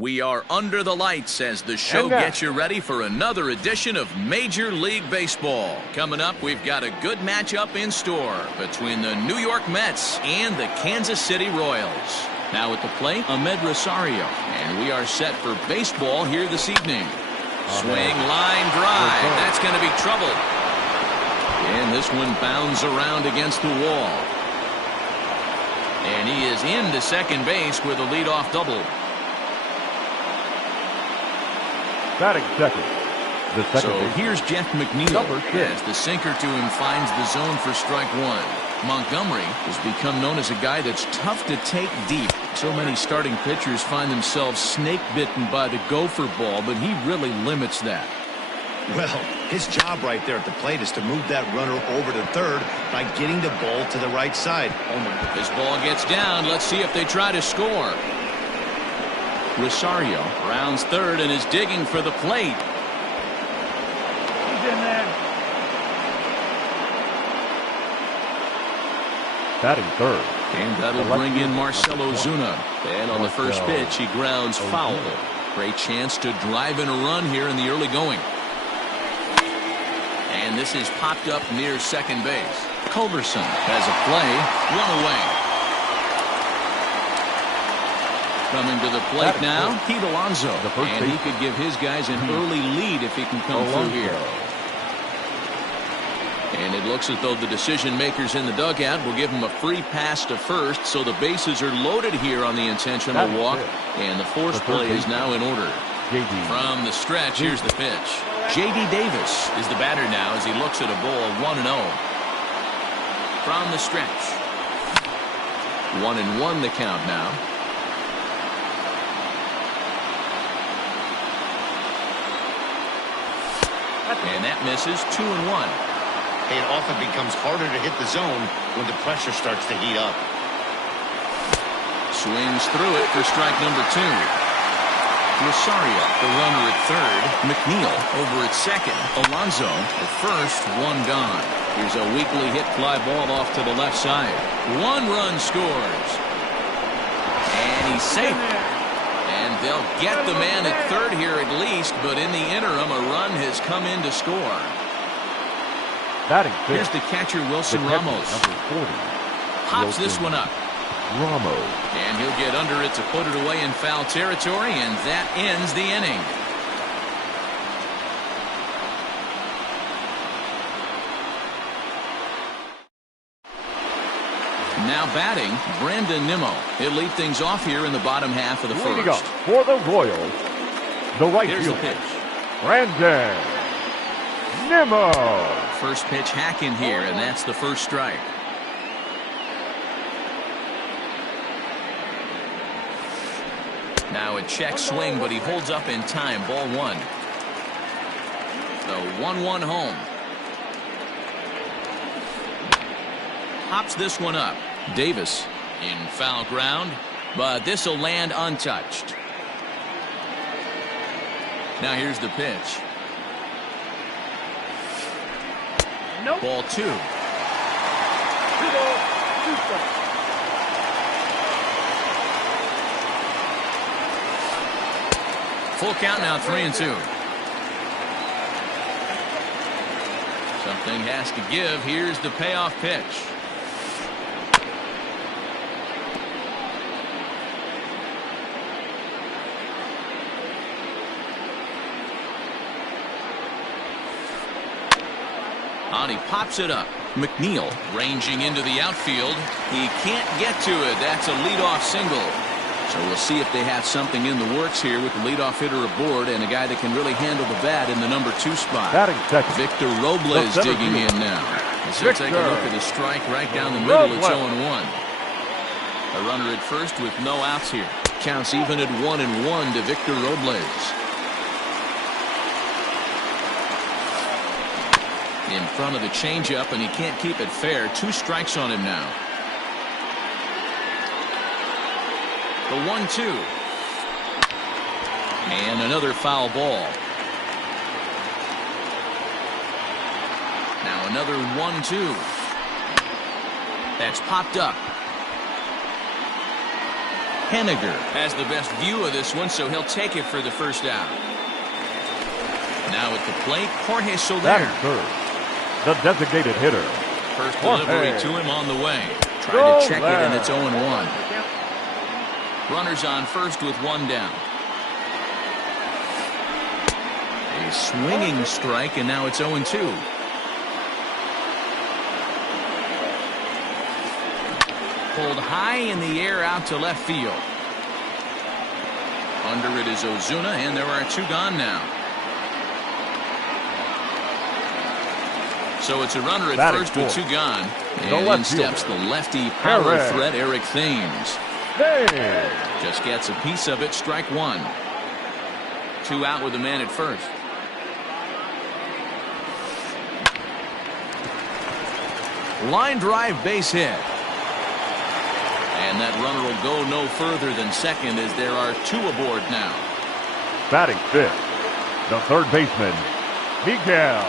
We are under the lights as the show gets you ready for another edition of Major League Baseball. Coming up, we've got a good matchup in store between the New York Mets and the Kansas City Royals. Now at the plate, Amed Rosario, and we are set for baseball here this evening. Swing, line drive. That's going to be trouble. And this one bounds around against the wall. And he is into second base with a leadoff double. Batting second. So here's Jeff McNeil as the sinker to him finds the zone for strike one. Montgomery has become known as a guy that's tough to take deep. So many starting pitchers find themselves snake bitten by the gopher ball, but he really limits that. Well, his job right there at the plate is to move that runner over to third by getting the ball to the right side. This ball gets down. Let's see if they try to score. Rosario rounds third and is digging for the plate. He's in there. Batting third. And that'll bring in Marcell Ozuna. And on the first pitch, he grounds foul. Great chance to drive in a run here in the early going. And this is popped up near second base. Culberson has a play. One away. Coming to the plate now, Pete Alonso. And he could give his guys an early lead if he can come through here. And it looks as though the decision makers in the dugout will give him a free pass to first, so the bases are loaded here on the intentional walk. And the force play is now in order. From the stretch, here's the pitch. J.D. Davis is the batter now as he looks at a ball 1-0. From the stretch. 1-1 the count now. And that misses. 2-1. It often becomes harder to hit the zone when the pressure starts to heat up. Swings through it for strike number 2. Rosario, the runner at third. McNeil over at second. Alonso at first. One gone. Here's a weakly hit fly ball off to the left side. 1 run scores. And he's safe. And they'll get the man at third here at least, but in the interim, a run has come in to score. Here's the catcher, Wilson Ramos. Pops this one up. Ramos. And he'll get under it to put it away in foul territory, and that ends the inning. Now batting, Brandon Nimmo. He'll lead things off here in the bottom half of the first. Up for the Royals, the right Here's the fielder, pitch. Brandon Nimmo. First pitch hack in here, and that's the first strike. Now a check swing, but he holds up in time. Ball 1. The 1-1 home. Pops this one up. Davis in foul ground, but this will land untouched. Now here's the pitch. Nope. Ball 2. Full count now, 3-2. Something has to give. Here's the payoff pitch. He pops it up. McNeil ranging into the outfield. He can't get to it. That's a leadoff single. So we'll see if they have something in the works here with the leadoff hitter aboard and a guy that can really handle the bat in the number 2 spot. Victor Robles digging in now. So take a look at the strike right down the middle. It's 0-1. A runner at first with no outs here. Counts even at 1-1 to Victor Robles. In front of the changeup, and he can't keep it fair. 2 strikes on him now. The 1-2. And another foul ball. Now another 1-2. That's popped up. Henniger has the best view of this one, so he'll take it for the first out. Now at the plate, Jorge Soler. Batting third, the designated hitter. First Jorge delivery to him on the way. Tried to check it, and it's 0-1. Runners on first with one down. A swinging strike, and now it's 0-2. Pulled high in the air out to left field. Under it is Ozuna, and there are two gone now. So it's a runner at Batting first with two gone. The And left in steps fielder. the lefty power Eric. threat, Eric Thames. Hey! Just gets a piece of it, strike one. Two out with the man at first. Line drive, base hit. And that runner will go no further than second as there are two aboard now. Batting fifth, the third baseman, Miguel.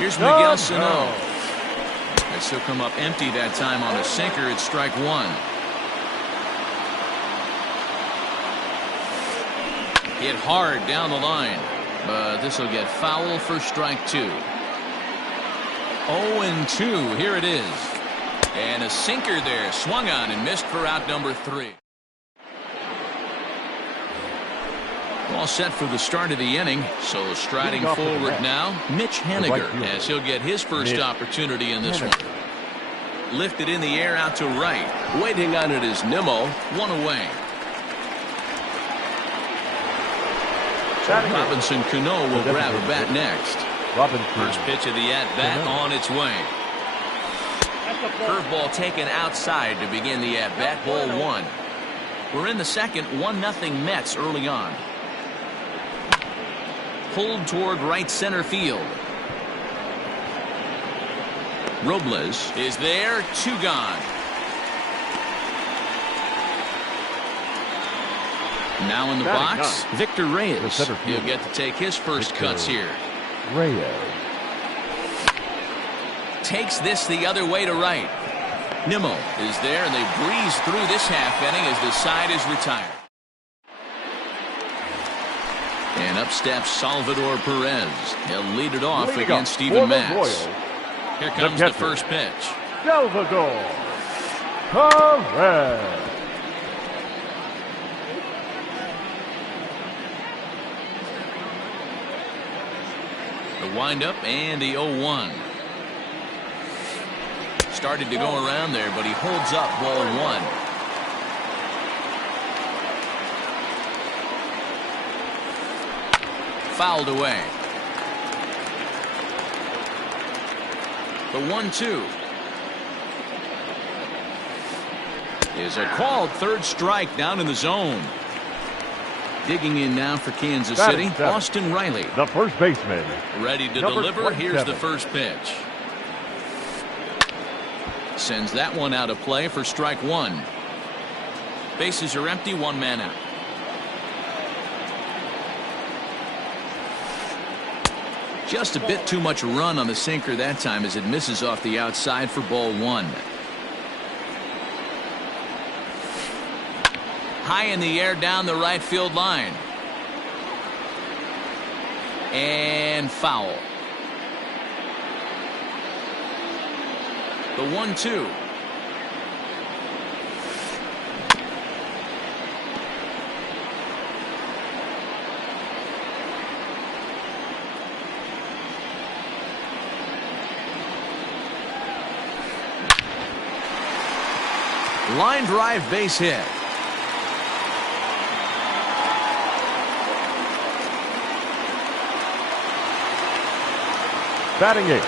Here's Miguel Sano. Sano. As he'll come up empty that time on a sinker, it's strike one. Hit hard down the line, but this will get foul for strike two. 0-2, here it is. And a sinker there, swung on and missed for out number three. All set for the start of the inning, so striding Leading off to the forward left. now, Mitch right Henniger, fielder. as he'll get his first Mitch opportunity in this Henniger. one. Lifted in the air out to right. Waiting on it is Nimmo, one away. Batting eighth, Robinson Cano will The grab a designated bat next. Robinson. First pitch of the at-bat Cano. on its way. Curveball taken outside to begin the at-bat, ball one. We're in the second, 1-0 Mets early on. Pulled toward right center field. Robles is there, two gone. Now in the Batting box, ninth, Victor the Reyes. center He'll fielder. get to take his first Victor cuts here. Reyes. Takes this the other way to right. Nimmo is there, and they breeze through this half inning as the side is retired. And up steps Salvador Perez. He'll lead it off Leading against up Steven for the Matz. Royals, Here comes the catcher. first pitch. Salvador Perez. The windup and the 0-1. Started to go around there, but he holds up ball one. Fouled away. The 1-2 is a called third strike down in the zone. Digging in now for Kansas City, Batting seventh, Austin Riley. the first baseman. Ready to Number deliver. Here's the 27. first pitch. Sends that one out of play for strike one. Bases are empty, one man out. Just a bit too much run on the sinker that time as it misses off the outside for ball one. High in the air down the right field line. And foul. The 1-2. Line drive, base hit. Batting eighth,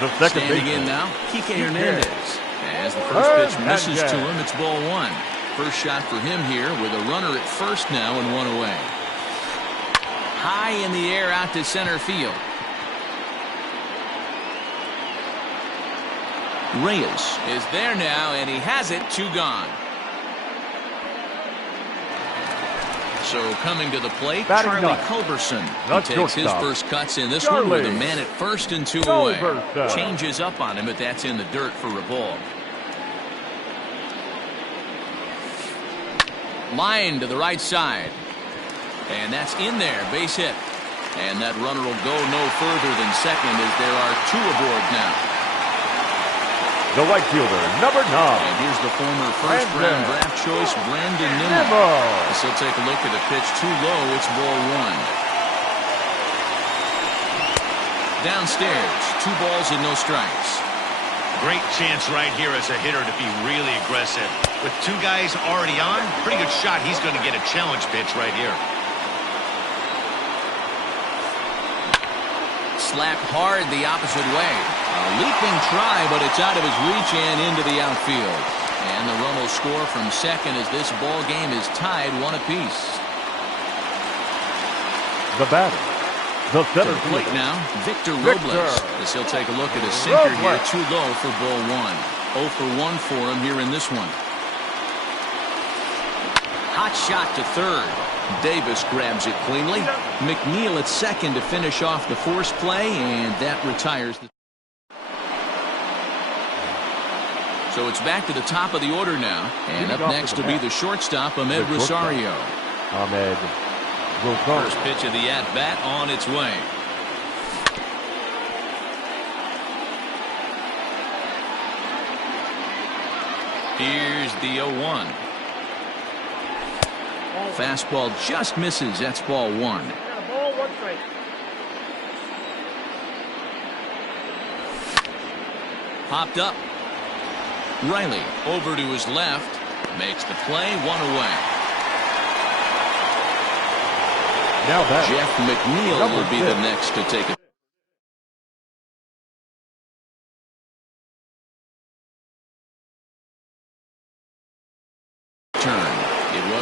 the second Standing baseman. in now, Kike Hernandez. As the Hernandez. first pitch misses to him, it's ball one. First shot for him here with a runner at first now and one away. High in the air out to center field. Reyes is there now, and he has it, two gone. So coming to the plate, Batting Charlie ninth, Culberson. the He takes his shortstop, first cuts in this one with a Charlie man at first and two away. Culberson. Changes up on him, but that's in the dirt for a ball. Line to the right side. And that's in there. Base hit. And that runner will go no further than second as there are 2 aboard now. The right fielder, number 9. And here's the former first-round draft choice, Brandon Nimmo. As he'll take a look at a pitch too low. It's ball 1. Downstairs, 2 balls and no strikes. Great chance right here as a hitter to be really aggressive. With 2 guys already on, pretty good shot. He's going to get a challenge pitch right here. Slapped hard the opposite way. A leaping try, but it's out of his reach and into the outfield. And the run will score from second as this ball game is tied 1 apiece. The batter, the center Plate fielder, now, Victor Robles. As he'll take a look at a sinker here, too low for ball 1. 0 for 1 for him here in this one. Hot shot to third. Davis grabs it cleanly. McNeil at second to finish off the force play, and that retires the. So it's back to the top of the order now, and up next to be the shortstop, Ahmed Rosario. Ahmed Rosario. First pitch of the at-bat on its way. Here's the 0-1. Fastball just misses. That's ball 1. Ball, 1 strike. Popped up. Riley over to his left. Makes the play. 1 away. Now that Jeff McNeil will be the next to take it.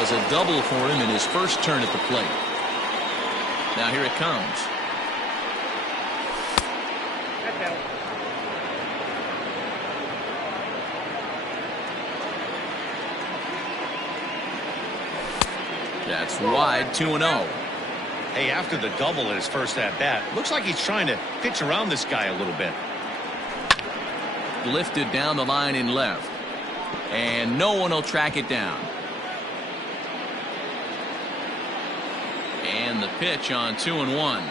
A double for him in his first turn at the plate. Now here it comes. That's out. That's wide. 2-0. Hey, after the double in his first at-bat, looks like he's trying to pitch around this guy a little bit. Lifted down the line in left. And no one will track it down. And the pitch on 2-1.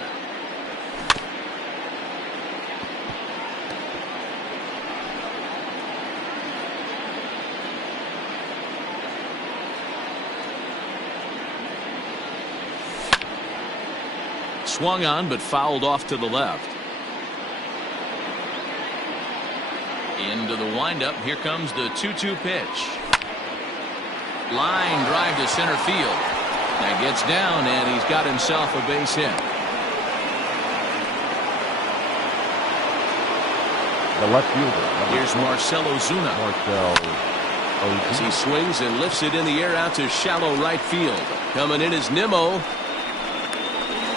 Swung on but fouled off to the left. Into the windup. Here comes the 2-2 pitch. Line drive to center field. That gets down, and he's got himself a base hit. the left fielder. Here's Marcell Ozuna. As he swings and lifts it in the air out to shallow right field. Coming in is Nimmo.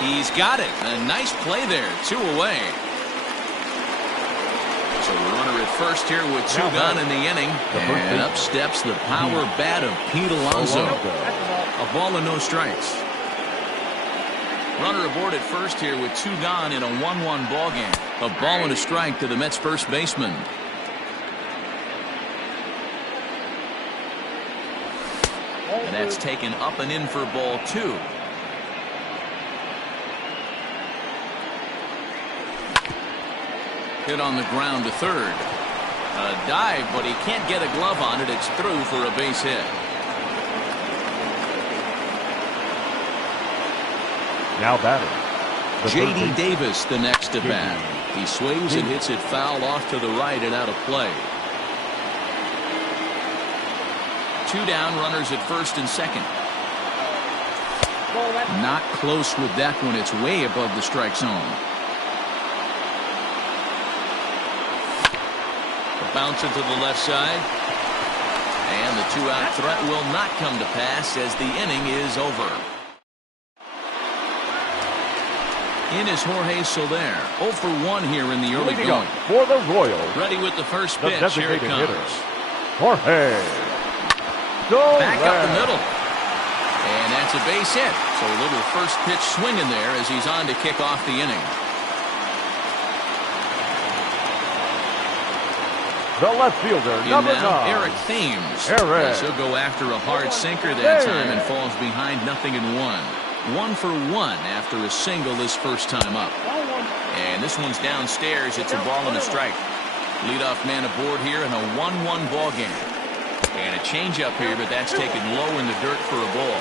He's got it. A nice play there. 2 away. So the runner at first here with 2 gone in the inning. And up steps the power bat of Pete Alonso. A ball and no strikes. Runner aboard at first here with 2 gone in a 1-1 ball game. A ball and a strike to the Mets first baseman. And that's taken up and in for ball 2. Hit on the ground to third. A dive, but he can't get a glove on it. It's through for a base hit. Now batting. J.D. Davis the next to bat. He swings and hits it foul off to the right and out of play. 2 down, runners at first and second. Not close with that one. It's way above the strike zone. The bounce into the left side. And the 2-out threat will not come to pass as the inning is over. In is Jorge Soler. 0 for 1 here in the early going. For the Royals. Ready with the first pitch. Here it comes. Hitter, Jorge Soler. Back up the middle. And that's a base hit. So a little first pitch swinging there as he's on to kick off the inning. The left fielder, number now 9. Eric Thames. Eric. Yes, he'll go after a hard sinker that time and falls behind 0-1. 1 for 1 after a single his first time up. And this one's downstairs. It's a ball and a strike. Leadoff man aboard here in a 1-1 ball game. And a changeup here, but that's taken low in the dirt for a ball.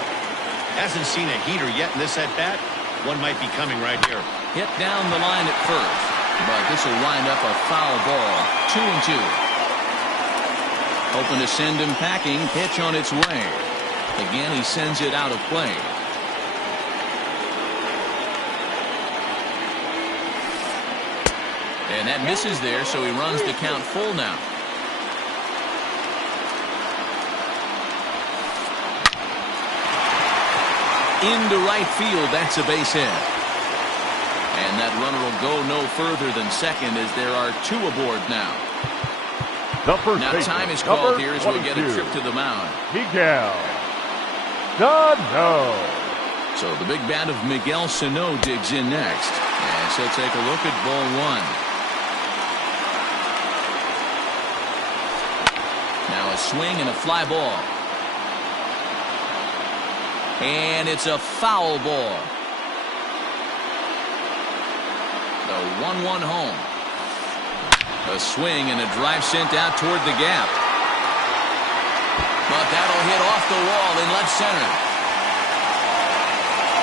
Hasn't seen a heater yet in this at-bat. One might be coming right here. Hit down the line at first, but this will wind up a foul ball. 2-2. Hoping to send him packing. Pitch on its way. Again, he sends it out of play. And that misses there, so he runs the count full now. Into right field, that's a base hit. And that runner will go no further than second as there are 2 aboard now. Now time is called here as we'll get a trip to the mound. Miguel Sano. So the big bat of Miguel Sano digs in next. And so take a look at ball 1. Now a swing and a fly ball. And it's a foul ball. The 1-1 home. A swing and a drive sent out toward the gap. But that'll hit off the wall in left center.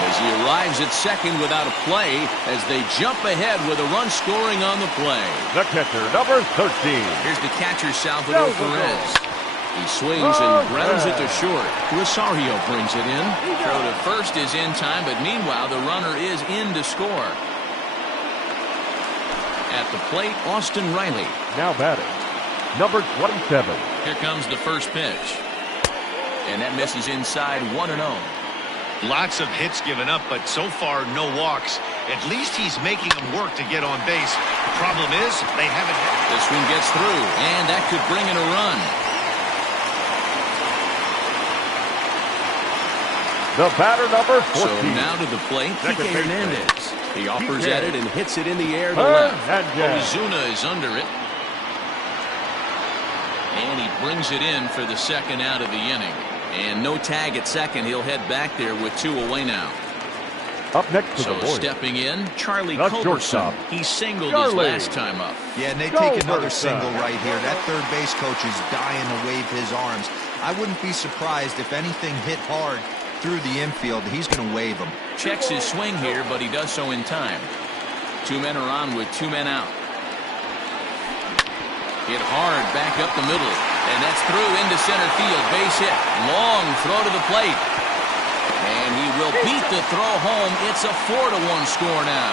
As he arrives at second without a play as they jump ahead with a run scoring on the play. The catcher, number 13. Here's the catcher, Salvador Perez. He swings and grounds it to short. Rosario brings it in. Throw to first is in time, but meanwhile the runner is in to score. At the plate, Austin Riley. Now batting, number 27. Here comes the first pitch. And that misses inside 1-0. Lots of hits given up, but so far no walks. At least he's making them work to get on base. Problem is, they haven't hit. This one gets through, and that could bring in a run. The batter, number 14. So now to the plate, Second Kike baseman. Hernandez. He offers Kike at it and hits it in the air to left. Hernandez. Ozuna is under it. And he brings it in for the second out of the inning. And no tag at second. He'll head back there with 2 away now. Up next to So the board. stepping in, Charlie The Culberson. shortstop. He singled Charlie. his last time up. Yeah, and they Go take another Bertha. single right here. That third base coach is dying to wave his arms. I wouldn't be surprised if anything hit hard through the infield. He's going to wave them. Checks his swing here, but he does so in time. 2 men are on with 2 men out. Hit hard back up the middle. And that's through into center field. Base hit. Long throw to the plate. And he will beat the throw home. It's a 4-1 score now.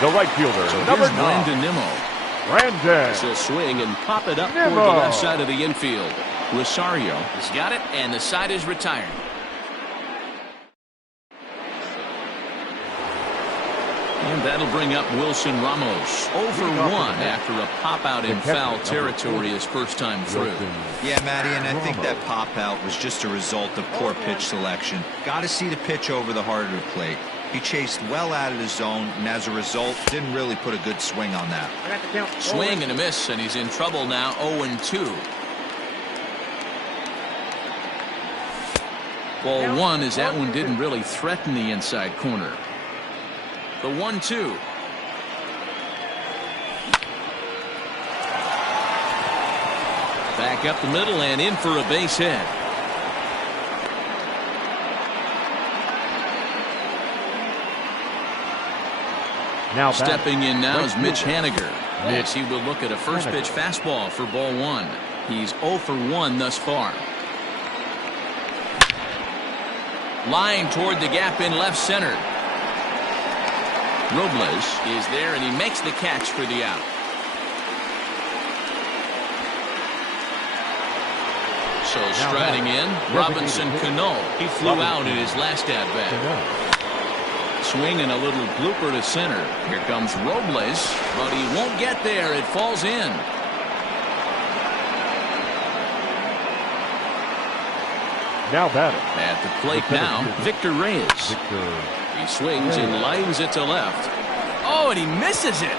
The right fielder, So number here's 9. Brandon Nimmo. Brandon. She'll swing and pop it up toward the Nimmo. left side of the infield. Rosario has got it, and the side is retired. And that'll bring up Wilson Ramos. 0 for 1 after a pop-out in foul territory his first time through. Yeah, Matty, and I think that pop-out was just a result of poor pitch selection. Got to see the pitch over the heart of the plate. He chased well out of the zone, and as a result, didn't really put a good swing on that. I got the count. Swing and a miss, and he's in trouble now. 0-2. Ball 1 as that one didn't really threaten the inside corner. The 1-2. Back up the middle and in for a base hit. Now Stepping in now is Right Mitch fielder. Haniger. As he will look at a first pitch fastball for ball 1. He's 0 for 1 thus far. Line toward the gap in left center. Robles is there, and he makes the catch for the out. So striding in, Robinson Cano. He flew out in his last at-bat. Swing and a little blooper to center. Here comes Robles, but he won't get there. It falls in. Now batting. At the plate now, Victor Reyes. He swings and lines it to left. Oh, and he misses it.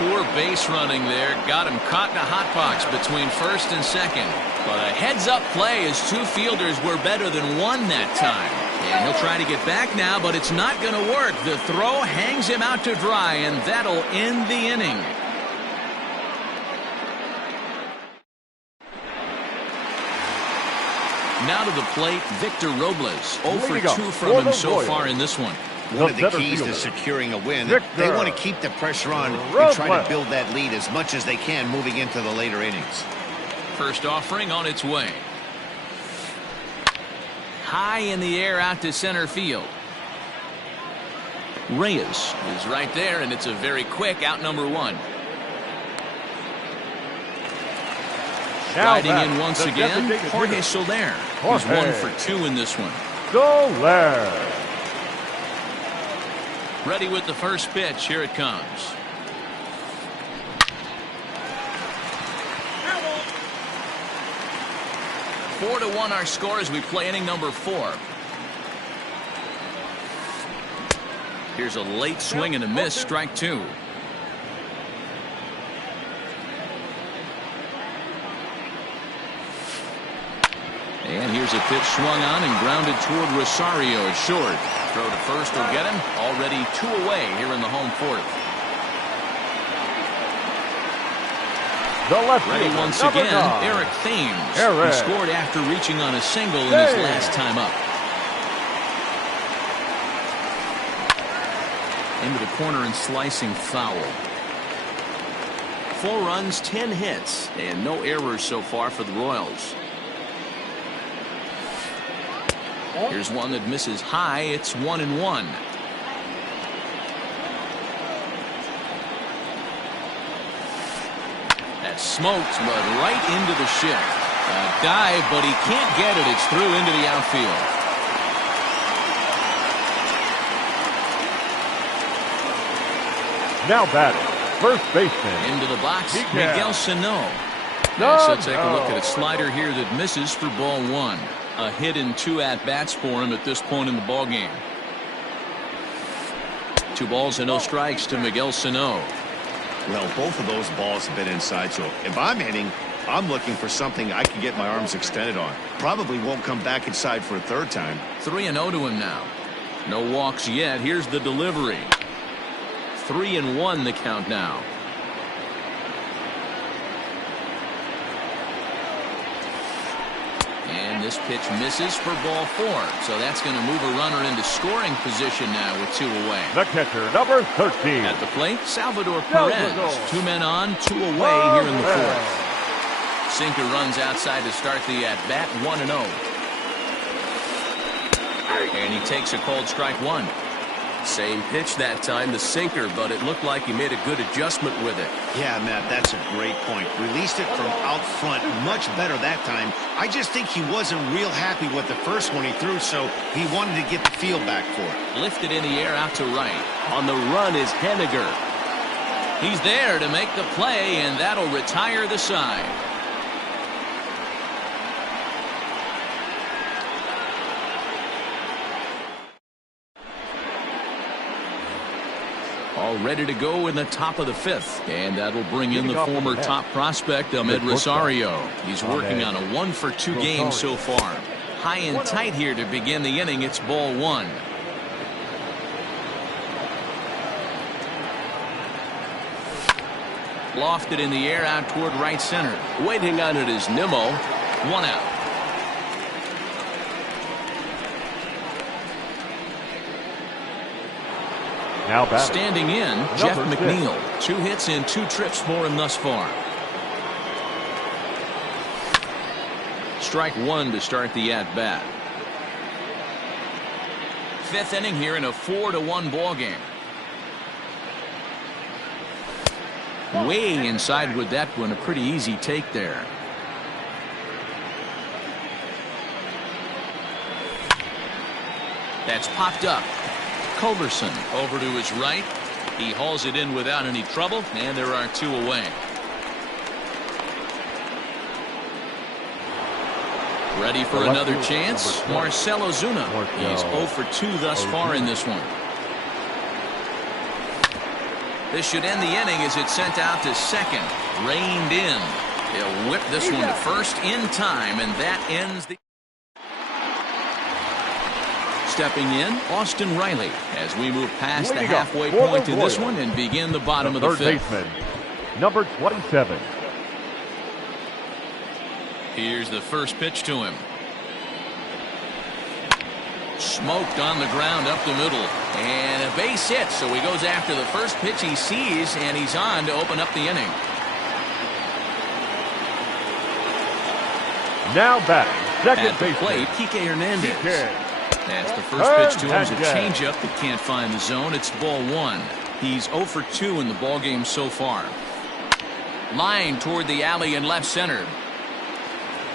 Poor base running there. Got him caught in a hot box between first and second. But a heads-up play as two fielders were better than one that time. And he'll try to get back now, but it's not going to work. The throw hangs him out to dry, and that'll end the inning. Now to the plate, Victor Robles. 0 for 2 from him so far in this one. One of the keys to securing a win, they want to keep the pressure on and try to build that lead as much as they can moving into the later innings. First offering on its way. High in the air out to center field. Reyes is right there, and it's a very quick out number 1. Riding in once again, Jorge Soler. He's 1 for 2 in this one. Soler. Ready with the first pitch. Here it comes. Four to 1 our score as we play inning number 4. Here's a late swing and a miss. Strike 2. And here's a pitch swung on and grounded toward Rosario at short. Throw to first will get him. Already 2 away here in the home 4th. Ready once again, Eric Thames. He scored after reaching on a single in his last time up. Into the corner and slicing foul. 4 runs, 10 hits, and no errors so far for the Royals. Here's one that misses high. It's 1-1. That's smoked, but right into the shift. A dive, but he can't get it. It's through into the outfield. Now batting, first baseman. Into the box, Miguel Sano. So take a look at a slider here that misses for ball 1. A hit in 2 at-bats for him at this point in the ballgame. 2 balls and no strikes to Miguel Sano. Well, both of those balls have been inside, so if I'm hitting, I'm looking for something I can get my arms extended on. Probably won't come back inside for a 3rd time. 3-0 to him now. No walks yet. Here's the delivery. 3-1 the count now. And this pitch misses for ball 4. So that's going to move a runner into scoring position now with 2 away. The catcher, number 13. At the plate, Salvador Perez. 2 men on, 2 away here in the 4th. Sinker runs outside to start the at-bat, 1-0. And he takes a called strike 1. Same pitch that time, the sinker, but it looked like he made a good adjustment with it. Yeah, Matt, that's a great point. Released it from out front much better that time. I just think he wasn't real happy with the first one he threw, so he wanted to get the feel back for it. Lifted in the air out to right. On the run is Henniger. He's there to make the play, and that'll retire the side. All ready to go in the top of the 5th. And that'll bring in the former top prospect, Ahmed Rosario. He's working on a 1 for 2 game so far. High and tight here to begin the inning. It's ball 1. Lofted in the air out toward right center. Waiting on it is Nimmo. 1 out. Now batting. Standing in, Jeff McNeil. 2 hits and 2 trips for him thus far. Strike 1 to start the at-bat. 5th inning here in a 4-1 ball game. Way inside with that one. A pretty easy take there. That's popped up. Culberson over to his right. He hauls it in without any trouble, and there are 2 away. Ready for another chance. Marcell Ozuna. He's 0 for 2 thus far in this one. This should end the inning as it's sent out to second. Reined in. He'll whip this one to first in time, and that ends the... Stepping in, Austin Riley, as we move past the halfway point in this one and begin the bottom of the fifth. Third baseman, number 27. Here's the first pitch to him. Smoked on the ground up the middle. And a base hit, so he goes after the first pitch he sees, and he's on to open up the inning. Now batting, second At the baseman, plate, Kike Hernandez. Kike. As the first pitch to him is a changeup that can't find the zone. It's ball one. He's 0 for 2 in the ballgame so far. Line toward the alley in left center.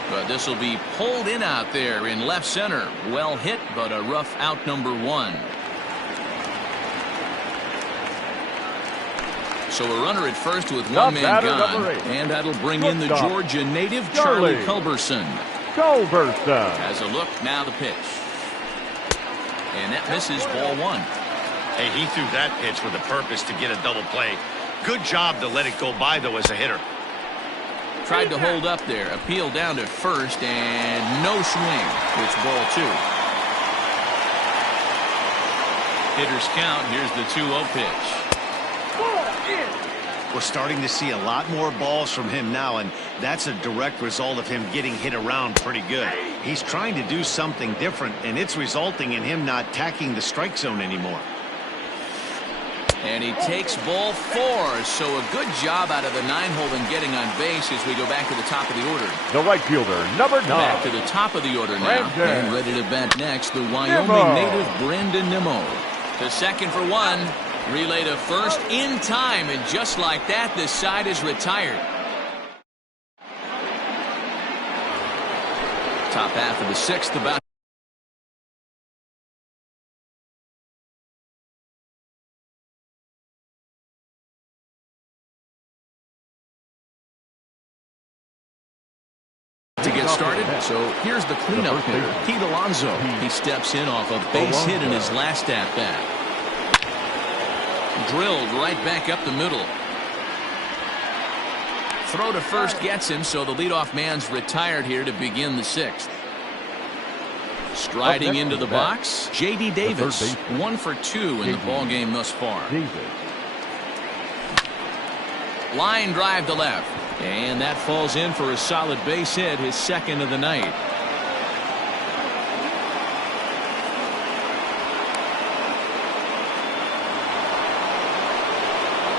But this will be pulled in out there in left center. Well hit, but a rough out, number one. So a runner at first with one man gone. And that'll bring in the Georgia native, Charlie Culberson. Has a look, now the pitch. And that misses, ball one. Hey, he threw that pitch with a purpose to get a double play. Good job to let it go by, though, as a hitter. Tried to hold up there. Appeal down to first, and no swing. It's ball two. Hitters count. Here's the 2-0 pitch. We're starting to see a lot more balls from him now, and that's a direct result of him getting hit around pretty good. He's trying to do something different, and it's resulting in him not tacking the strike zone anymore. And he takes ball four, so a good job out of the 9-hole in getting on base as we go back to the top of the order. The right fielder, number 9. Back to the top of the order now, and ready to bat next, the Wyoming native Brandon Nimmo. To second for one. Relay to first in time, and just like that, this side is retired. Top half of the sixth about to get started. So here's the cleanup hitter, Pete Alonso. He steps in off a base hit in his last at-bat. Drilled right back up the middle. Throw to first gets him, so the leadoff man's retired here to begin the sixth. Striding into the box, J.D. Davis, 1 for 2 in the ballgame thus far. Line drive to left, and that falls in for a solid base hit, his second of the night.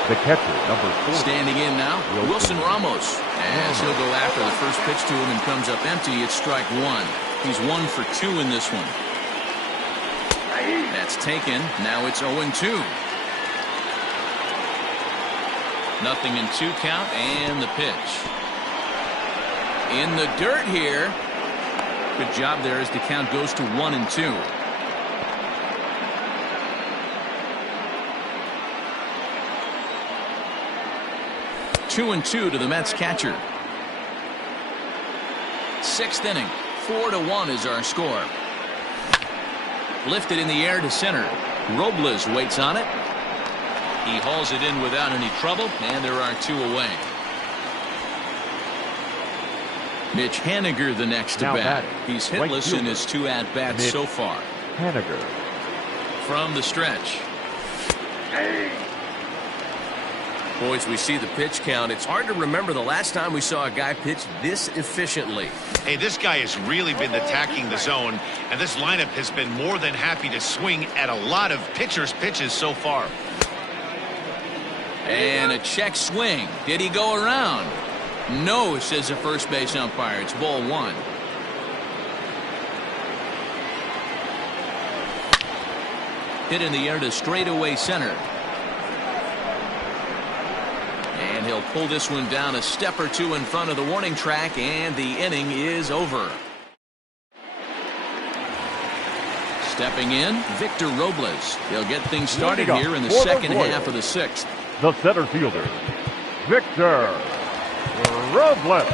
The catcher, number 4. Standing in now, Wilson Ramos. As he'll go after the first pitch to him and comes up empty, it's strike one. He's 1 for 2 in this one. That's taken. Now it's 0-2. Nothing in 2 count, and the pitch. In the dirt here. Good job there as the count goes to 1-2. 2-2 to the Mets catcher. Sixth inning. 4-1 is our score. Lifted in the air to center. Robles waits on it. He hauls it in without any trouble, and there are 2 away. Mitch Haniger the next to bat. He's hitless in his 2 at-bats so far. Haniger. From the stretch. Boys, we see the pitch count. It's hard to remember the last time we saw a guy pitch this efficiently. Hey, this guy has really been attacking the zone, and this lineup has been more than happy to swing at a lot of pitchers' pitches so far. And a check swing. Did he go around? No, says the first base umpire. It's ball one. Hit in the air to straightaway center. And he'll pull this one down a step or 2 in front of the warning track, and the inning is over. Stepping in, Victor Robles. He'll get things started here in the second half of the sixth. The center fielder, Victor Robles.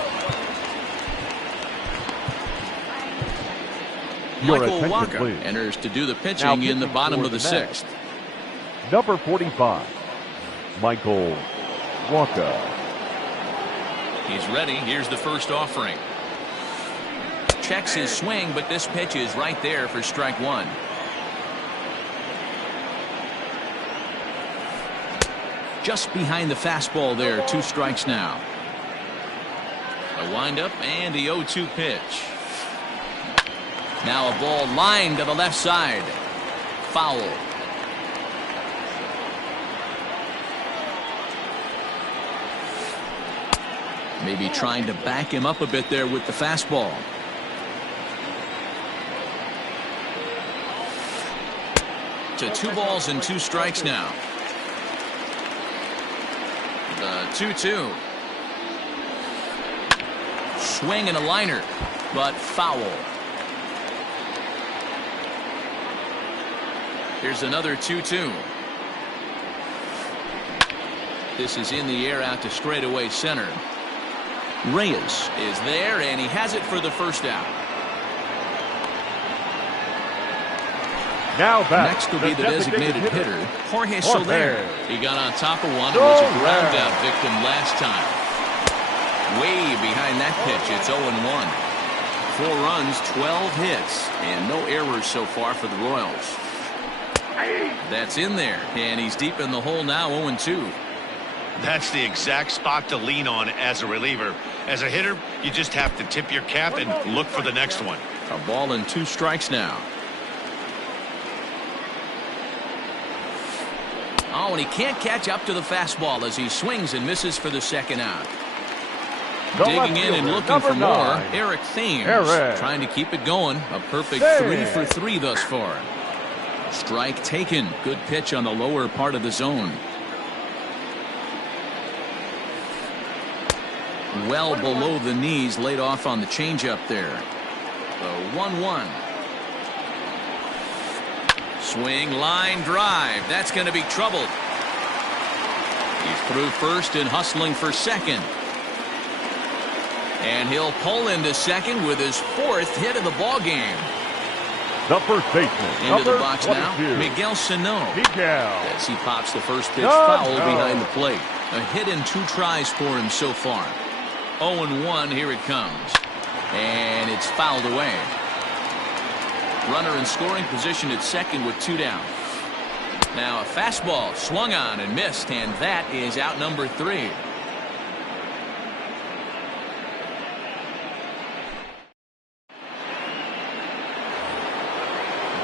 Michael Walker enters to do the pitching in the bottom of the sixth. Number 45, Michael Walker. He's ready. Here's the first offering. Checks his swing, but this pitch is right there for strike one. Just behind the fastball there. 2 strikes now. A windup and the 0-2 pitch. Now a ball lined to the left side. Foul. Maybe trying to back him up a bit there with the fastball. To 2 balls and 2 strikes now. The 2-2. Swing and a liner, but foul. Here's another 2-2. This is in the air out to straightaway center. Reyes is there, and he has it for the first out. Now back. Next will be the designated hitter, Jorge Soler. He got on top of one and was a ground out victim last time. Way behind that pitch, it's 0-1. 4 runs, 12 hits, and no errors so far for the Royals. That's in there, and he's deep in the hole now, 0-2. That's the exact spot to lean on as a reliever. As a hitter, you just have to tip your cap and look for the next one. A ball and 2 strikes now. Oh, and he can't catch up to the fastball as he swings and misses for the second out. Digging in and looking for more, Eric Thames. Trying to keep it going. A perfect 3 for 3 thus far. Strike taken. Good pitch on the lower part of the zone. Well below the knees, laid off on the changeup there. The 1-1. Swing, line, drive. That's going to be trouble. He's through first and hustling for second. And he'll pull into second with his 4th hit of the ball game. The first baseman. Into the box now, Miguel Sano. As he pops the first pitch foul behind the plate. A hit in 2 tries for him so far. 0-1, here it comes. And it's fouled away. Runner in scoring position at second with 2 down. Now a fastball swung on and missed, and that is out number 3.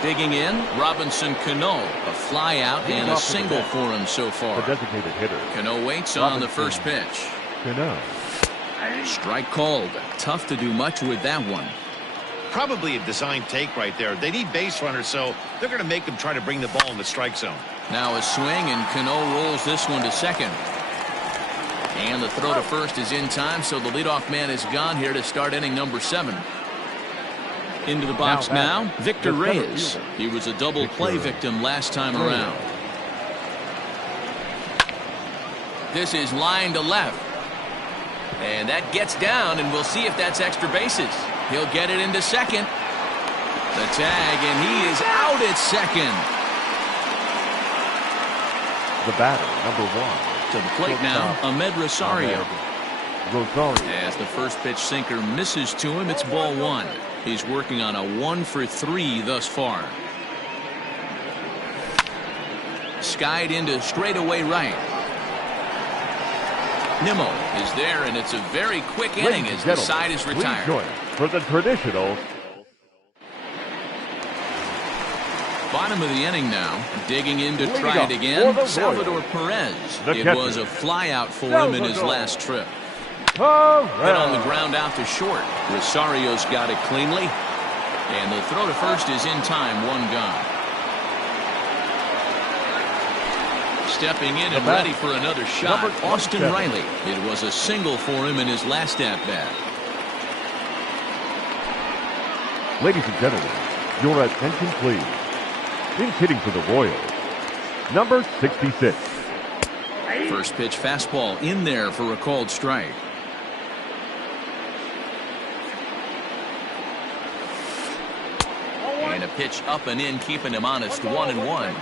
Digging in, Robinson Cano. A fly out and a single for him so far. The designated hitter. Cano waits on the first pitch. Cano. Strike called. Tough to do much with that one. Probably a design take right there. They need base runners, so they're going to make them try to bring the ball in the strike zone. Now a swing, and Cano rolls this one to second. And the throw to first is in time, so the leadoff man is gone here to start inning number 7. Into the box now, Victor Reyes. He was a double play victim last time around. This is line to left. And that gets down, and we'll see if that's extra bases. He'll get it into second. The tag, and he is out at second. The batter, number 1. To the plate now, Ahmed Rosario. Rosario. As the first pitch sinker misses to him, it's ball 1. He's working on a 1 for 3 thus far. Skied into straightaway right. Nimmo is there, and it's a very quick inning as the side is retired. Join for the traditional. Bottom of the inning now. Digging in to try it again. Salvador Perez. It was a fly out for him in his last trip. Hit on the ground out to short. Rosario's got it cleanly. And the throw to first is in time. 1 gone. Stepping in and ready for another shot, Austin Riley. It was a single for him in his last at-bat. Ladies and gentlemen, your attention please. In hitting for the Royals, number 66. First pitch fastball in there for a called strike. And a pitch up and in, keeping him honest. 1-1.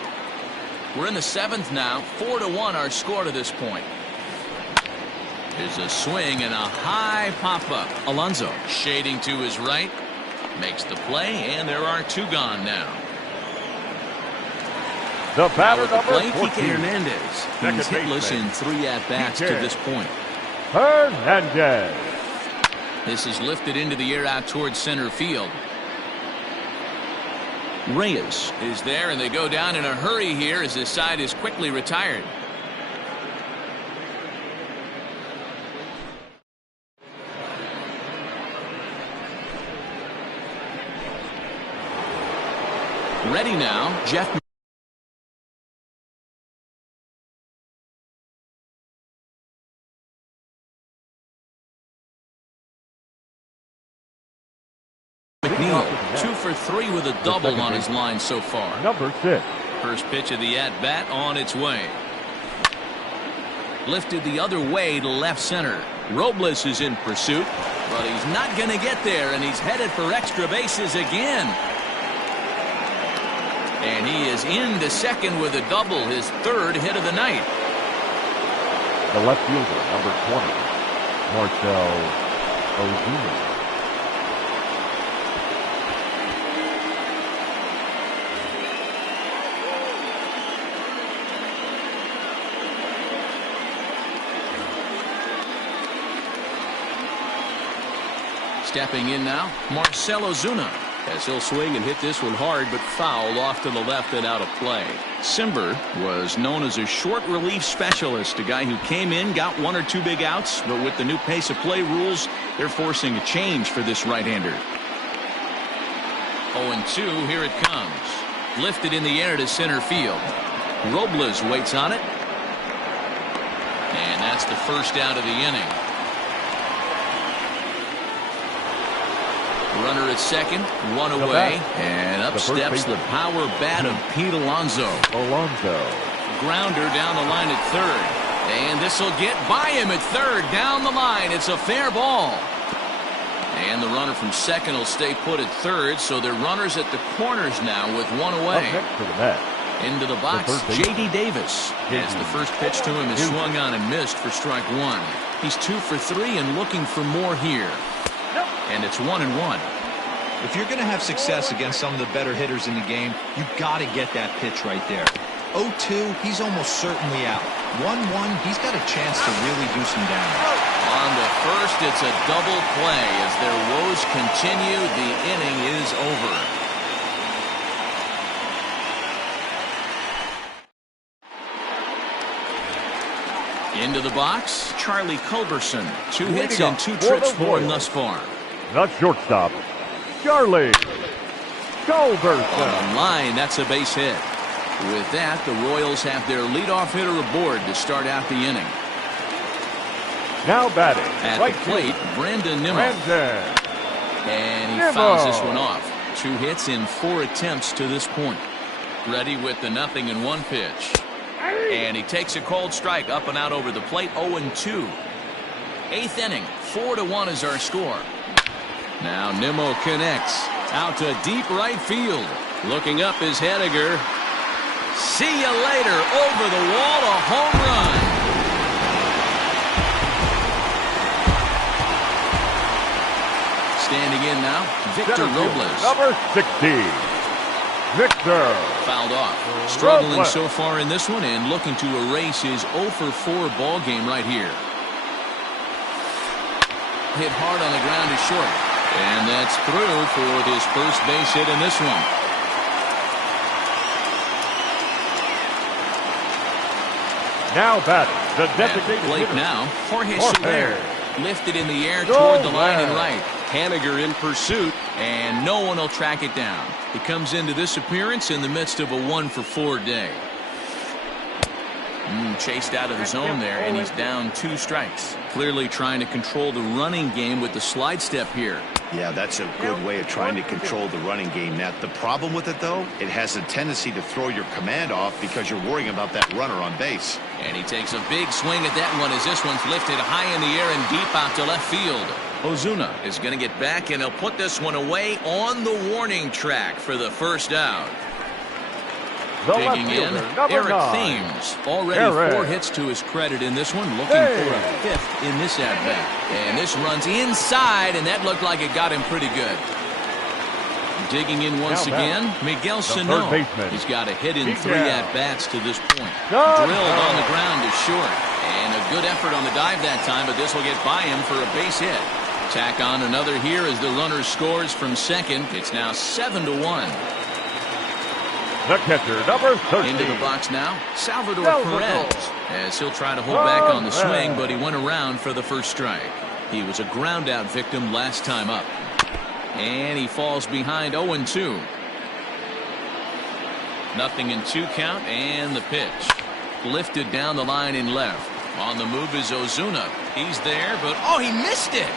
We're in the 7th now. 4-1 our score to this point. Here's a swing and a high pop-up. Alonso shading to his right. Makes the play, and there are 2 gone now. The batter, At the number plate, 14. Kike Hernandez. He's Second hitless baseman. in 3 at-bats to this point. Hernandez. This is lifted into the air out towards center field. Reyes is there, and they go down in a hurry here as this side is quickly retired. Ready now, Jeff McNeil, 2 for 3 with a double on his line so far. Number 6. First pitch of the at-bat on its way. Lifted the other way to left center. Robles is in pursuit, but he's not going to get there, and he's headed for extra bases again. And he is into second with a double, his 3rd hit of the night. The left fielder, number 20. Marcell Ozuna. Stepping in now, Marcell Ozuna. As he'll swing and hit this one hard, but foul off to the left and out of play. Cimber was known as a short relief specialist, a guy who came in, got 1 or 2 big outs, but with the new pace of play rules, they're forcing a change for this right-hander. 0-2, here it comes. Lifted in the air to center field. Robles waits on it. And that's the first out of the inning. Runner at second, 1 away, and up steps the power bat of Pete Alonso. Grounder down the line at third, and this will get by him at third. Down the line, it's a fair ball. And the runner from second will stay put at third, so they're runners at the corners now with 1 away. Into the box, J.D. Davis. As the first pitch to him is swung on and missed for strike 1. He's 2 for 3 and looking for more here. And it's 1-1. If you're going to have success against some of the better hitters in the game, you've got to get that pitch right there. 0-2, he's almost certainly out. 1-1, he's got a chance to really do some damage. On the first, it's a double play. As their woes continue, the inning is over. Into the box, Charlie Culberson. 2 hits and 2 trips for him thus far. The shortstop, Charlie Culberson. On the line, that's a base hit. With that, the Royals have their leadoff hitter aboard to start out the inning. Now batting At right the plate, Brandon Nimmo. And he Nimmo fouls this one off. 2 hits in 4 attempts to this point. Ready with the 0-1 pitch. And he takes a cold strike up and out over the plate. 0-2. 8th inning. 4-1 is our score. Now Nimmo connects out to deep right field. Looking up is Hediger. See you later. Over the wall, a home run. Standing in now, Victor Robles. Number 60, Victor. Fouled off. Struggling so far in this one and looking to erase his 0-for-4 ball game right here. Hit hard on the ground to short. And that's through for his first base hit in this one. Now batting the designated plate hitter. now, Jorge Soler. Lifted in the air toward the line and right. Haniger in pursuit, and no one will track it down. He comes into this appearance in the midst of a 1-for-4 day. Chased out of the zone there, and he's down 2 strikes. Clearly trying to control the running game with the slide step here. Yeah, that's a good way of trying to control the running game. Now, the problem with it, though, it has a tendency to throw your command off because you're worrying about that runner on base. And he takes a big swing at that one as this one's lifted high in the air and deep out to left field. Ozuna is going to get back, and he'll put this one away on the warning track for the first out. The left Digging in, fielder, number Eric 9. Thames. Already Eric. 4 hits to his credit in this one, looking for a 5th in this at-bat. And this runs inside, and that looked like it got him pretty good. Digging in once again, Miguel Sano. He's got a hit in 3 at-bats to this point. Drilled on the ground is short. And a good effort on the dive that time, but this will get by him for a base hit. Tack on another here as the runner scores from second. It's now 7-1. The catcher, number 13. Into the box now, Salvador Perez. As he'll try to hold back on the swing, but he went around for the first strike. He was a ground out victim last time up. And he falls behind 0-2. Nothing in 2 count, and the pitch. Lifted down the line in left. On the move is Ozuna. He's there, but oh, he missed it.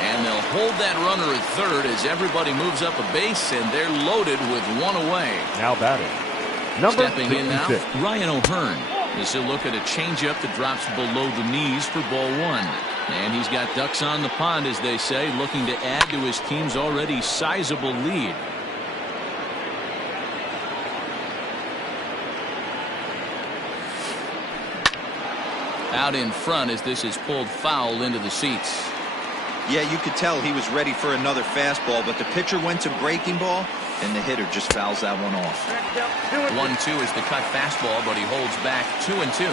And they'll hold that runner at third as everybody moves up a base, and they're loaded with 1 away. Now batting. Number Stepping 66. in now, Ryan O'Hearn. As he'll look at a changeup that drops below the knees for ball 1. And he's got ducks on the pond, as they say, looking to add to his team's already sizable lead. Out in front as this is pulled foul into the seats. Yeah, you could tell he was ready for another fastball, but the pitcher went to breaking ball, and the hitter just fouls that one off. 1-2 is the cut fastball, but he holds back 2-2.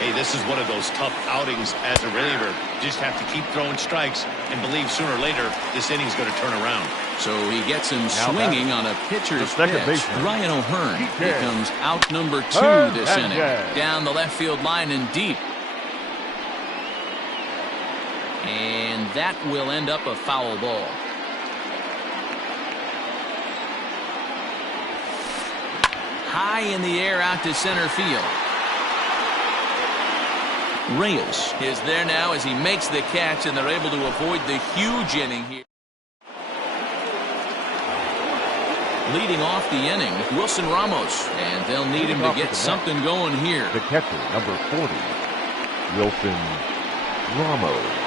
Hey, this is one of those tough outings as a reliever. Just have to keep throwing strikes and believe sooner or later this inning's going to turn around. So he gets him swinging on a pitcher's pitch. Ryan O'Hearn becomes out number 2 this inning. Down the left field line and deep. And that will end up a foul ball. High in the air out to center field. Reyes is there now as he makes the catch, and they're able to avoid the huge inning here. Leading off the inning, Wilson Ramos, and they'll need him to get something going here. The catcher, number 40, Wilson Ramos.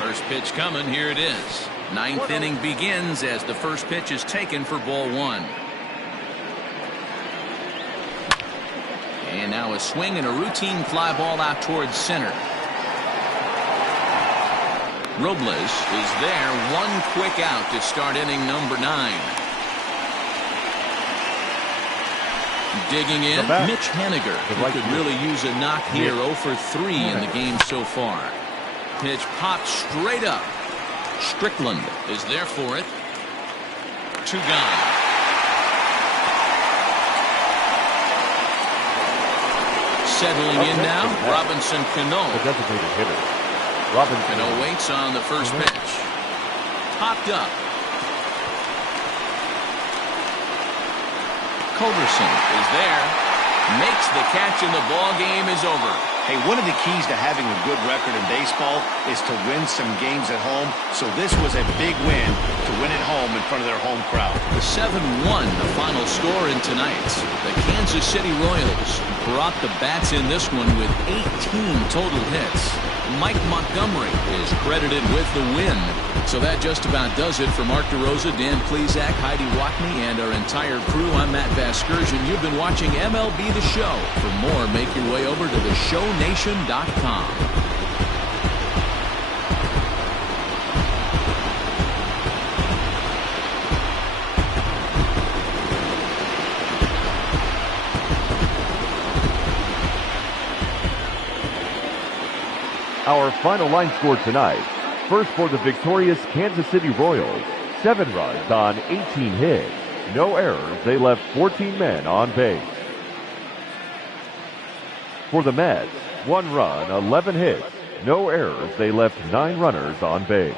First pitch coming, here it is. 9th inning begins as the first pitch is taken for ball 1. And now a swing and a routine fly ball out towards center. Robles is there, 1 quick out to start inning number 9. Digging in, Mitch Haniger, who could really use a knock here. 0 for 3 in the game so far. Pitch popped straight up. Strickland is there for it. 2 gone. Settling in now, Robinson Cano. The designated hitter, Robinson. Cano waits on the first pitch. Popped up. Culberson is there. Makes the catch, and the ball game is over. Hey, one of the keys to having a good record in baseball is to win some games at home. So this was a big win to win at home in front of their home crowd. The 7-1, the final score in tonight's. The Kansas City Royals brought the bats in this one with 18 total hits. Mike Montgomery is credited with the win. So that just about does it for Mark DeRosa, Dan Plesac, Heidi Watney, and our entire crew. I'm Matt Vasgersian. You've been watching MLB The Show. For more, make your way over to theshownation.com. Our final line score tonight. First for the victorious Kansas City Royals, 7 runs on 18 hits. No errors, they left 14 men on base. For the Mets, 1 run, 11 hits. No errors, they left 9 runners on base.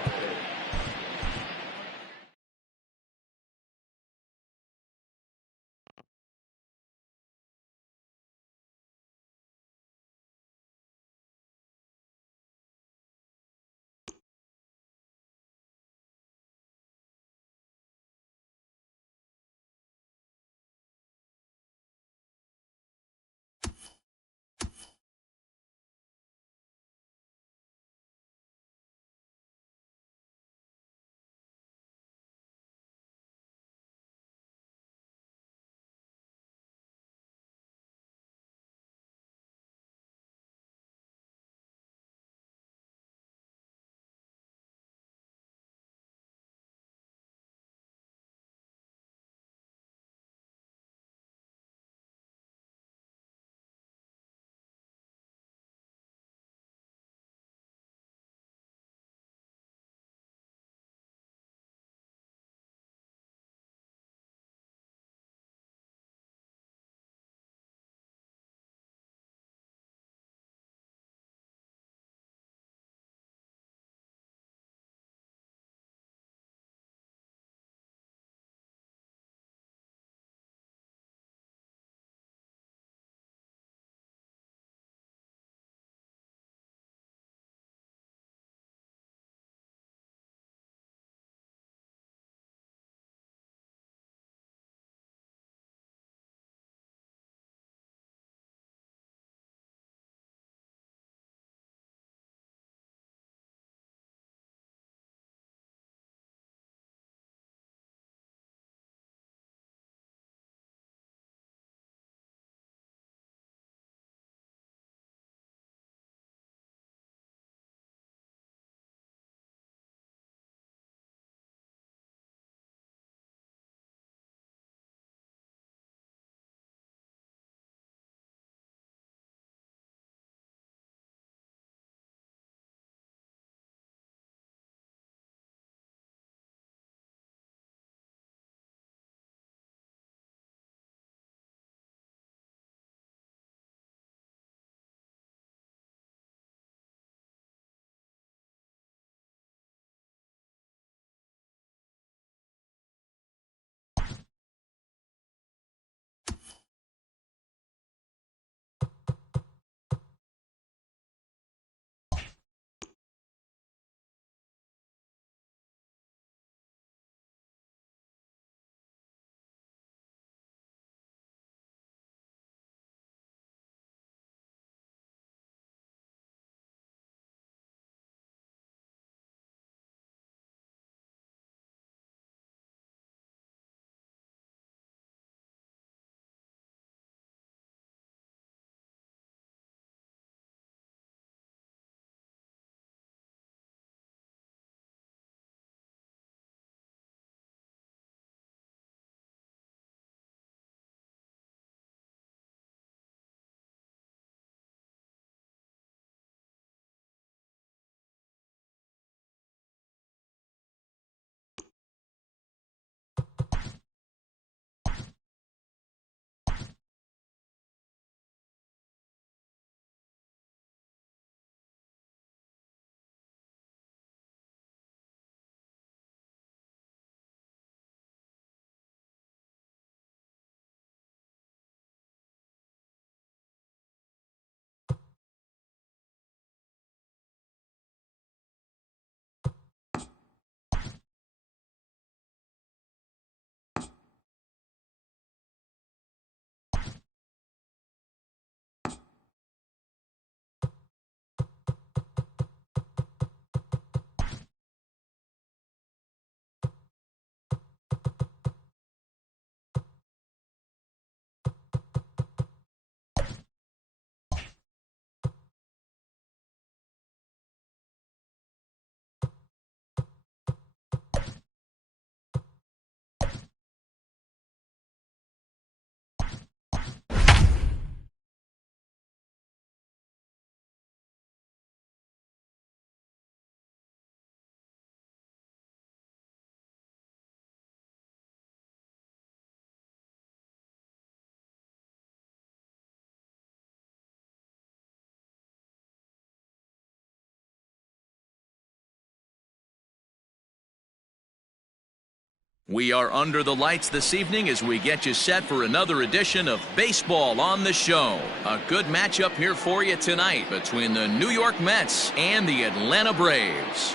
We are under the lights this evening as we get you set for another edition of Baseball on the Show. A good matchup here for you tonight between the New York Mets and the Atlanta Braves.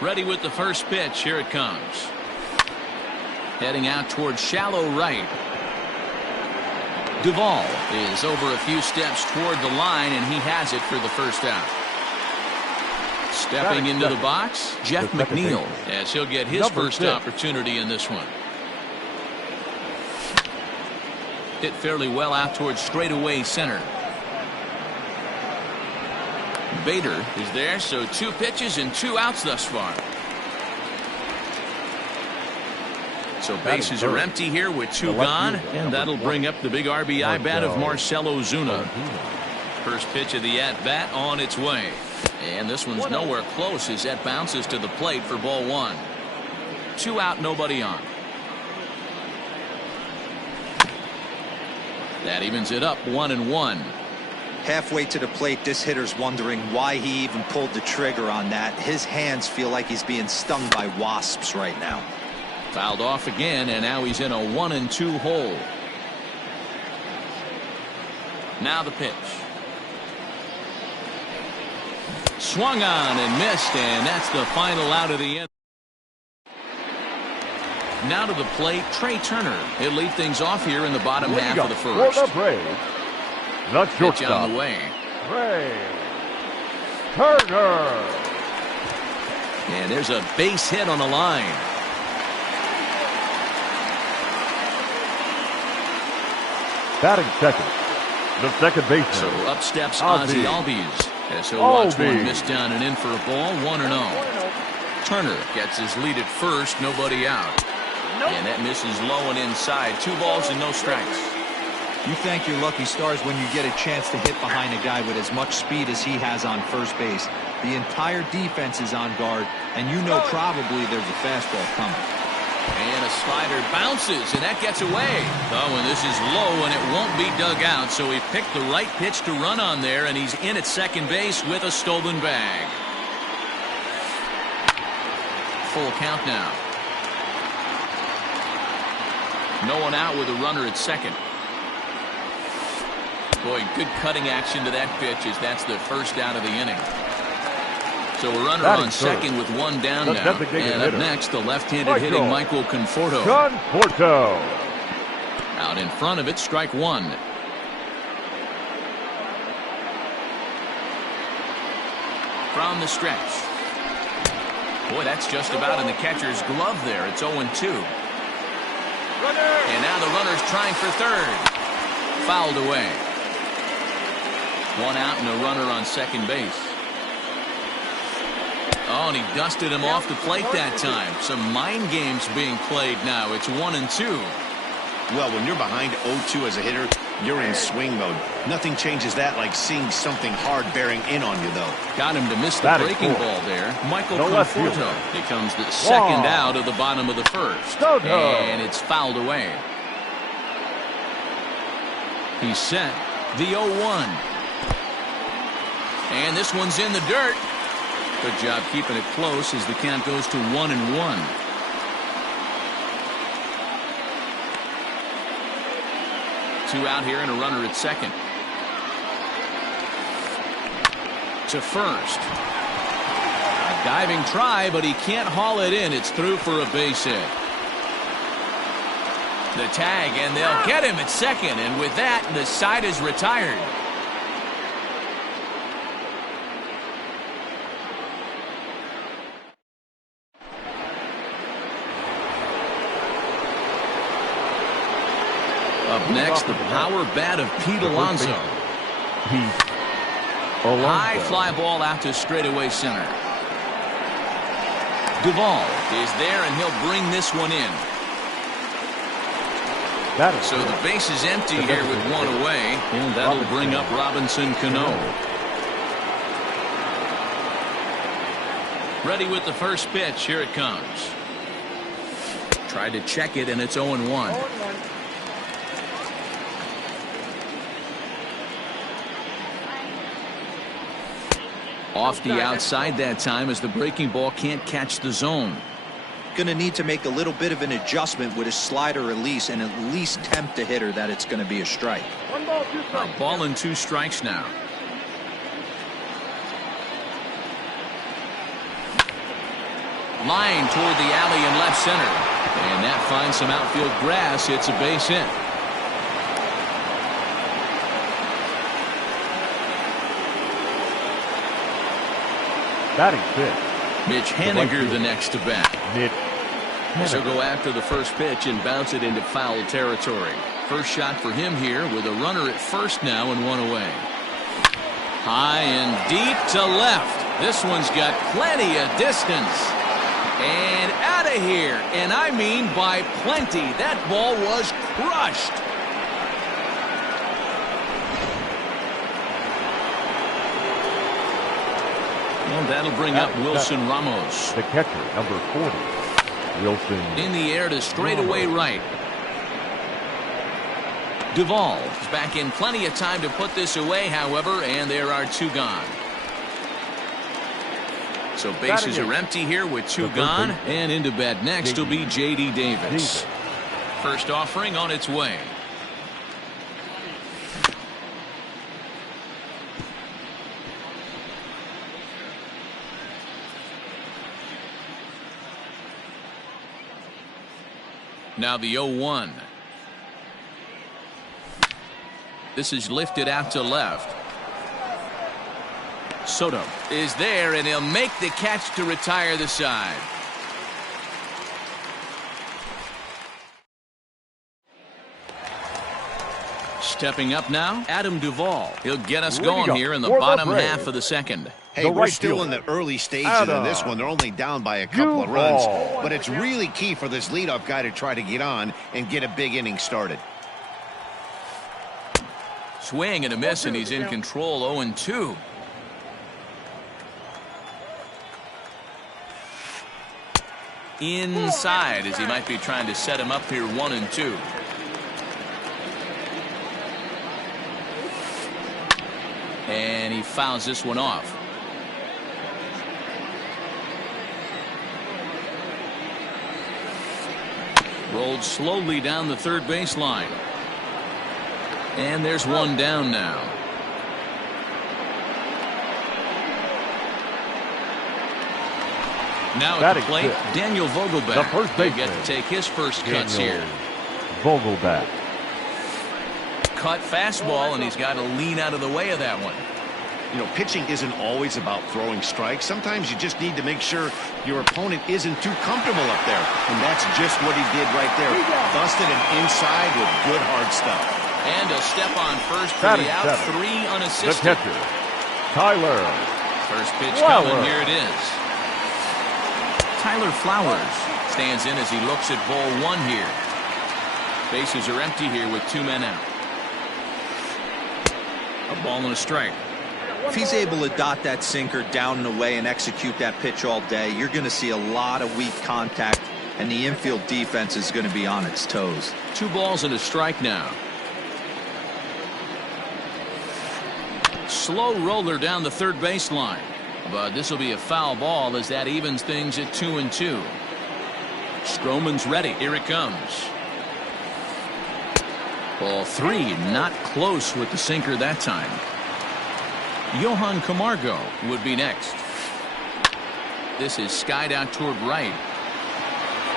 Ready with the first pitch. Here it comes. Heading out towards shallow right. Duvall is over a few steps toward the line, and he has it for the first out. Stepping into the box, Jeff McNeil, as he'll get his first opportunity in this one. Hit fairly well out towards straightaway center. Bader is there, so 2 pitches and 2 outs thus far. So bases are empty here with 2 gone, and that'll bring up the big RBI bat of Marcell Ozuna. First pitch of the at-bat on its way. And this one's nowhere close as that bounces to the plate for ball 1. 2 out, nobody on. That evens it up 1-1. Halfway to the plate, this hitter's wondering why he even pulled the trigger on that. His hands feel like he's being stung by wasps right now. Fouled off again, and now he's in a 1-2 hole. Now the pitch. Swung on and missed, and that's the final out of the inning. Now to the plate, Trey Turner. He'll lead things off here in the bottom half of the first. For the Braves, the shortstop, on the way. Trey Turner. And there's a base hit on the line. Batting second, the second baseman. So up steps Ozzie Albies. As he'll watch one miss down and in for a ball, 1-0. Turner gets his lead at first, nobody out. And that misses low and inside. 2 balls and no strikes. You thank your lucky stars when you get a chance to hit behind a guy with as much speed as he has on first base. The entire defense is on guard, and you know probably there's a fastball coming. And a slider bounces, and that gets away. Oh, and this is low, and it won't be dug out, so he picked the right pitch to run on there, and he's in at second base with a stolen bag. Full count now. No one out with a runner at second. Boy, good cutting action to that pitch as that's the first out of the inning. So a runner on second with 1 down now. And up next, the left-handed hitting Michael Conforto. Out in front of it, strike 1. From the stretch. Boy, that's just about in the catcher's glove there. It's 0-2. And now the runner's trying for third. Fouled away. 1 out and a runner on second base. Oh, and he dusted him off the plate that time. Some mind games being played now. It's 1-2. Well, when you're behind 0-2 as a hitter, you're in swing mode. Nothing changes that like seeing something hard bearing in on you, though. Got him to miss the breaking ball there. Michael Conforto becomes the second out of the bottom of the first. And it's fouled away. He's set. The 0-1. And this one's in the dirt. Good job keeping it close as the count goes to 1-1. Two out here and a runner at second. To first. A diving try, but he can't haul it in. It's through for a base hit. The tag, and they'll get him at second. And with that, the side is retired. Up next, the power bat of Pete Alonso. High fly ball out to straightaway center. Duvall is there, and he'll bring this one in. So the base is empty here with 1 away, and that'll bring up Robinson Cano. Ready with the first pitch. Here it comes. Tried to check it, and it's 0-1. Off the outside that time as the breaking ball can't catch the zone. going to need to make a little bit of an adjustment with his slider release and at least tempt the hitter that it's going to be a strike. 1 ball, 2 A strikes. ball and 2 strikes now. Line toward the alley in left center. And that finds some outfield grass. It's a base hit. Batting fifth, Mitch Haniger the next to bat. Mitch She'll Haniger. go after the first pitch and bounce it into foul territory. First shot for him here with a runner at first now and 1 away. High and deep to left. This one's got plenty of distance. And out of here. And I mean by plenty. That ball was crushed. Well, that'll bring up Wilson Ramos. The catcher, number 40, Wilson. In the air to straightaway right. Duvall is back in plenty of time to put this away, however, and there are 2 gone. So bases are empty here with 2 gone, and into bat next will be J.D. Davis. First offering on its way. Now the 0-1. This is lifted out to left. Soto is there, and he'll make the catch to retire the side. Stepping up now, Adam Duvall. He'll get us going here in the bottom half of the second. Hey, The we're right still fielder, in the early stages Adam of this one. They're only down by a couple of Duvall. runs. But it's really key for this leadoff guy to try to get on and get a big inning started. Swing and a miss, and he's in control. 0-2. Inside, as he might be trying to set him up here. 1-2. And he fouls this one off. Rolled slowly down the third baseline. And there's one down now. Now at the Batting plate, fifth, Daniel Vogelbach. the first He'll get baseman, to take his first cuts Daniel here. Vogelbach. Cut fastball, and he's got to lean out of the way of that one. You know, pitching isn't always about throwing strikes. Sometimes you just need to make sure your opponent isn't too comfortable up there. And that's just what he did right there. Busted him inside with good hard stuff. And he'll step on first for Batting the out. seventh, 3 The unassisted. catcher, Tyler First pitch Flowers. coming. Here it is. Tyler Flowers stands in as he looks at ball 1 here. Bases are empty here with 2 men out. A ball and a strike. If he's able to dot that sinker down and away and execute that pitch all day, you're going to see a lot of weak contact, and the infield defense is going to be on its toes. 2 balls and a strike now. Slow roller down the third baseline. But this will be a foul ball as that evens things at 2-2. Stroman's ready. Here it comes. Ball 3, not close with the sinker that time. Johan Camargo would be next. This is skied out toward right.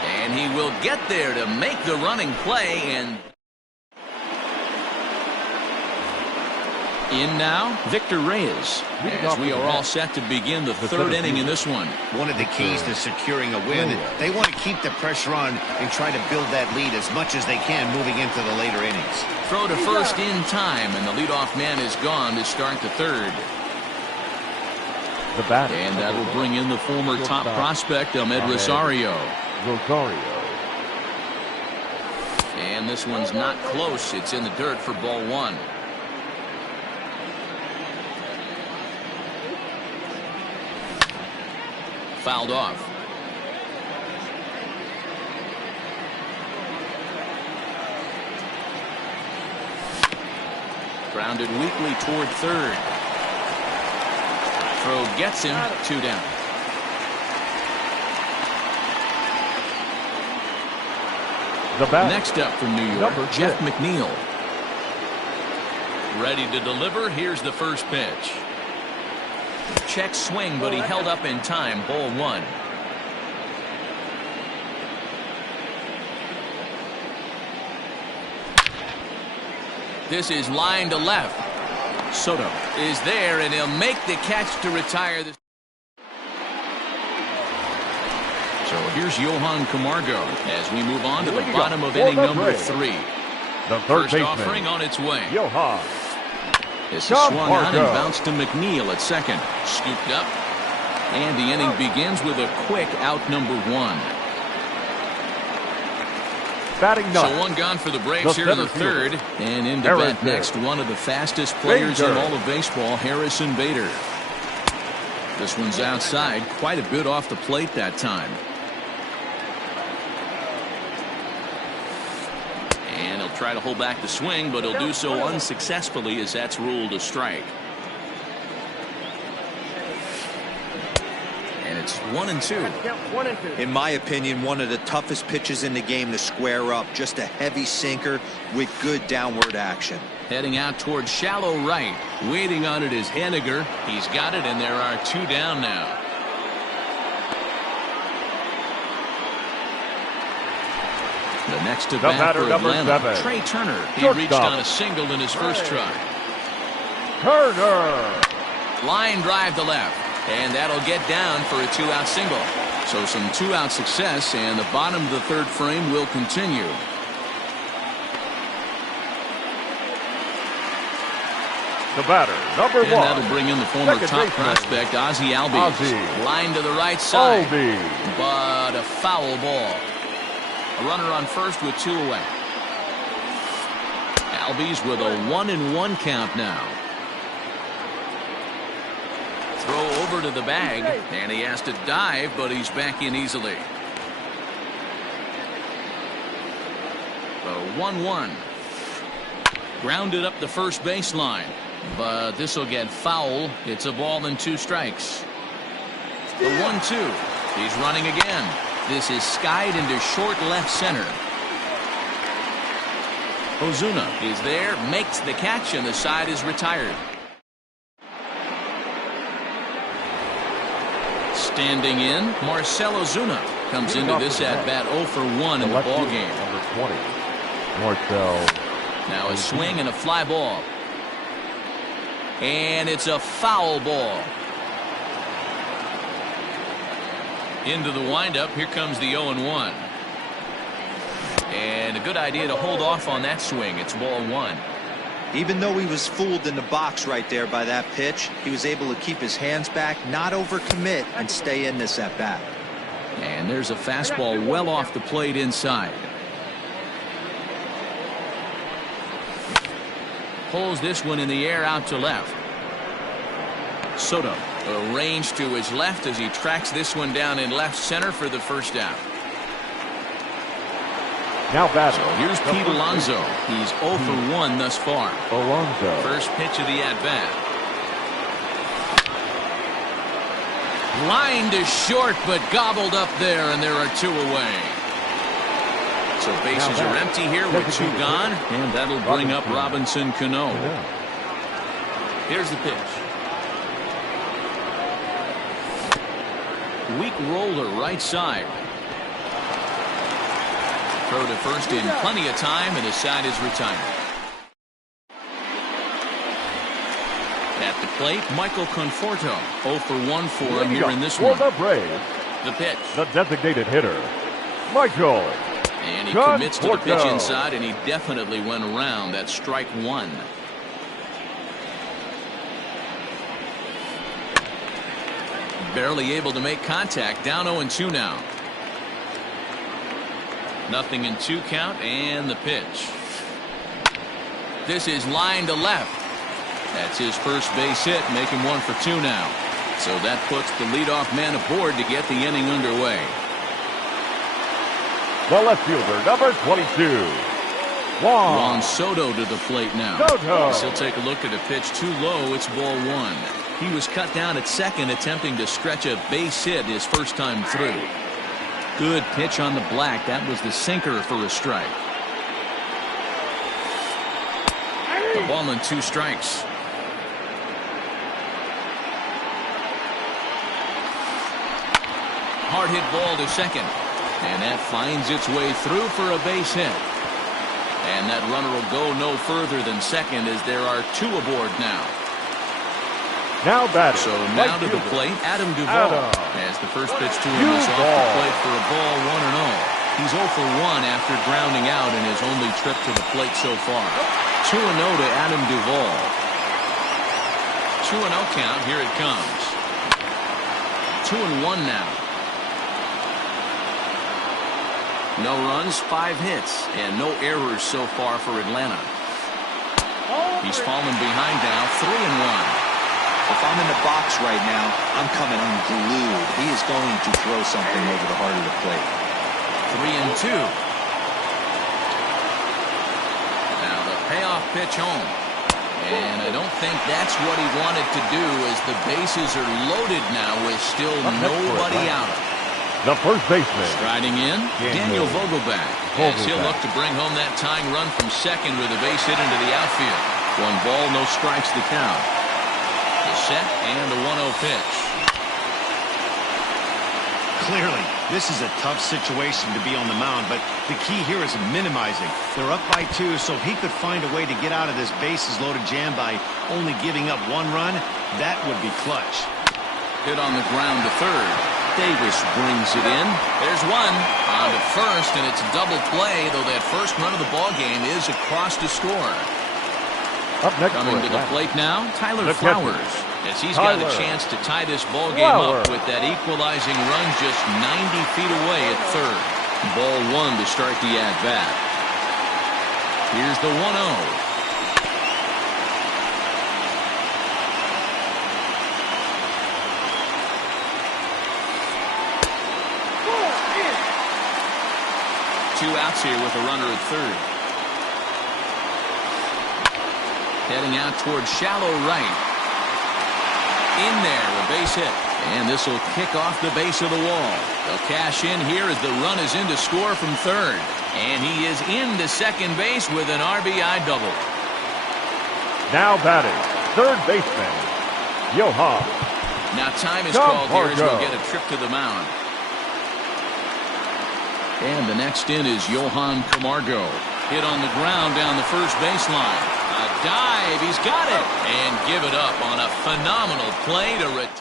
And he will get there to make the running play. And in now, Victor Reyes. As we are all set to begin the third inning in this one. One of the keys to securing a win. They want to keep the pressure on and try to build that lead as much as they can moving into the later innings. Throw to first in time, and the leadoff man is gone to start the third. The batter, And that will bring in the former top prospect, Ahmed Rosario. Rosario. And this one's not close. It's in the dirt for ball 1. Fouled off. Grounded weakly toward third. Throw gets him. 2 down. The bat. Next up from New York, Number Jeff 6. McNeil. Ready to deliver. Here's the first pitch. Check swing, but he held up in time. Ball 1. This is line to left. Soto is there, and he'll make the catch to retire this. So here's Johan Camargo as we move on to the bottom of inning number 3. The third First offering on its way. Johan. This is swung on and bounced to McNeil at second. Scooped up. And the inning begins with a quick out number 1. Batting ninth. So one gone for the Braves here to the third. And into bat next, one of the fastest players in all of baseball, Harrison Bader. This one's outside, quite a bit off the plate that time. And he'll try to hold back the swing, but he'll do so unsuccessfully as that's ruled a strike. And it's 1-2. Yep, 1-2. In my opinion, one of the toughest pitches in the game to square up. Just a heavy sinker with good downward action. Heading out towards shallow right. Waiting on it is Henniger. He's got it, and there are 2 down now. The next to bat for Atlanta, Trey Turner. He reached on a single in his first try. Turner. Line drive to left. And that'll get down for a 2-out single. So some 2-out success, and the bottom of the third frame will continue. The batter, number 1. And that'll bring in the former top prospect, Ozzie Albies. Line to the right side. But a foul ball. A runner on first with 2 away. Albies with a 1-1 count now. Throw over to the bag, and he has to dive, but he's back in easily. The 1-1. Grounded up the first baseline, but this will get foul. It's a ball and 2 strikes. The 1-2. He's running again. This is skied into short left center. Ozuna is there, makes the catch, and the side is retired. Standing in, Marcell Ozuna comes into this at bat 0 for 1 in the ball game. Number 20, Marcell. Now a swing and a fly ball. And it's a foul ball. Into the windup. Here comes the 0-1. And a good idea to hold off on that swing. It's ball 1. Even though he was fooled in the box right there by that pitch, he was able to keep his hands back, not overcommit, and stay in this at bat. And there's a fastball well off the plate inside. Pulls this one in the air out to left. Soto arranged to his left as he tracks this one down in left center for the first out. Now batting. So here's Pete Alonso. He's 0 for 1 thus far. Alonso. First pitch of the at-bat. Line to short, but gobbled up there, and there are 2 away. So bases are empty here with 2 gone, and that'll bring up Robinson Cano. Here's the pitch. Weak roller right side. Throw to first in plenty of time, and his side is retired. At the plate, Michael Conforto. 0 for 1 for him here in this one. For the Braves, The pitch. the designated hitter, Michael And he commits to the pitch inside, and he definitely went around. That's strike 1. Barely able to make contact. Down 0-2 now. 0-2 count, and the pitch. This is line to left. That's his first base hit, making 1 for 2 now. So that puts the leadoff man aboard to get the inning underway. The left fielder, number 22, Juan Soto to the plate now. Soto. He'll take a look at a pitch too low. It's ball 1. He was cut down at second, attempting to stretch a base hit his first time through. Good pitch on the black. That was the sinker for a strike. The ball and 2 strikes. Hard hit ball to second. And that finds its way through for a base hit. And that runner will go no further than second as there are 2 aboard now. Now batting. So now to the plate, Adam Duvall. As the first pitch to him is off the plate for a ball, 1-0. He's 0 for 1 after grounding out in his only trip to the plate so far. 2-0 to Adam Duvall. 2-0 count. Here it comes. 2-1 now. No runs, 5 hits, and no errors so far for Atlanta. He's fallen behind now, 3-1. If I'm in the box right now, I'm coming unglued. He is going to throw something over the heart of the plate. 3-2. Now the payoff pitch home. And I don't think that's what he wanted to do, as the bases are loaded now with still nobody out. The first baseman. Striding in, Daniel Vogelbach. As he'll look to bring home that tying run from second with a base hit into the outfield. 1 ball, no strikes the count. The set and the 1-0 pitch. Clearly, this is a tough situation to be on the mound, but the key here is minimizing. They're up by 2, so if he could find a way to get out of this bases-loaded jam by only giving up 1 run, that would be clutch. Hit on the ground to third. Davis brings it in. There's 1 on to first, and it's a double play, though that first run of the ball game is across to score. Up next Coming to the plate now, Tyler Flowers, as he's got a chance to tie this ball game up with that equalizing run just 90 feet away at third. Ball 1 to start the at-bat. Here's the 1-0. Two outs here with a runner at third. Heading out towards shallow right. In there, a base hit. And this will kick off the base of the wall. They'll cash in here as the run is in to score from third. And he is into second base with an RBI double. Now batting, third baseman, Johan. Now time is called here as we'll get a trip to the mound. And the next in is Johan Camargo. Hit on the ground down the first baseline. A dive, he's got it. And give it up on a phenomenal play to retire.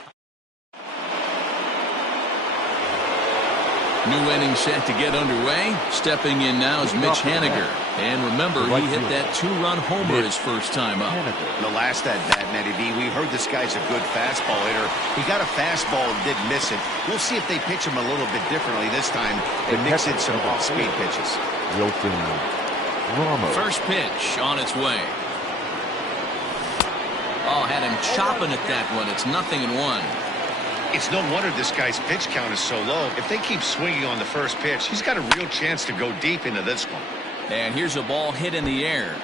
New inning set to get underway. Stepping in now is Mitch Haniger. And remember, he hit that 2-run homer his first time up. The last at-bat, Nettie B, we heard this guy's a good fastball hitter. He got a fastball and didn't miss it. We'll see if they pitch him a little bit differently this time and mix in some off-speed pitches. Wilson Ramos. First pitch on its way. Oh, had him chopping at that one. It's 0-1. It's no wonder this guy's pitch count is so low. If they keep swinging on the first pitch, he's got a real chance to go deep into this one. And here's a ball hit in the air.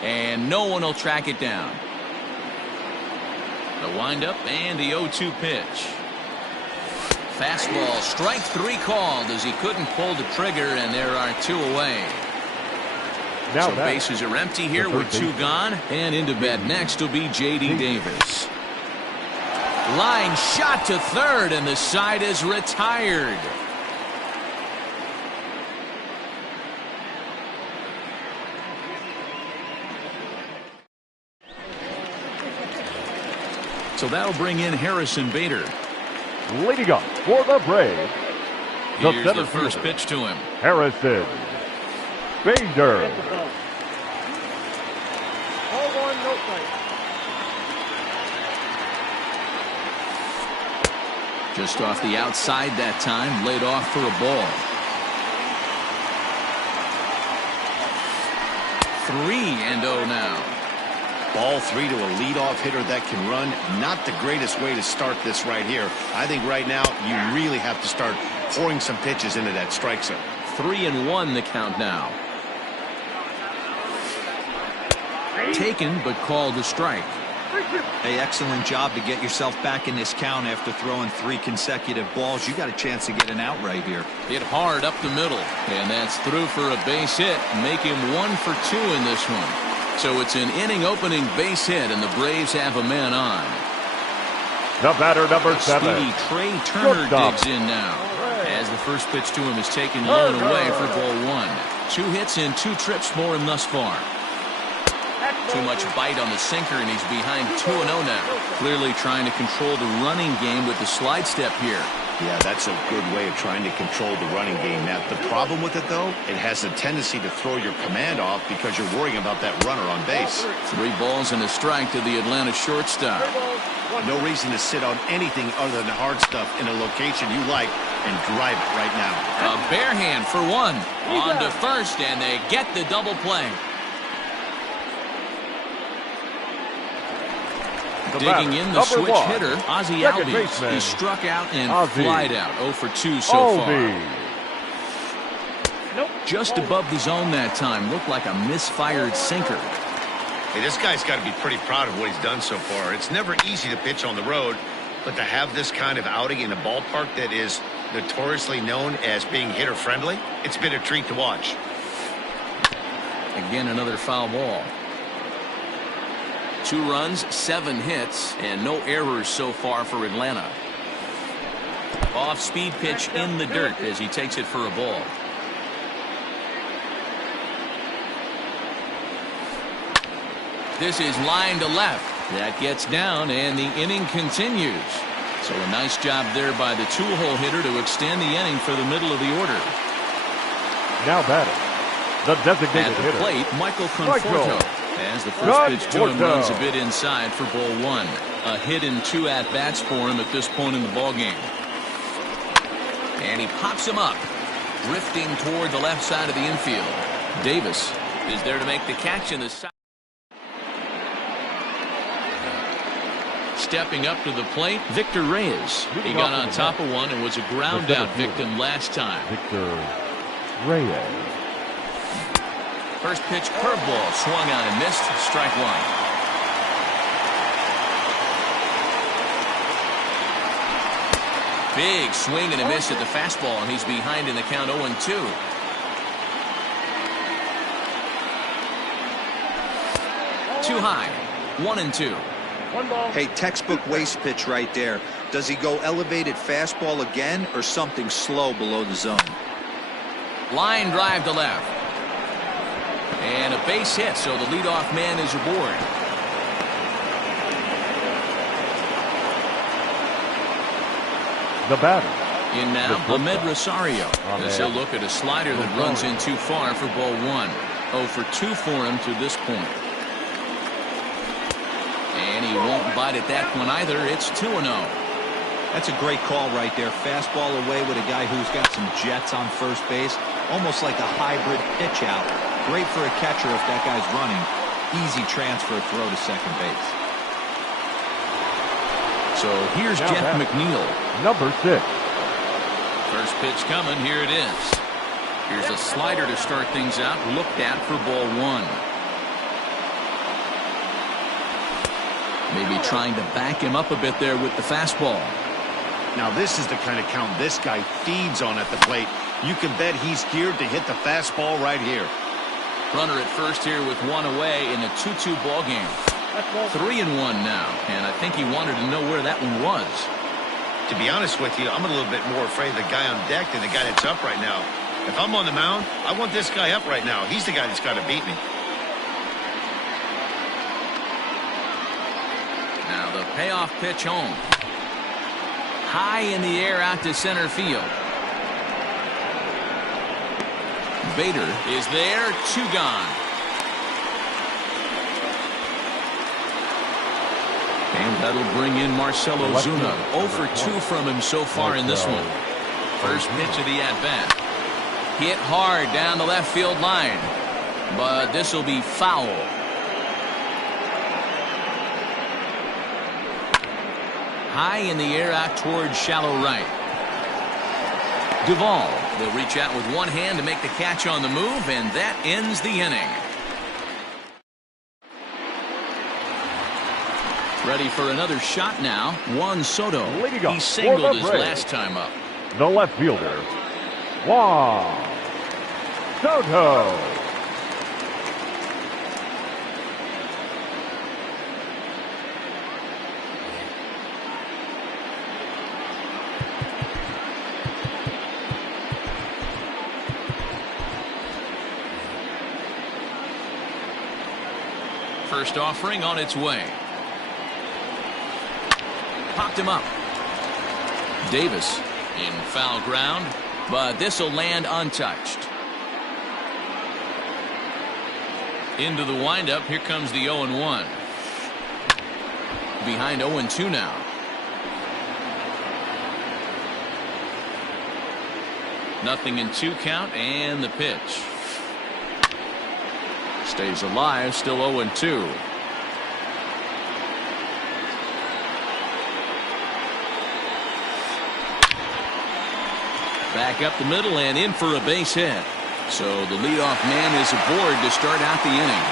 And no one will track it down. The windup and the 0-2 pitch. Fastball, strike 3 called as he couldn't pull the trigger, and there are 2 away. Now so bases are empty here with 2 gone. And into bat next will be J.D. Davis. Line shot to third, and the side is retired. So that'll bring in Harrison Bader. Leading up for the Braves. Here's the first pitch to him. Harrison Bader. All 1, no strike. Just off the outside that time, laid off for a ball. 3-0 now. Ball 3 to a leadoff hitter that can run. Not the greatest way to start this right here. I think right now you really have to start pouring some pitches into that strike zone. 3-1 the count now. Taken but called a strike. Hey, excellent job to get yourself back in this count after throwing 3 consecutive balls. You got a chance to get an out right here. Hit hard up the middle, and that's through for a base hit. Make him 1 for 2 in this one. So it's an inning-opening base hit, and the Braves have a man on. The batter, number 7. Speedy Trey Turner Shortstop. digs in now. As the first pitch to him is taken low and away for ball 1. 2 hits and 2 trips for him thus far. Too much bite on the sinker, and he's behind 2-0 now. Clearly trying to control the running game with the slide step here. Yeah, that's a good way of trying to control the running game. Now, the problem with it, though, it has a tendency to throw your command off because you're worrying about that runner on base. 3 balls and a strike to the Atlanta shortstop. No reason to sit on anything other than hard stuff in a location you like and drive it right now. A bare hand for 1. On to first, and they get the double play. Digging in the switch hitter, Ozzie Albies. He struck out and flied out. 0 for 2 so far. Just above the zone that time. Looked like a misfired sinker. Hey, this guy's got to be pretty proud of what he's done so far. It's never easy to pitch on the road, but to have this kind of outing in a ballpark that is notoriously known as being hitter-friendly, it's been a treat to watch. Again, another foul ball. 2 runs, 7 hits, and no errors so far for Atlanta. Off-speed pitch in the dirt as he takes it for a ball. This is line to left. That gets down, and the inning continues. So a nice job there by the two-hole hitter to extend the inning for the middle of the order. Now batting, the designated At the hitter, plate, Michael Conforto. As the first pitch to him runs a bit inside for ball 1. A hit and 2 at-bats for him at this point in the ballgame. And he pops him up, drifting toward the left side of the infield. Davis is there to make the catch in the side. Stepping up to the plate, Victor Reyes. He got on top of one and was a ground out victim last time. Victor Reyes. First pitch curveball swung on and missed. Strike 1. Big swing and a miss at the fastball, and he's behind in the count 0-2. Too high. 1-2. Hey, textbook waste pitch right there. Does he go elevated fastball again or something slow below the zone? Line drive to left. And a base hit, so the leadoff man is aboard. The batter. In now, Ahmed Rosario. As he'll look at a slider that runs in too far for ball 1. 0 for 2 for him to this point. And he won't bite at that one either. It's 2-0. That's a great call right there. Fastball away with a guy who's got some jets on first base. Almost like a hybrid pitch out. Great for a catcher if that guy's running. Easy transfer throw to second base. So here's Jeff McNeil. Number 6. First pitch coming. Here it is. Here's a slider to start things out. Looked at for ball 1. Maybe trying to back him up a bit there with the fastball. Now, this is the kind of count this guy feeds on at the plate. You can bet he's geared to hit the fastball right here. Runner at first here with 1 away in a 2-2 ball game. 3-1 now, and I think he wanted to know where that one was. To be honest with you, I'm a little bit more afraid of the guy on deck than the guy that's up right now. If I'm on the mound, I want this guy up right now. He's the guy that's got to beat me. Now the payoff pitch home. High in the air out to center field. Bader is there. 2 gone. And that'll bring in Marcell Ozuna. 0 for 2 from him so far in this one. First pitch of the at-bat. Hit hard down the left field line. But this will be foul. High in the air out towards shallow right. Duvall will reach out with one hand to make the catch on the move, and that ends the inning. Ready for another shot now. Juan Soto. Leading off He for singled the his Braves. last time up. The left fielder, Juan Soto. First offering on its way. Popped him up. Davis in foul ground, but this will land untouched. Into the windup. Here comes the 0-1. Behind 0-2 now. Nothing in 2 count, and the pitch. Stays alive, still 0-2. Back up the middle and in for a base hit. So the leadoff man is aboard to start out the inning.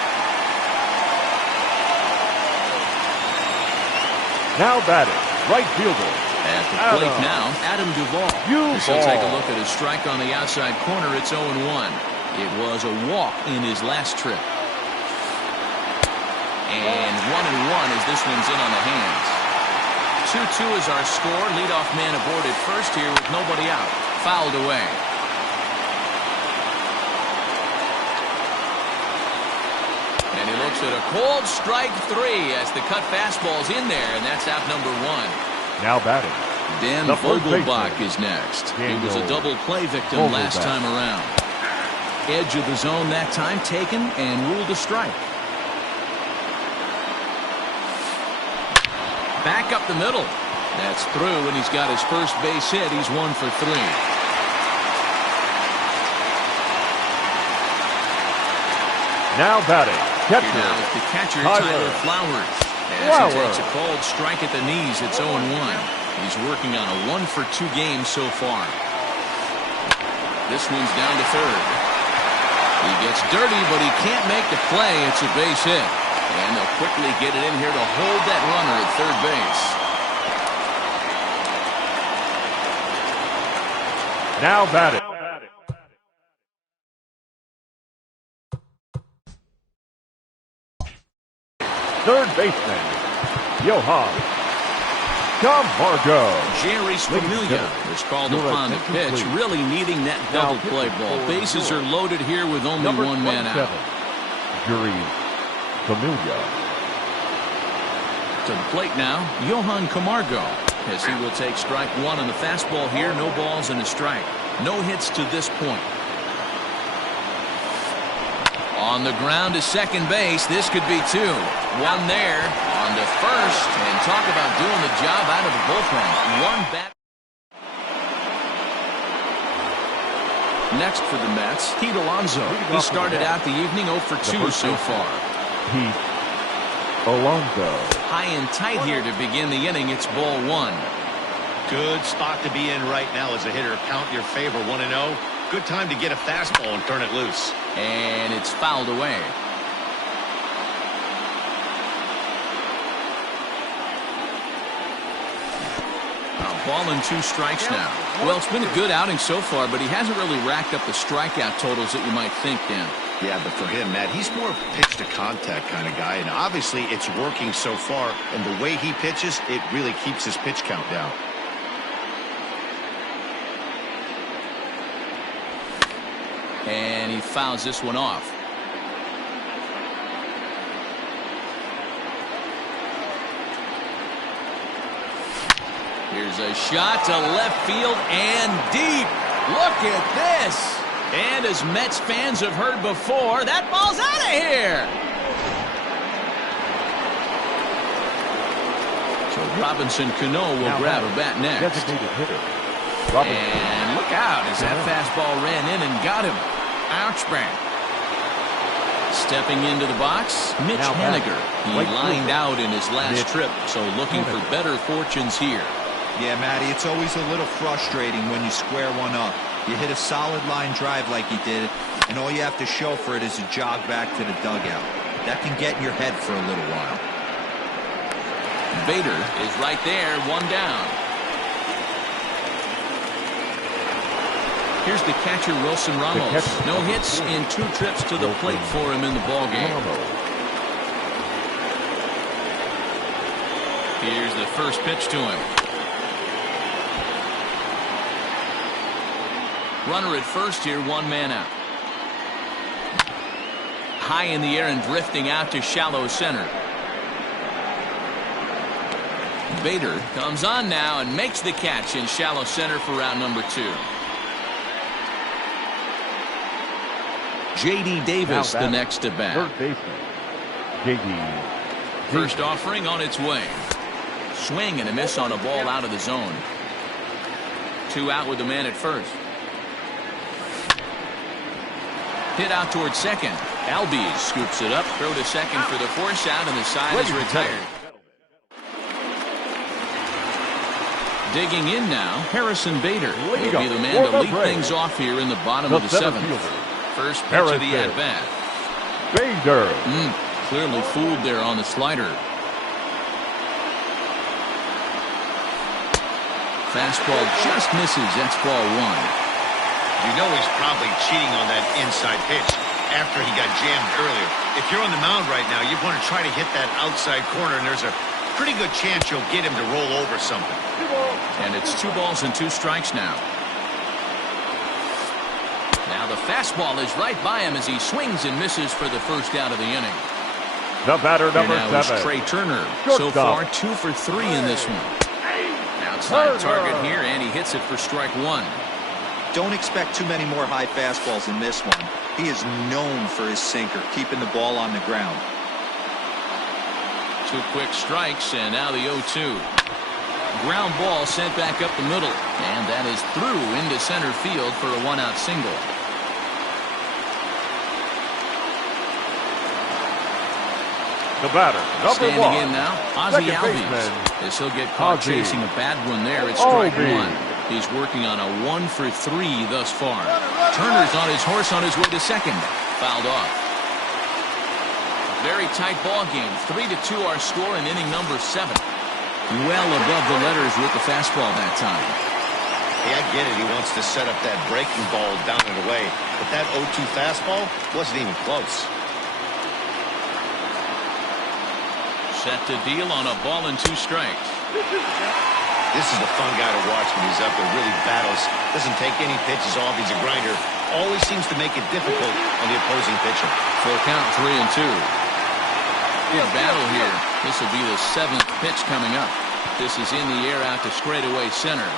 Now batting, right fielder. At the plate now, Adam Duvall. This will take a look at a strike on the outside corner. It's 0-1. It was a walk in his last trip. And 1-1 as this one's in on the hands. 2-2 is our score. Leadoff man aboard at first here with nobody out. Fouled away. And he looks at a cold strike 3 as the cut fastball's in there, and that's out number 1. Now batting, Dan the first Vogelbach baseman, is next. He Daniel was a double play victim last Vogelbach. time around. Edge of the zone that time taken and ruled a strike. Back up the middle. That's through, and he's got his first base hit. He's 1 for 3. now batting, Here catcher, now is the catcher, Tyler Tyler Flowers. As he takes a cold strike at the knees, it's 0-1. He's working on a 1 for 2 game so far. This one's down to third. He gets dirty, but he can't make the play. It's a base hit. And they'll quickly get it in here to hold that runner at third base. now batting. Third baseman, Johan Camargo. Jerry Familia is called upon to pitch, really needing that double play ball. Bases are loaded here with only Number one man out. 27, Jerry Familia. To the plate now, Johan Camargo, as he will take strike 1 on the fastball here. No balls and a strike. No hits to this point. On the ground to second base. This could be 2. 1 there on to first. And talk about doing the job out of the bullpen. 1 bat. Next for the Mets, Pete Alonso. He started out the evening 0 for 2 so far. Pete Alonso. High and tight here to begin the inning. It's ball 1. Good spot to be in right now as a hitter. Count your favor 1-0. Good time to get a fastball and turn it loose. And it's fouled away. A ball and 2 strikes now. Well, it's been a good outing so far, but he hasn't really racked up the strikeout totals that you might think, Dan. Yeah, but for him, Matt, he's more pitch to contact kind of guy, and obviously it's working so far, and the way he pitches, it really keeps his pitch count down. And he fouls this one off. Here's a shot to left field and deep. Look at this. And as Mets fans have heard before, that ball's out of here. So Robinson Cano will grab a bat next. Designated hitter. And look out as that fastball ran in and got him. Ouch bang. Stepping into the box, Mitch Haniger. He lined out in his last trip, so looking for better fortunes here. Yeah, Matty, it's always a little frustrating when you square one up. You hit a solid line drive like he did, and all you have to show for it is a jog back to the dugout. That can get in your head for a little while. Bader is right there, one down. Here's the catcher, Wilson Ramos. No hits in 2 trips to the plate for him in the ballgame. Here's the first pitch to him. Runner at first here, 1 man out. High in the air and drifting out to shallow center. Bader comes on now and makes the catch in shallow center for round number 2. J.D. Davis the next to bat. Third baseman, J.D. First offering on its way. Swing and a miss on a ball out of the zone. 2 out with the man at first. Hit out towards second. Albies scoops it up, throw to second for the force out, and the side is retired. Digging in now, Harrison Bader will be the man to lead things off here in the bottom of the 7th. First pitch of the at-bat. Bader. Clearly fooled there on the slider. Fastball just misses. That's ball 1. You know he's probably cheating on that inside pitch after he got jammed earlier. If you're on the mound right now, you want to try to hit that outside corner, and there's a pretty good chance you'll get him to roll over something. And it's 2 balls and 2 strikes now. Now the fastball is right by him as he swings and misses for the first out of the inning. The batter, number 7. Trey Turner. So Shortstop. far 2 for 3 in this one. Outside target here, and he hits it for strike 1. Don't expect too many more high fastballs in this one. He is known for his sinker, keeping the ball on the ground. 2 quick strikes, and now the 0-2. Ground ball sent back up the middle, and that is through into center field for a 1-out single. The batter, number 1. Standing in now, Ozzie Albies. As he'll get caught chasing a bad one there. It's strike 1. He's working on a 1 for 3 thus far. Turner's on his horse on his way to second. Fouled off. Very tight ball game. 3-2 our score in inning number 7. Well above the letters with the fastball that time. Hey, I get it. He wants to set up that breaking ball down and away. But that 0-2 fastball wasn't even close. Set to deal on a ball and 2 strikes. This is a fun guy to watch when he's up there. Really battles. Doesn't take any pitches off. He's a grinder. Always seems to make it difficult on the opposing pitcher. Full count, 3-2. Good battle here. This will be the 7th pitch coming up. This is in the air out to straightaway center.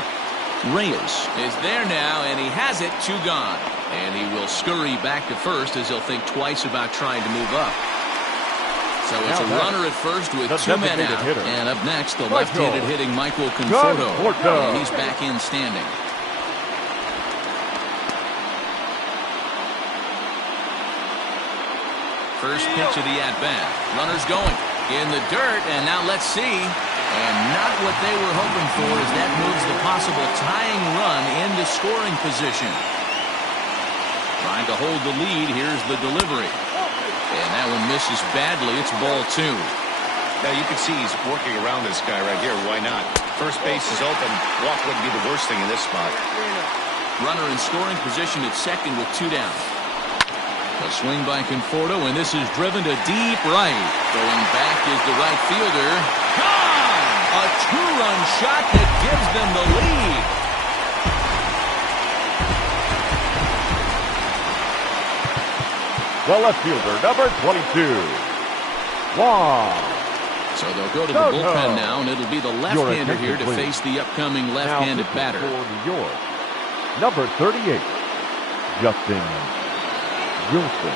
Reyes is there now, and he has it. 2 gone. And he will scurry back to first as he'll think twice about trying to move up. So it's a runner at first with 2 men out. And up next, the left-handed hitting Michael Conforto. And he's back in standing. First pitch of the at-bat. Runners going in the dirt, and now let's see. And not what they were hoping for as that moves the possible tying run into scoring position. Trying to hold the lead. Here's the delivery. And that one misses badly. It's ball 2. Now you can see he's working around this guy right here. Why not? First base is open. Walk wouldn't be the worst thing in this spot. Runner in scoring position at second with 2 down. A swing by Conforto, and this is driven to deep right. Going back is the right fielder. Gone! A 2-run shot that gives them the lead. The left fielder, number 22. Wong. So they'll go to the bullpen now, and it'll be the left-hander here to face the upcoming left-handed batter. For New York, number 38, Justin Wilson.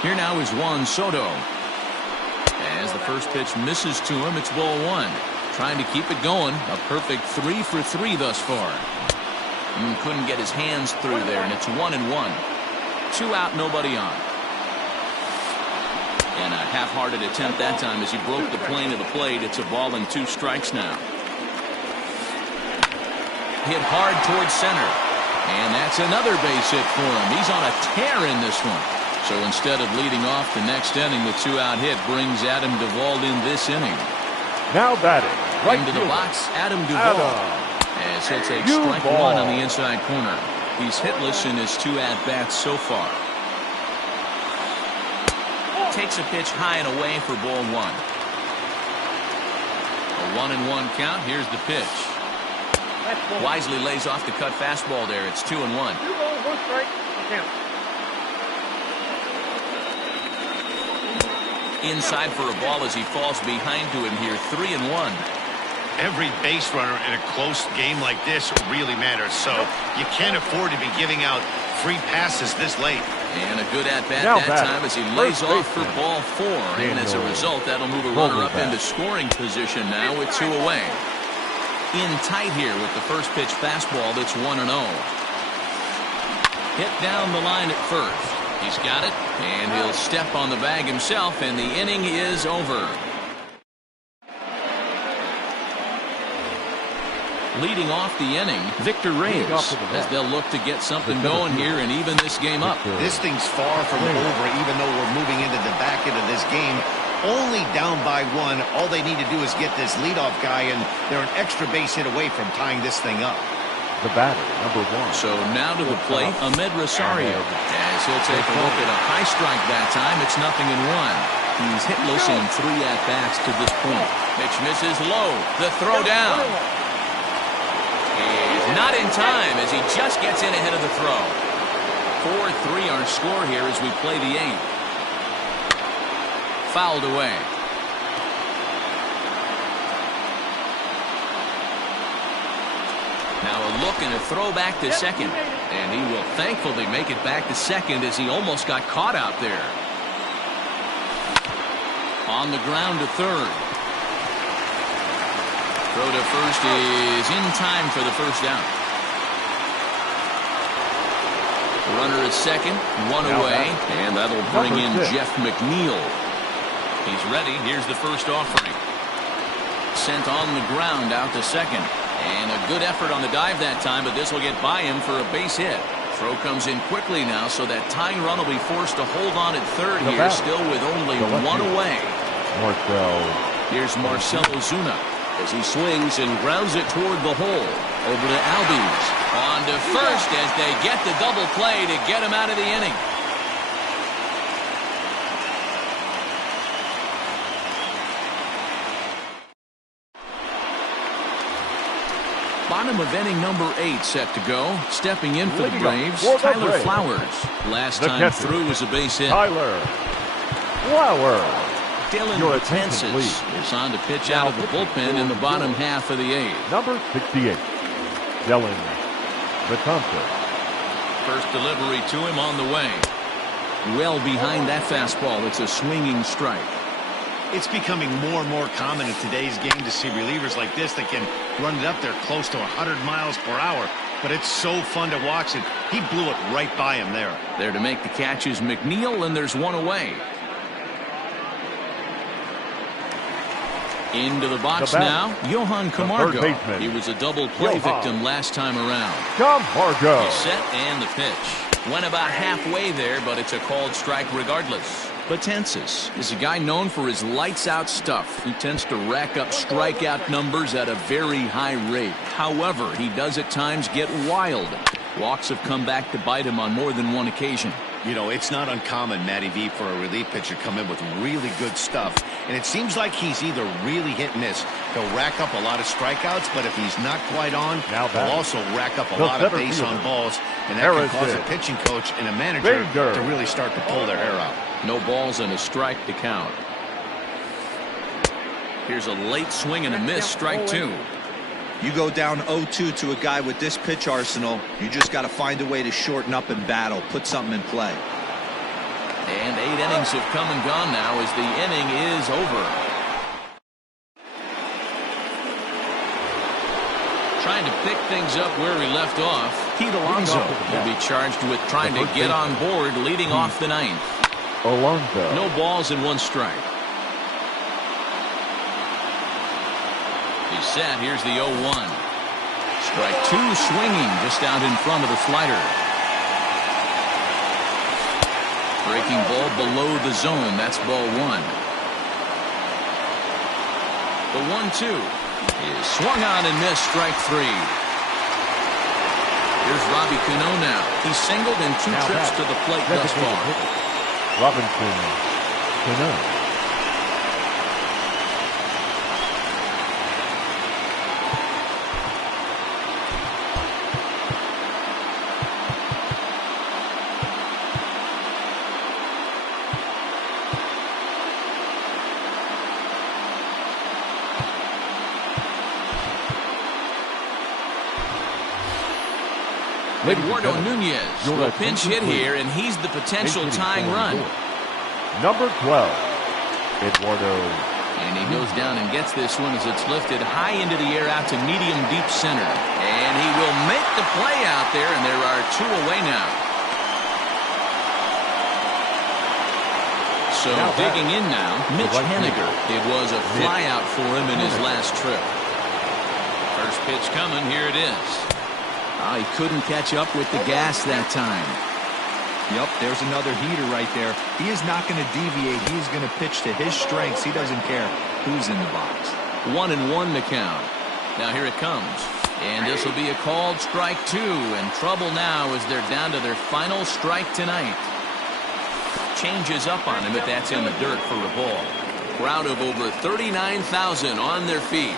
Here now is Juan Soto. As the first pitch misses to him, it's ball 1. Trying to keep it going. A perfect 3 for 3 thus far. Couldn't get his hands through there, and it's 1-1. 2 out, nobody on. And a half-hearted attempt that time as he broke the plane of the plate. It's a ball and 2 strikes now. Hit hard towards center. And that's another base hit for him. He's on a tear in this one. So instead of leading off the next inning, the 2-out hit brings Adam Duvall in this inning. Now batting, right Into the fielder, box, Adam Duvall. As he'll take strike Duvall. 1 on the inside corner. He's hitless in his 2 at-bats so far. Takes a pitch high and away for ball 1. A 1-1 count. Here's the pitch. Wisely lays off the cut fastball there. It's 2-1. 2 balls, 1 strike, count. Inside for a ball as he falls behind to him here. 3-1. Every base runner in a close game like this really matters, so you can't afford to be giving out free passes this late. And a good at-bat Now that batting, time as he lays first off for baseman, ball 4. And as a Daniel result, that'll move a runner up Vogelbach. into scoring position now with 2 away. In tight here with the first pitch fastball that's 1-0. Hit down the line at first. He's got it, and he'll step on the bag himself, and the inning is over. Leading off the inning, Victor Reyes, as they'll look to get something going here and even this game up. This thing's far from over, even though we're moving into the back end of this game. Only down by 1. All they need to do is get this leadoff guy, and they're an extra base hit away from tying this thing up. The batter, number 1. So now to the plate, Ahmed Rosario, as he'll take a look at a high strike that time. It's 0-1. He's hitless in 3 at-bats to this point. Pitch misses low. The throw down. He's not in time as he just gets in ahead of the throw. 4-3 our score here as we play the 8th. Fouled away. Now a look and a throw back to second. And he will thankfully make it back to second as he almost got caught out there. On the ground to third. Throw to first is in time for the first down. The runner is second, 1 away, and that'll bring in Jeff McNeil. He's ready. Here's the first offering. Sent on the ground out to second. And a good effort on the dive that time, but this will get by him for a base hit. Throw comes in quickly now, so that tying run will be forced to hold on at third here, still with only 1 away. Here's Marcell Ozuna as he swings and grounds it toward the hole. Over to Albies. On to first as they get the double play to get him out of the inning. Bottom of inning number 8 set to go. Stepping in for the Braves, Tyler Flowers. Last time through was a base hit. Tyler Flowers. Dylan Betances is on to pitch out of the bullpen in the bottom half of the 8th. Number 68, Dylan Betances. First delivery to him on the way. Well behind that fastball. It's a swinging strike. It's becoming more and more common in today's game to see relievers like this that can run it up there close to 100 miles per hour. But it's so fun to watch it. He blew it right by him there. There to make the catch is McNeil, and there's 1 away. Into the box now, Johan Camargo. He was a double play victim last time around. Camargo. He's set and the pitch. Went about halfway there, but it's a called strike regardless. Betances is a guy known for his lights-out stuff. He tends to rack up strikeout numbers at a very high rate. However, he does at times get wild. Walks have come back to bite him on more than 1 occasion. You know, it's not uncommon, Matty V, for a relief pitcher to come in with really good stuff. And it seems like he's either really hit and miss. He'll rack up a lot of strikeouts, but if he's not quite on, he'll also rack up a lot of base on balls. And that can cause a pitching coach and a manager to really start to pull their hair out. No balls and a strike to count. Here's a late swing and a miss, strike 2. You go down 0-2 to a guy with this pitch arsenal, you just got to find a way to shorten up and battle, put something in play. And 8 innings have come and gone now as the inning is over. Trying to pick things up where we left off. Pete Alonso will be charged with trying to get on board leading off the 9th. Alonso. No balls and 1 strike. He's set. Here's the 0-1. Strike two, swinging just out in front of the slider. Breaking ball below the zone. That's ball one. The 1-2 is swung on and missed. Strike three. Here's Robbie Cano now. He's singled in two trips to the plate thus far. Robinson Cano. Eduardo Nunez will pinch hit here, and he's the potential tying run. Number 12, Eduardo. And he goes down and gets this one as it's lifted high into the air out to medium deep center. And he will make the play out there, and there are two away now. So digging in now, Mitch Haniger. It was a fly out for him in his last trip. First pitch coming, here it is. Oh, he couldn't catch up with the gas that time. Yep, there's another heater right there. He is not going to deviate. He's going to pitch to his strengths. He doesn't care who's in the box. 1-1 to count. Now here it comes. And this will be a called strike two. And trouble now as they're down to their final strike tonight. Changes up on him, but that's in the dirt for a ball. Crowd of over 39,000 on their feet.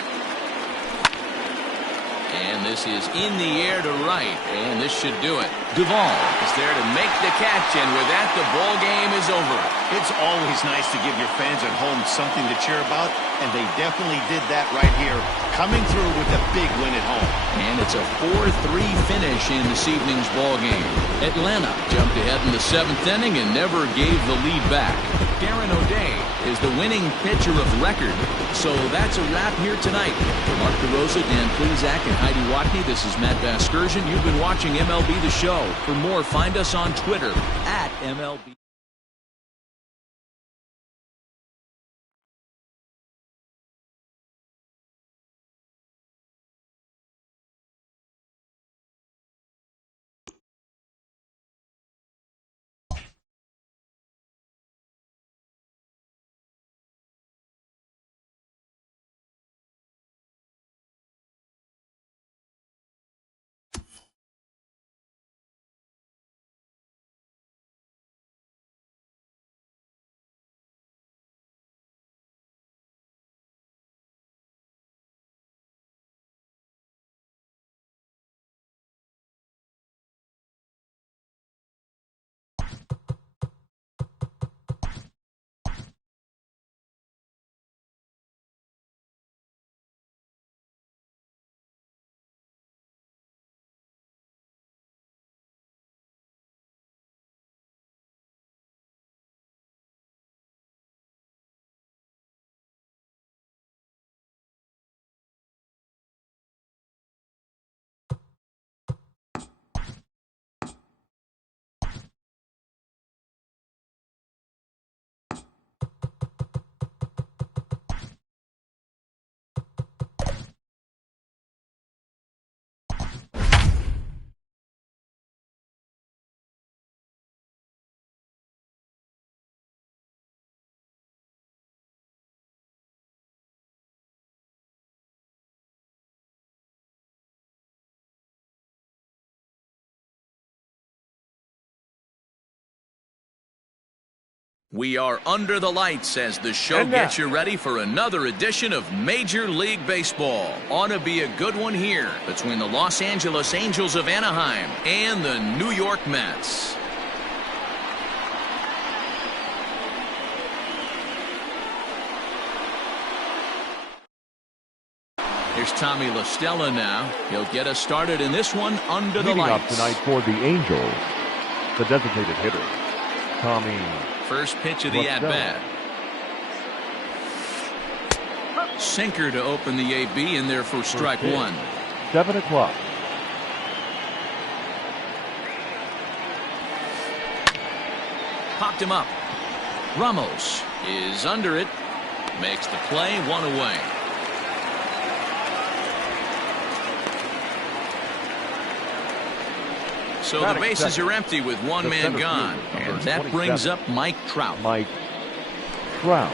And this is in the air to right, and this should do it. Duvall is there to make the catch, and with that, the ball game is over. It's always nice to give your fans at home something to cheer about, and they definitely did that right here, coming through with a big win at home. And it's a 4-3 finish in this evening's ball game. Atlanta jumped ahead in the 7th inning and never gave the lead back. Darren O'Day is the winning pitcher of record. So that's a wrap here tonight. For Mark DeRosa, Dan Plesac, and Heidi Watney, this is Matt Vasgersian. You've been watching MLB The Show. For more, find us on Twitter @MLB. We are under the lights as the show gets you ready for another edition of Major League Baseball. Ought to be a good one here between the Los Angeles Angels of Anaheim and the New York Mets. Here's Tommy La Stella now. He'll get us started in this one under the lights. Leading up tonight for the Angels, the designated hitter, Tommy. First pitch of the at-bat. Sinker to open the AB in there for strike one. 7 o'clock. Popped him up. Ramos is under it. Makes the play, one away. So the bases are empty with one man gone. And that brings up Mike Trout. Mike Trout.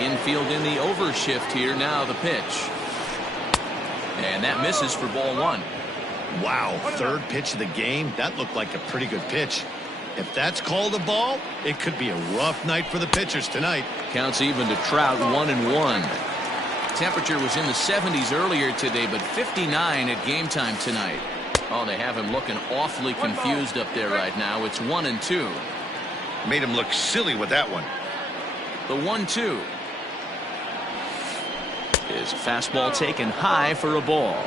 Infield in the overshift here. Now the pitch. And that misses for ball one. Wow, third pitch of the game. That looked like a pretty good pitch. If that's called a ball, it could be a rough night for the pitchers tonight. Counts even to Trout, 1-1. Temperature was in the 70s earlier today, but 59 at game time tonight. Oh, they have him looking awfully confused up there right now. It's 1-2. Made him look silly with that one. The 1-2 is a fastball taken high for a ball.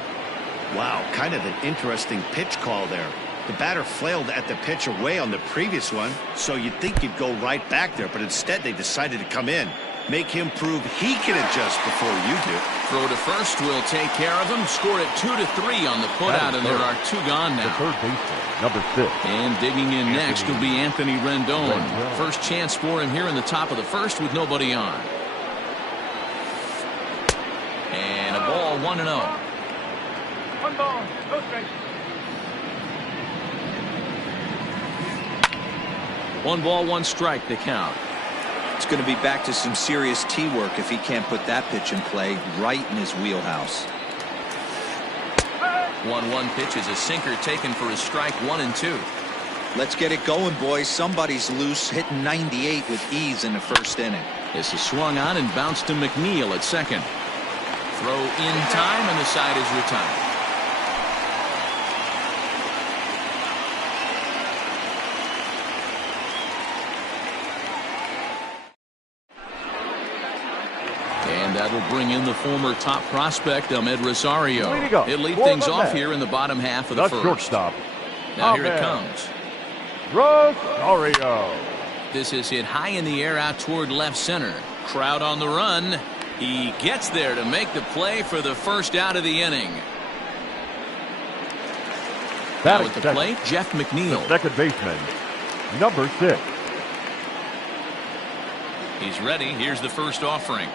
Wow, kind of an interesting pitch call there. The batter flailed at the pitch away on the previous one, so you'd think you'd go right back there, but instead they decided to come in. Make him prove he can adjust before you do. Throw to first will take care of him. Scored it 2-3 on the putout, and there are two gone now. The third baseman, number 6. And digging in next will be Anthony Rendon. First chance for him here in the top of the first with nobody on. And a ball, 1-0. 1 ball, no strikes. 1 ball, 1 strike, the count. It's going to be back to some serious tee work if he can't put that pitch in play right in his wheelhouse. 1-1 pitch is a sinker taken for his strike, 1-2. Let's get it going, boys. Somebody's loose, hitting 98 with ease in the first inning. This is swung on and bounced to McNeil at second. Throw in time, and the side is retired. And that'll bring in the former top prospect, Ahmed Rosario. He'll lead things off here in the bottom half of the first. Shortstop. Now here it comes. Rosario. This is hit high in the air out toward left center. Crowd on the run. He gets there to make the play for the first out of the inning. Now at the plate, Jeff McNeil. The second baseman, number 6. He's ready. Here's the first offering.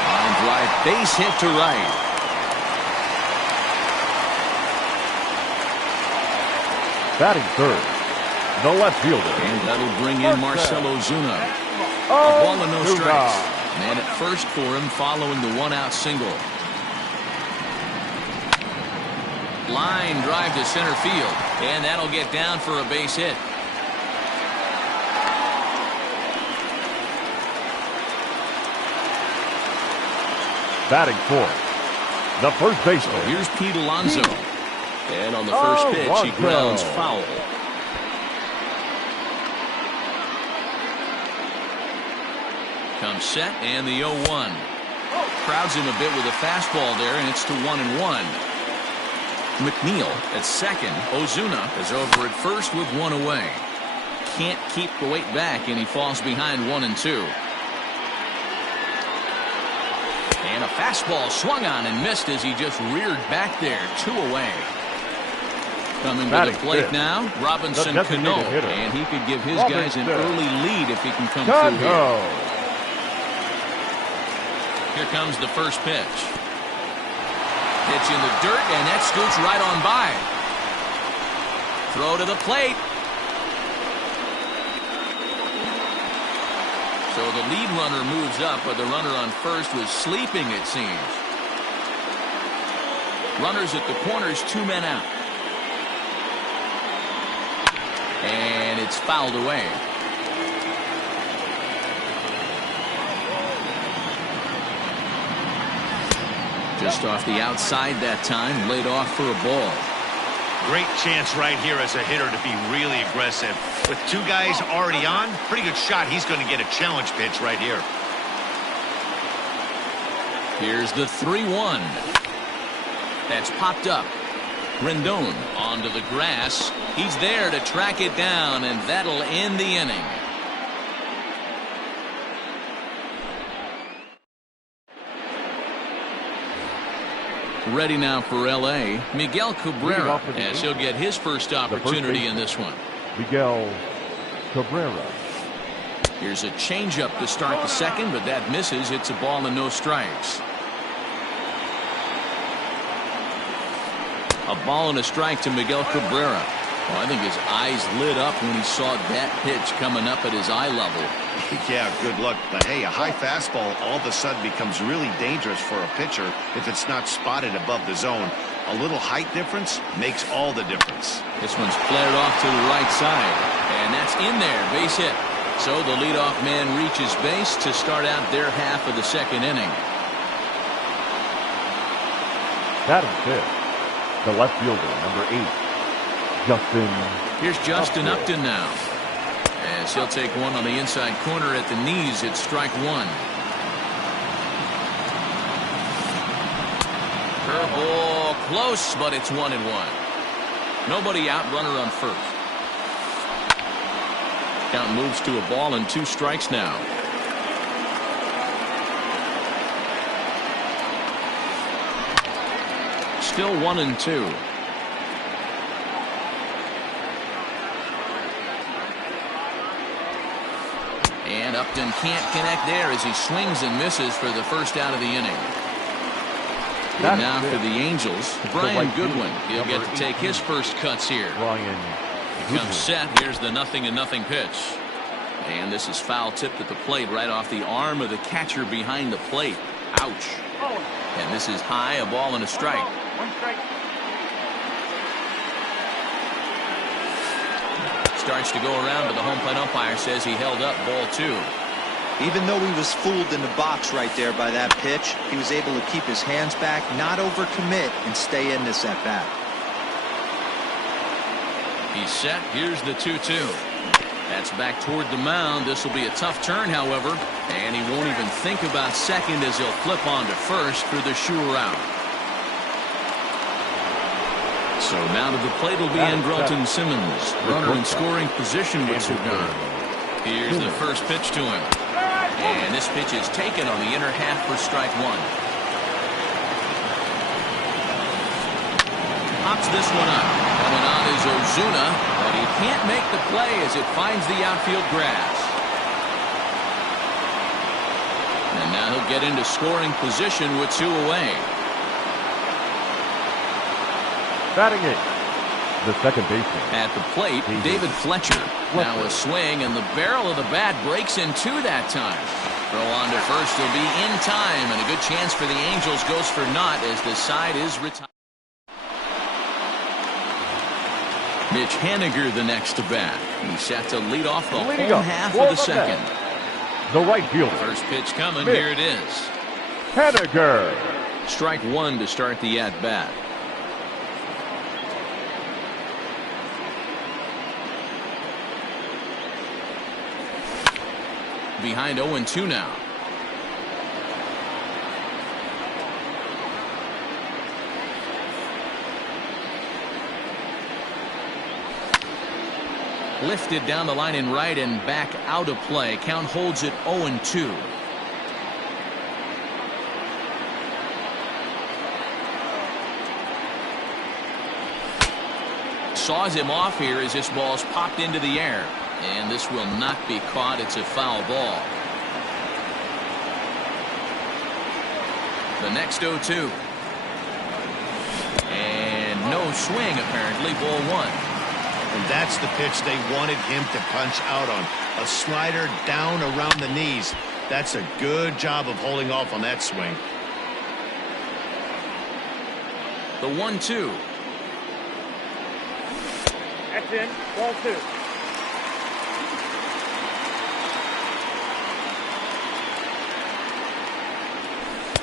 Line drive, base hit to right. Batting third, the left fielder. And that'll bring in Marcell Ozuna. A ball and no strikes. Man at first for him following the 1-out single. Line drive to center field. And that'll get down for a base hit. Batting fourth, the first baseman. So here's Pete Alonso. And on the first pitch, he grounds foul. Comes set, and the 0-1. Crowds him a bit with a fastball there, and it's to 1-1. McNeil at second. Ozuna is over at first with 1 away. Can't keep the weight back, and he falls behind 1-2. And a fastball swung on and missed as he just reared back there. 2 away. Coming to the plate now, Robinson Cano, and he could give his guys an early lead if he can come through here. Here comes the first pitch. Pitch in the dirt, and that scoots right on by. Throw to the plate. So the lead runner moves up, but the runner on first was sleeping, it seems. Runners at the corners, 2 men out. And it's fouled away. Just off the outside that time, laid off for a ball. Great chance right here as a hitter to be really aggressive. With 2 guys already on, pretty good shot. He's going to get a challenge pitch right here. Here's the 3-1. That's popped up. Rendon onto the grass. He's there to track it down, and that'll end the inning. Ready now for L.A., Miguel Cabrera, as he'll get his first opportunity in this one. Miguel Cabrera. Here's a changeup to start the second, but that misses. It's a ball and no strikes. A ball and a strike to Miguel Cabrera. Well, I think his eyes lit up when he saw that pitch coming up at his eye level. Yeah, good luck. But hey, a high fastball all of a sudden becomes really dangerous for a pitcher if it's not spotted above the zone. A little height difference makes all the difference. This one's flared off to the right side. And that's in there. Base hit. So the leadoff man reaches base to start out their half of the second inning. Batting fifth, the left fielder, number 8. Justin. Here's Justin Upton now. As he'll take one on the inside corner at the knees. It's strike one. Curveball close, but it's 1-1. Nobody out, runner on first. Count moves to a ball and 2 strikes now. Still 1-2. And Upton can't connect there as he swings and misses for the first out of the inning. And now for the Angels, Brian Goodwin. He'll get to take his first cuts here. Comes set. Here's the 0-0 pitch. And this is foul tipped at the plate right off the arm of the catcher behind the plate. Ouch. And this is high, a ball and a strike. 1 strike. Starts to go around, but the home plate umpire says he held up ball 2. Even though he was fooled in the box right there by that pitch, he was able to keep his hands back, not overcommit, and stay in this at bat. He's set. Here's the 2-2. That's back toward the mound. This will be a tough turn, however, and he won't even think about second as he'll flip on to first for the sure out. So now to the plate will be Andrelton Simmons. Runner in scoring position with Sugan. Here's the first pitch to him. And this pitch is taken on the inner half for strike one. Pops this one up. Coming on is Ozuna, but he can't make the play as it finds the outfield grass. And now he'll get into scoring position with 2 away. Batting it, the second baseman. At the plate, David Fletcher. Now a swing, and the barrel of the bat breaks in 2 that time. Throw on to first will be in time, and a good chance for the Angels goes for naught as the side is retired. Mitch Haniger the next to bat. He's set to lead off the home half of the second. The right fielder. First pitch coming. Here it is. Haniger. Strike one to start the at-bat. Behind 0-2 now. Lifted down the line in right and back out of play. Count holds it 0-2. Saws him off here as this ball's popped into the air. And this will not be caught. It's a foul ball. The next 0-2. And no swing, apparently. Ball 1. And that's the pitch they wanted him to punch out on. A slider down around the knees. That's a good job of holding off on that swing. The 1-2. That's in. Ball 2.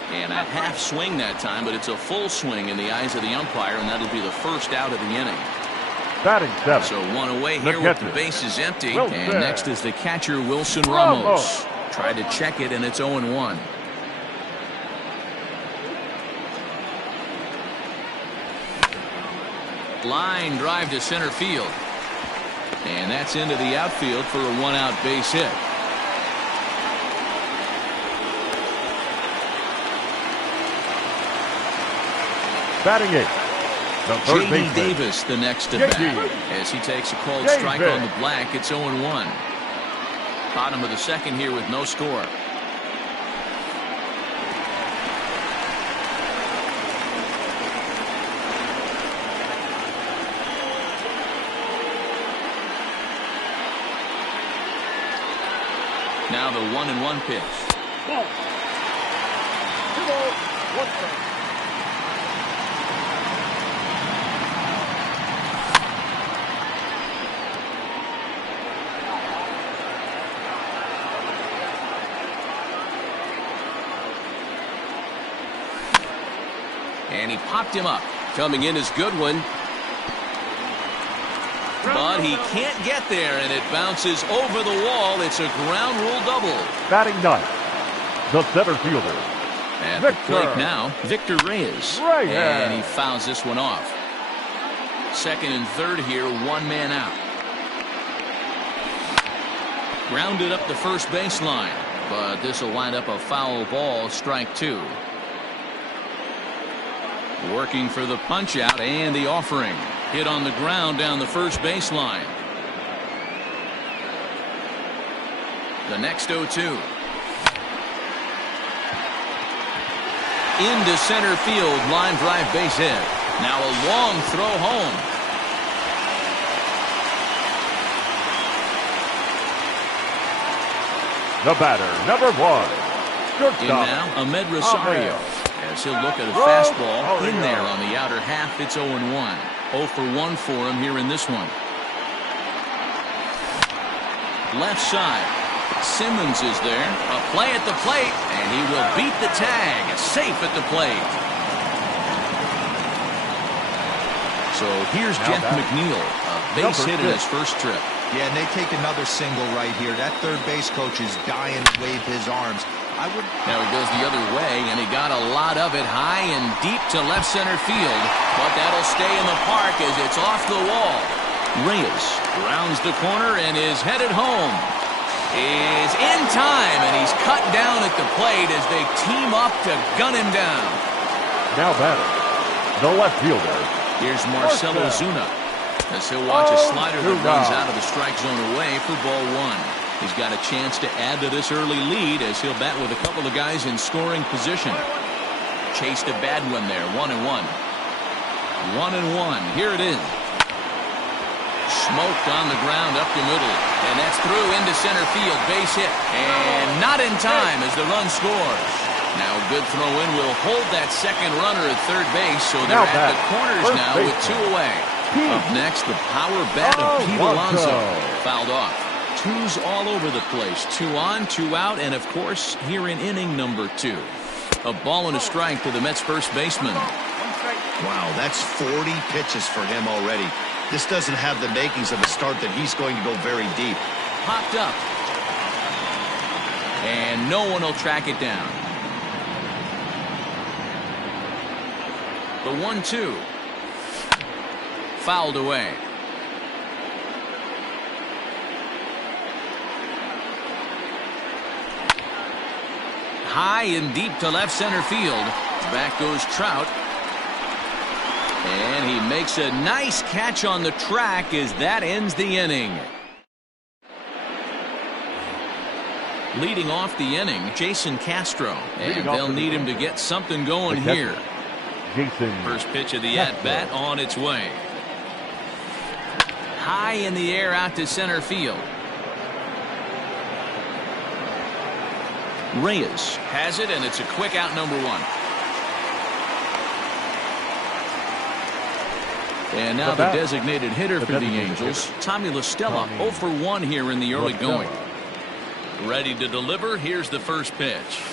And a half swing that time, but it's a full swing in the eyes of the umpire, and that'll be the first out of the inning. Batting 7. So one away here with the bases empty. And next is the catcher, Wilson Ramos. Tried to check it, and it's 0-1. Line drive to center field. And that's into the outfield for a 1-out base hit. Batting 8. J.D. Davis the next to bat as he takes a called strike on the black. It's 0-1. Bottom of the second here with no score. Now the 1-1 pitch. Ball. 2 balls, 1 strike. And he popped him up. Coming in is Goodwin. But he can't get there, and it bounces over the wall. It's a ground rule double. Batting ninth, the center fielder. At Victor. the plate now, Victor Reyes. Reyes. And he fouls this one off. Second and third here, 1 man out. Grounded up the first baseline, but this will wind up a foul ball, strike 2. Working for the punch out and the offering. Hit on the ground down the first baseline. The next 0-2. Into center field, line drive base hit. Now a long throw home. The batter, number 1. In now, Ahmed Rosario. As he'll look at a fastball in there on the outer half. It's 0-1. 0 for 1 for him here in this one. Left side. Simmons is there. A play at the plate, and he will beat the tag. Safe at the plate. So here's Jeff McNeil. A base hit in his first trip. Yeah, and they take another single right here. That third base coach is dying to wave his arms. Now he goes the other way, and he got a lot of it high and deep to left center field. But that'll stay in the park as it's off the wall. Reyes rounds the corner and is headed home. Is in time, and he's cut down at the plate as they team up to gun him down. Now batter, the left fielder. Here's Marcelo Zuna as he'll watch a slider that runs out of the strike zone away for ball 1. He's got a chance to add to this early lead as he'll bat with a couple of guys in scoring position. Chased a bad one there. 1-1. 1-1. Here it is. Smoked on the ground up the middle. And that's through into center field. Base hit. And not in time as the run scores. Now a good throw in will hold that second runner at third base. So they're at the corners now with 2 away. Up next, the power bat of Pete Alonso. Fouled off. 2s all over the place. 2 on, 2 out, and of course, here in inning number 2. A ball and a strike to the Mets first baseman. Wow, that's 40 pitches for him already. This doesn't have the makings of a start that he's going to go very deep. Popped up. And no one will track it down. The 1-2. Fouled away. High and deep to left center field. Back goes Trout. And he makes a nice catch on the track as that ends the inning. Leading off the inning, Jason Castro. And they'll need him to get something going here. First pitch of the at-bat on its way. High in the air out to center field. Reyes has it, and it's a quick out, number 1. And now the designated hitter for the Angels, Tommy La Stella, 0 for 1 here in the early going. Ready to deliver. Here's the first pitch.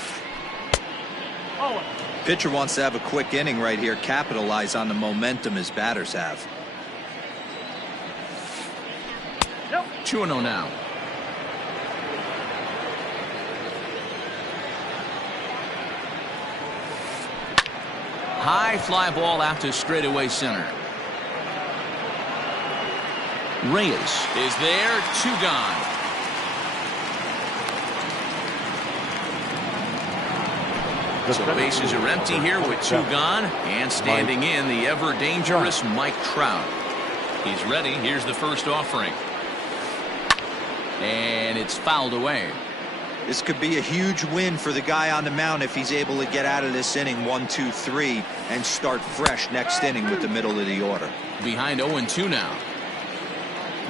Pitcher wants to have a quick inning right here, capitalize on the momentum his batters have. 2-0 now. High fly ball out to straightaway center. Reyes is there. 2 gone. So bases are empty here with 2 gone. And standing in, the ever dangerous Mike Trout. He's ready. Here's the first offering. And it's fouled away. This could be a huge win for the guy on the mound if he's able to get out of this inning 1, 2, 3 and start fresh next inning with the middle of the order. Behind 0-2 now.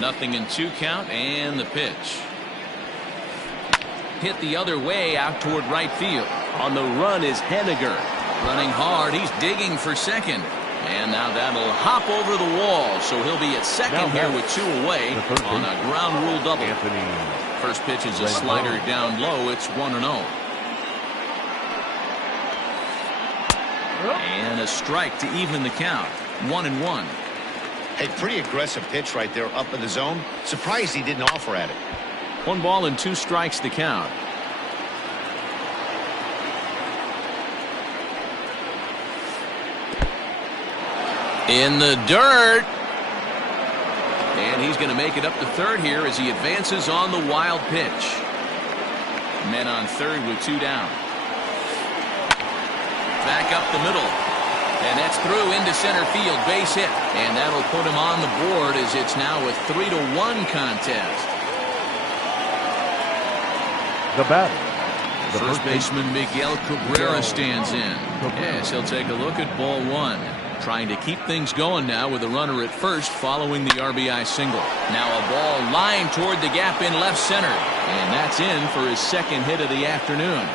Nothing in 2 count, and the pitch. hit the other way out toward right field. On the run is Henniger. Running hard. He's digging for second. And now that'll hop over the wall. So he'll be at second here with 2 away on a ground rule double. First pitch is a slider down low. It's 1-0. And a strike to even the count. 1-1. Hey, pretty aggressive pitch right there up in the zone. Surprised he didn't offer at it. 1 ball and 2 strikes to count. In the dirt. And he's going to make it up to third here as he advances on the wild pitch. Men on third with 2 down. Back up the middle. And that's through into center field. Base hit. And that'll put him on the board as it's now a 3-1 contest. The batter. The First baseman Miguel Cabrera stands in. Yes, he'll take a look at ball 1. Trying to keep things going now with a runner at first following the RBI single. Now a ball lined toward the gap in left center. And that's in for his second hit of the afternoon.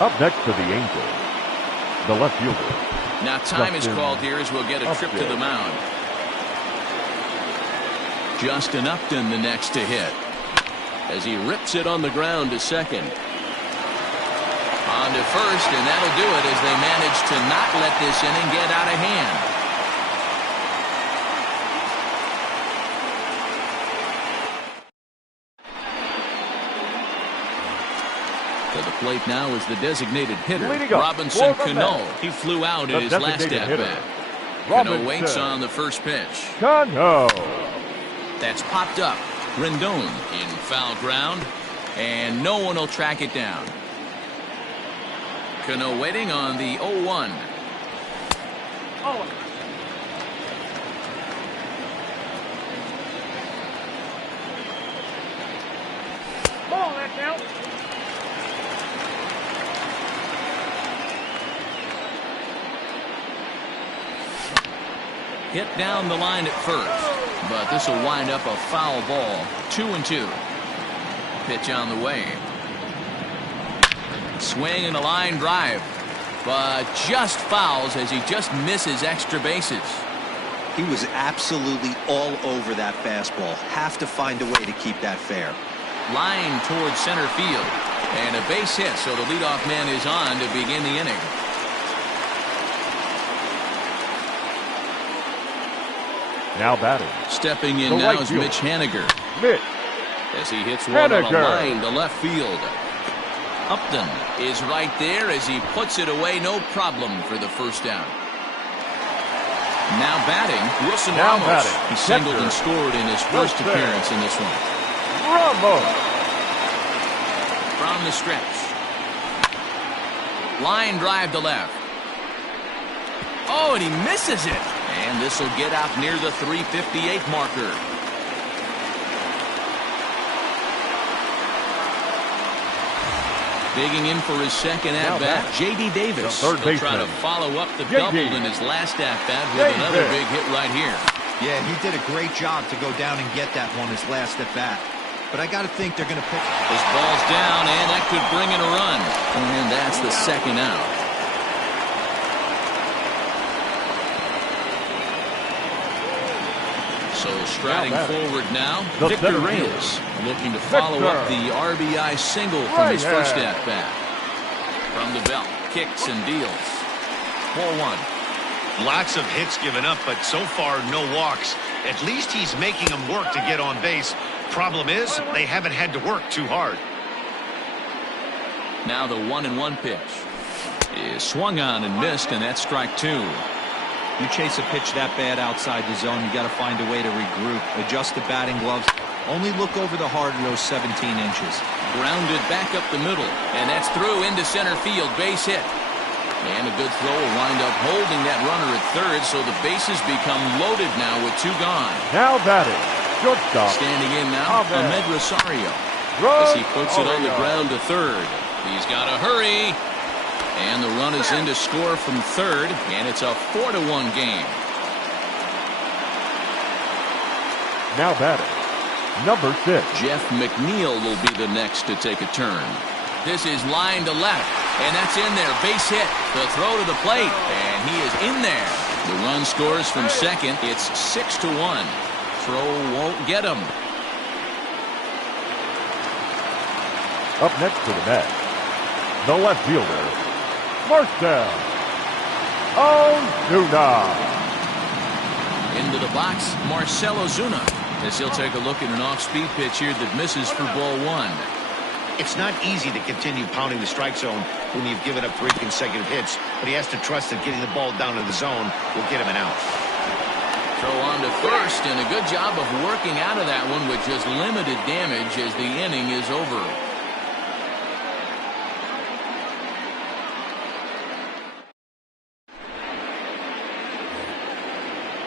Up next to the Angels, the left fielder. Now time is called here as we'll get a trip to the mound. Justin Upton the next to hit as he rips it on the ground to second. On to first, and that'll do it as they manage to not let this inning get out of hand. To the plate now is the designated hitter, Robinson Cano. He flew out at his last at-bat. Cano waits on the first pitch. Cano. That's popped up. Rendon in foul ground, and no one will track it down. Cano waiting on the 0-1. Oh. Ball, that's out. Hit down the line at first, but this will wind up a foul ball. 2-2. Pitch on the way. Swing and a line drive, but just fouls as he just misses extra bases. He was absolutely all over that fastball. Have to find a way to keep that fair. Line towards center field, and a base hit, so the leadoff man is on to begin the inning. Now batting. Stepping in now is Mitch Haniger. As he hits one on a line to left field. Upton is right there as he puts it away, no problem for the first down. Now batting, Wilson Ramos. He singled and scored in his first appearance in this one. Ramos. From the stretch. Line drive to left. Oh, and he misses it. And this will get out near the 358 marker. Digging in for his second at-bat, J.D. Davis. He'll try to follow up the double in his last at-bat with another big hit right here. Yeah, he did a great job to go down and get that one his last at-bat. But I got to think they're going to pick. This ball's down, and that could bring in a run. And that's the second out. So striding forward now, Victor Reyes looking to follow up the RBI single from his first at-bat. From the belt, kicks and deals. 4-1. Lots of hits given up, but so far no walks. At least he's making them work to get on base. Problem is, they haven't had to work too hard. Now the 1-1 pitch is swung on and missed, and that's strike 2. You chase a pitch that bad outside the zone, you got to find a way to regroup, adjust the batting gloves. Only look over the heart of those 17 inches. Grounded back up the middle, and that's through into center field. Base hit. And a good throw will wind up holding that runner at third, so the bases become loaded now with 2 gone. Now batting, shortstop. Standing in now, Ahmed Rosario. As he puts it on the ground to third. He's got to hurry. And the run is in to score from third, and it's a 4-1 game. Now batting, number 6. Jeff McNeil will be the next to take a turn. This is line to left, and that's in there. Base hit. The throw to the plate, and he is in there. The run scores from second. It's 6-1. Throw won't get him. Up next for the Mets, the left fielder, Marcell Ozuna. Into the box, Marcell Ozuna, as he'll take a look at an off-speed pitch here that misses for ball 1. It's not easy to continue pounding the strike zone when you've given up 3 consecutive hits, but he has to trust that getting the ball down in the zone will get him an out. Throw on to first, and a good job of working out of that one with just limited damage as the inning is over.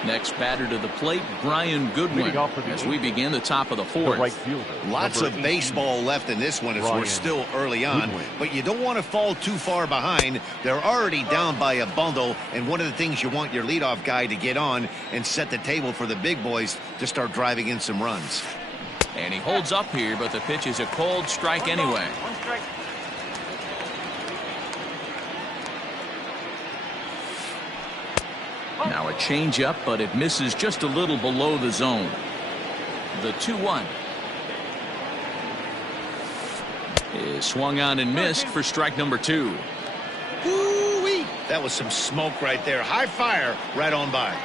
Next batter to the plate, Brian Goodwin, as we begin the top of the 4th. Right fielder, Lots of baseball left in this one as we're still early on, but you don't want to fall too far behind. They're already down by a bundle, and one of the things you want your leadoff guy to get on and set the table for the big boys to start driving in some runs. And he holds up here, but the pitch is a cold strike anyway. 1 strike. Now a changeup, but it misses just a little below the zone. The 2-1 is swung on and missed for strike number 2. Woo-wee. That was some smoke right there. High fire right on by.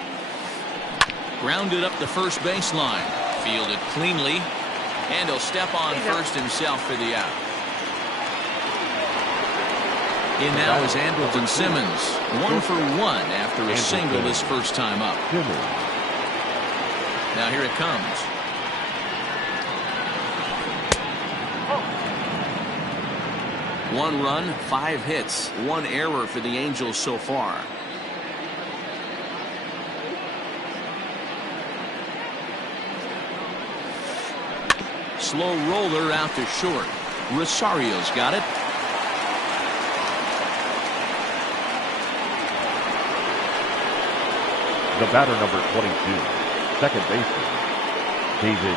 Grounded up the first baseline. Fielded cleanly. And he'll step on first himself for the out. In now is Andrelton Simmons. 1 for 1 after a single his first time up. Now here it comes. One run, 5 hits, 1 error for the Angels so far. Slow roller out to short. Rosario's got it. The batter, number 22, second baseman, David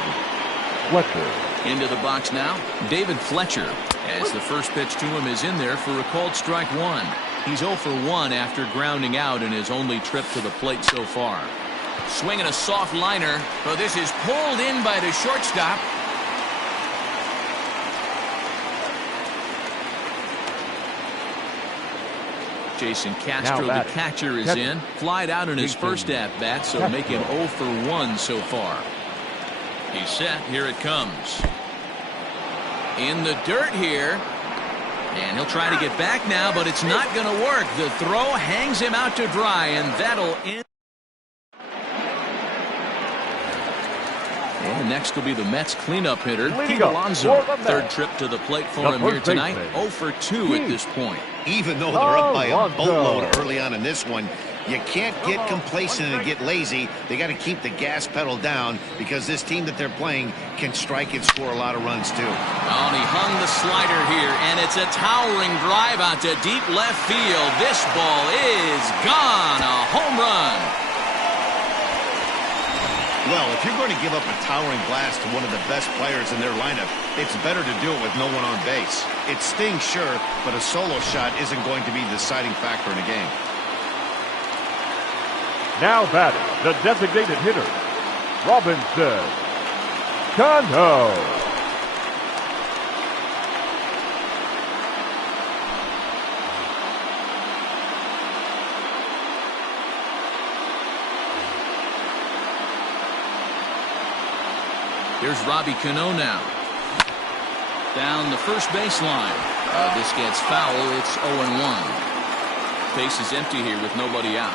Fletcher. Into the box now, David Fletcher, as the first pitch to him is in there for a called strike 1. He's 0 for 1 after grounding out in his only trip to the plate so far. Swinging a soft liner, but this is pulled in by the shortstop. Jason Castro, the catcher, is in. Flied out in his first at-bat, so make him 0 for 1 so far. He's set. Here it comes. In the dirt here. And he'll try to get back now, but it's not going to work. The throw hangs him out to dry, and that'll end. And next will be the Mets cleanup hitter, Pete Alonso. Third trip to the plate for him here tonight. 0 for 2 at this point. Even though they're up by a boatload early on in this one, you can't get complacent and get lazy. They got to keep the gas pedal down because this team that they're playing can strike and score a lot of runs too. Oh, and he hung the slider here, and it's a towering drive out to deep left field. This ball is gone. A home run. Well, if you're going to give up a towering blast to one of the best players in their lineup, it's better to do it with no one on base. It stings, sure, but a solo shot isn't going to be the deciding factor in a game. Now batting, the designated hitter, Robinson Cano. Here's Robbie Cano now. Down the first baseline. This gets foul. It's 0-1. Base is empty here with nobody out.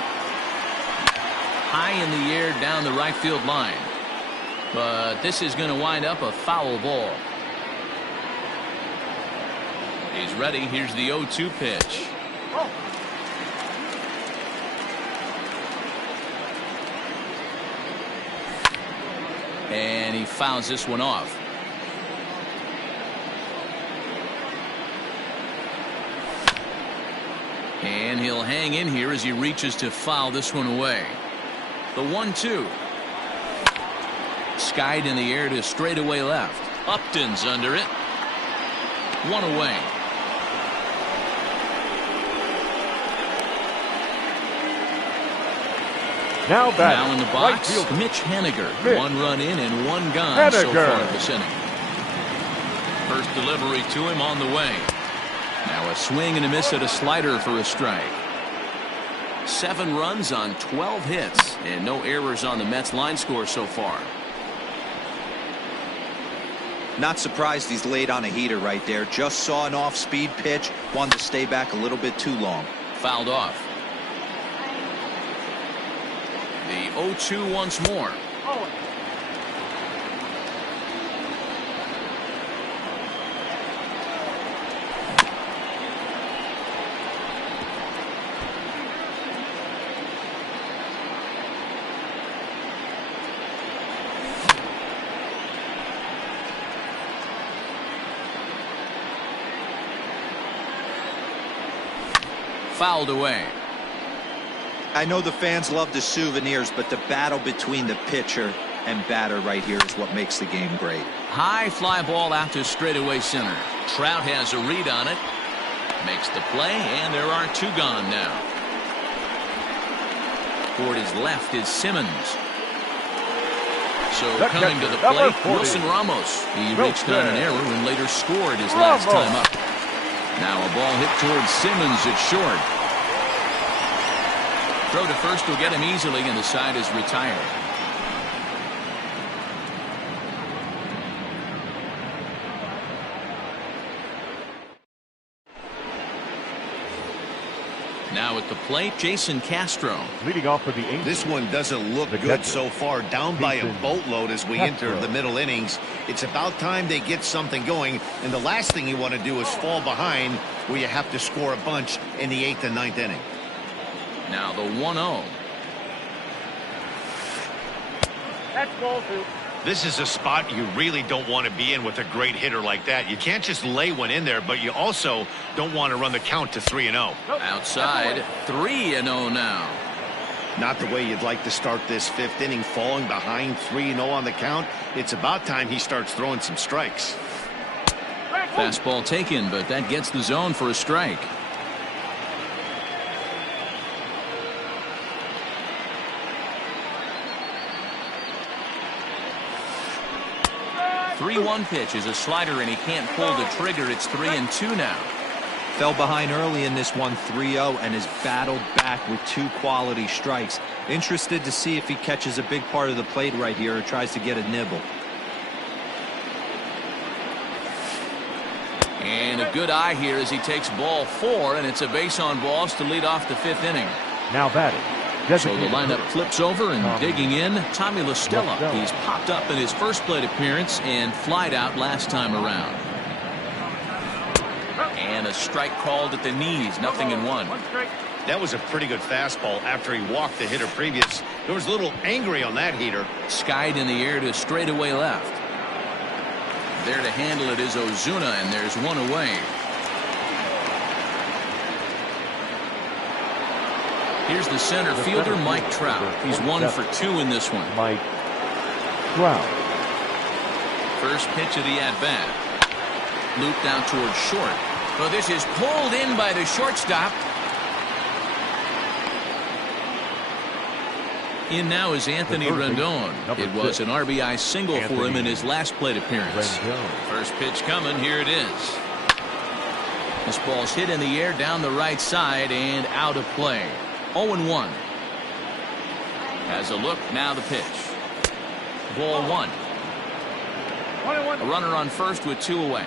High in the air down the right field line. But this is going to wind up a foul ball. He's ready. Here's the 0-2 pitch. And he fouls this one off. And he'll hang in here as he reaches to foul this one away. The 1-2. Skied in the air to straightaway left. Upton's under it. One away. Now in the box, Mitch Haniger. One run in and one gone so far this inning. First delivery to him on the way. Now a swing and a miss at a slider for a strike. 7 runs on 12 hits and no errors on the Mets line score so far. Not surprised he's laid on a heater right there. Just saw an off-speed pitch. Wanted to stay back a little bit too long. Fouled off. The 0-2 once more. Oh. Fouled away. I know the fans love the souvenirs, but the battle between the pitcher and batter right here is what makes the game great. High fly ball out to straightaway center. Trout has a read on it. Makes the play, and there are 2 gone now. Toward his left is Simmons. So coming to the plate, Wilson Ramos. He reached on an error and later scored his last time up. Now a ball hit towards Simmons at short. Throw to first will get him easily, and the side is retired. Now at the plate, Jason Castro. Leading off for the Angels. This one doesn't look good so far. Down by a boatload as we enter the middle innings. It's about time they get something going. And the last thing you want to do is fall behind where you have to score a bunch in the 8th and 9th inning. Now the 1-0. That's ball 2. This is a spot you really don't want to be in with a great hitter like that. You can't just lay one in there, but you also don't want to run the count to 3-0. Nope. Outside, 3-0 now. Not the way you'd like to start this 5th inning, falling behind 3-0 on the count. It's about time he starts throwing some strikes. Fastball taken, but that gets the zone for a strike. 3-1 pitch is a slider, and he can't pull the trigger. It's 3-2 now. Fell behind early in this one, 3-0, and has battled back with 2 quality strikes. Interested to see if he catches a big part of the plate right here or tries to get a nibble. And a good eye here as he takes ball 4, and it's a base on balls to lead off the 5th inning. Now batting. So the lineup flips over, and digging in, Tommy La Stella. He's popped up in his first plate appearance and flied out last time around. And a strike called at the knees, 0-1. That was a pretty good fastball after he walked the hitter previous. There was a little angry on that heater. Skied in the air to straightaway left. There to handle it is Ozuna, and there's 1 away. Here's the center fielder, Mike Trout. He's 1 for 2 in this one. Mike Trout. First pitch of the at-bat. Looped out towards short. Well, this is pulled in by the shortstop. In now is Anthony Rendon. It was an RBI single for him in his last plate appearance. First pitch coming. Here it is. This ball's hit in the air down the right side and out of play. 0-1. Has a look. Now the pitch. Ball 1. A runner on first with 2 away.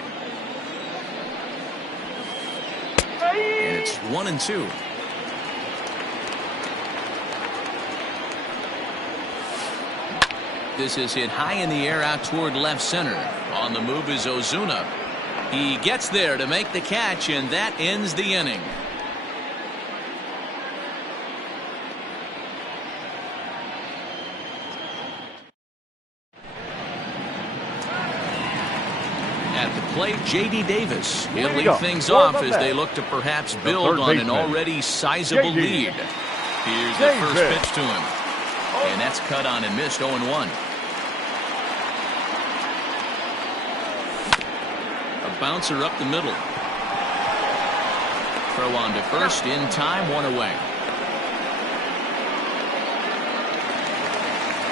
And it's 1-2. This is hit high in the air out toward left center. On the move is Ozuna. He gets there to make the catch, and that ends the inning. At the plate, J.D. Davis. He'll lead things off as they look to perhaps build on an already sizable lead. Here's the first pitch to him. And that's cut on and missed. 0-1. bouncer up the middle. Throw on to first in time, 1 away.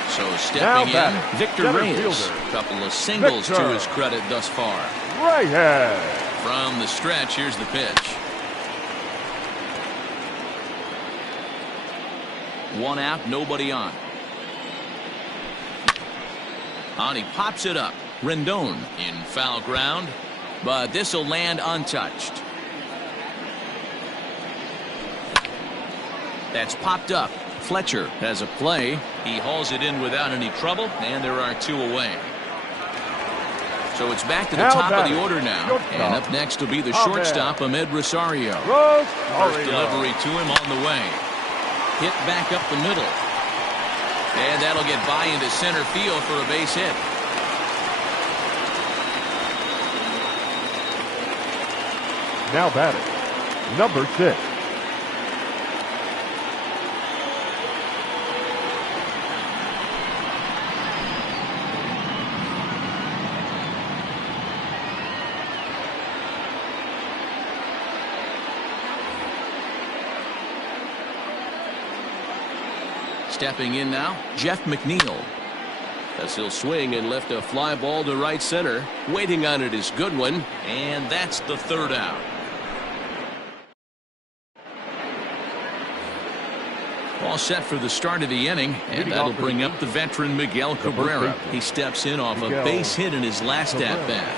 So stepping in, Victor Reyes. A couple of singles to his credit thus far. Reyes. From the stretch, here's the pitch. 1 out, nobody on. He pops it up. Rendon in foul ground, but this will land untouched. That's popped up. Fletcher has a play. He hauls it in without any trouble, and there are 2 away. So it's back to the top of the order now. And up next will be the shortstop, Ahmed Rosario. First delivery to him on the way. Hit back up the middle. And that'll get by into center field for a base hit. Now batting, number 6. Stepping in now, Jeff McNeil. As he'll swing and lift a fly ball to right center. Waiting on it is Goodwin, and that's the 3rd out. All set for the start of the inning, and that'll bring up the veteran Miguel Cabrera. He steps in off a base hit in his last at-bat.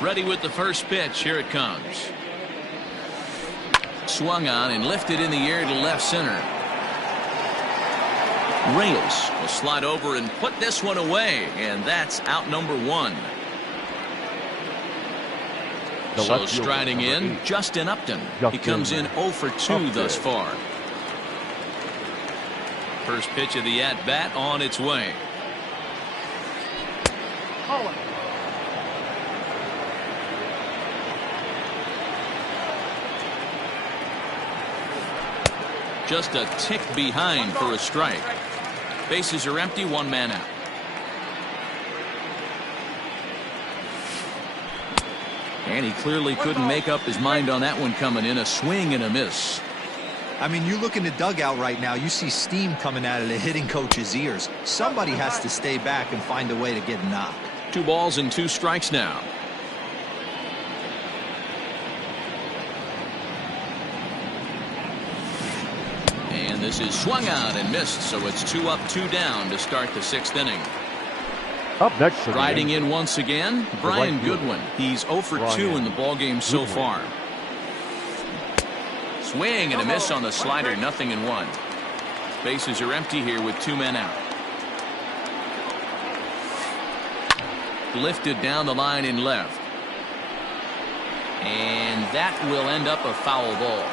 Ready with the first pitch. Here it comes. Swung on and lifted in the air to left center. Reyes will slide over and put this one away, and that's out number 1. So striding in, Justin Upton. He comes in 0 for 2 thus far. First pitch of the at-bat on its way. Just a tick behind for a strike. Bases are empty, 1 man out. And he clearly couldn't make up his mind on that one coming in. A swing and a miss. I mean, you look in the dugout right now, you see steam coming out of the hitting coach's ears. Somebody has to stay back and find a way to get knocked. 2 balls and 2 strikes now. And this is swung out and missed, so it's 2 up, 2 down to start the 6th inning. Up next, riding in once again, Brian Goodwin. He's 0 for 2 in the ballgame so far. Swing and a miss on the slider, 0-1. Bases are empty here with 2 men out. Lifted down the line in left. And that will end up a foul ball.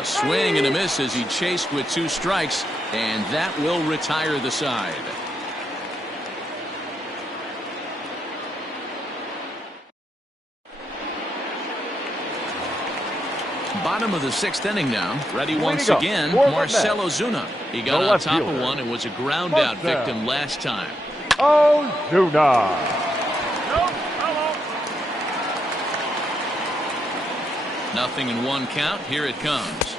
A swing and a miss as he chased with 2 strikes, and that will retire the side. Bottom of the 6th inning now. Ready once again, Marcell Ozuna. He got on top of one and was a ground out victim last time. Ozuna. 0-1 count. Here it comes.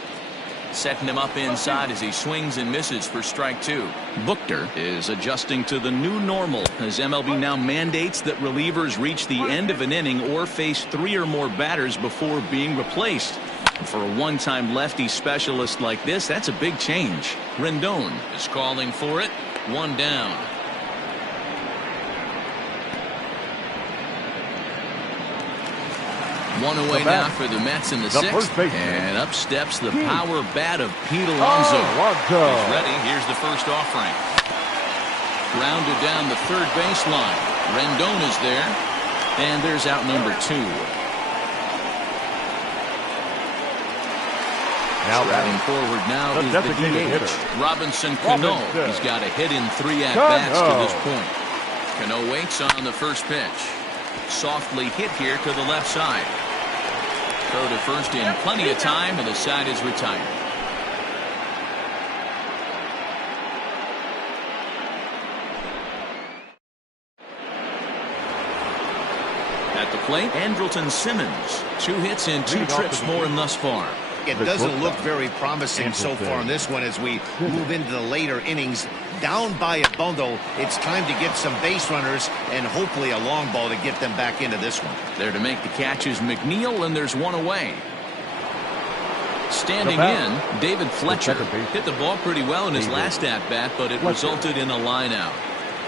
Setting him up inside as he swings and misses for strike 2. Buchter is adjusting to the new normal as MLB now mandates that relievers reach the end of an inning or face 3 or more batters before being replaced. For a one-time lefty specialist like this, that's a big change. Rendon is calling for it. 1 down. One away now for the Mets in the 6th. And up steps the power bat of Pete Alonso. He's ready. Here's the first offering. Grounded down the 3rd baseline. Rendon is there. And there's out number 2. Striding forward now is the DH. Robinson Cano. He's got a hit in 3 at-bats to this point. Cano waits on the first pitch. Softly hit here to the left side. Throw to first in plenty of time, and the side is retired. plate, Andrelton Simmons. 2 hits and 2 trips for him thus far. It doesn't look very promising so far in this one as we move into the later innings. Down by a bundle, it's time to get some base runners and hopefully a long ball to get them back into this one. There to make the catch is McNeil, and there's 1 away. Standing in, David Fletcher hit the ball pretty well in his last at-bat, but it resulted in a line out.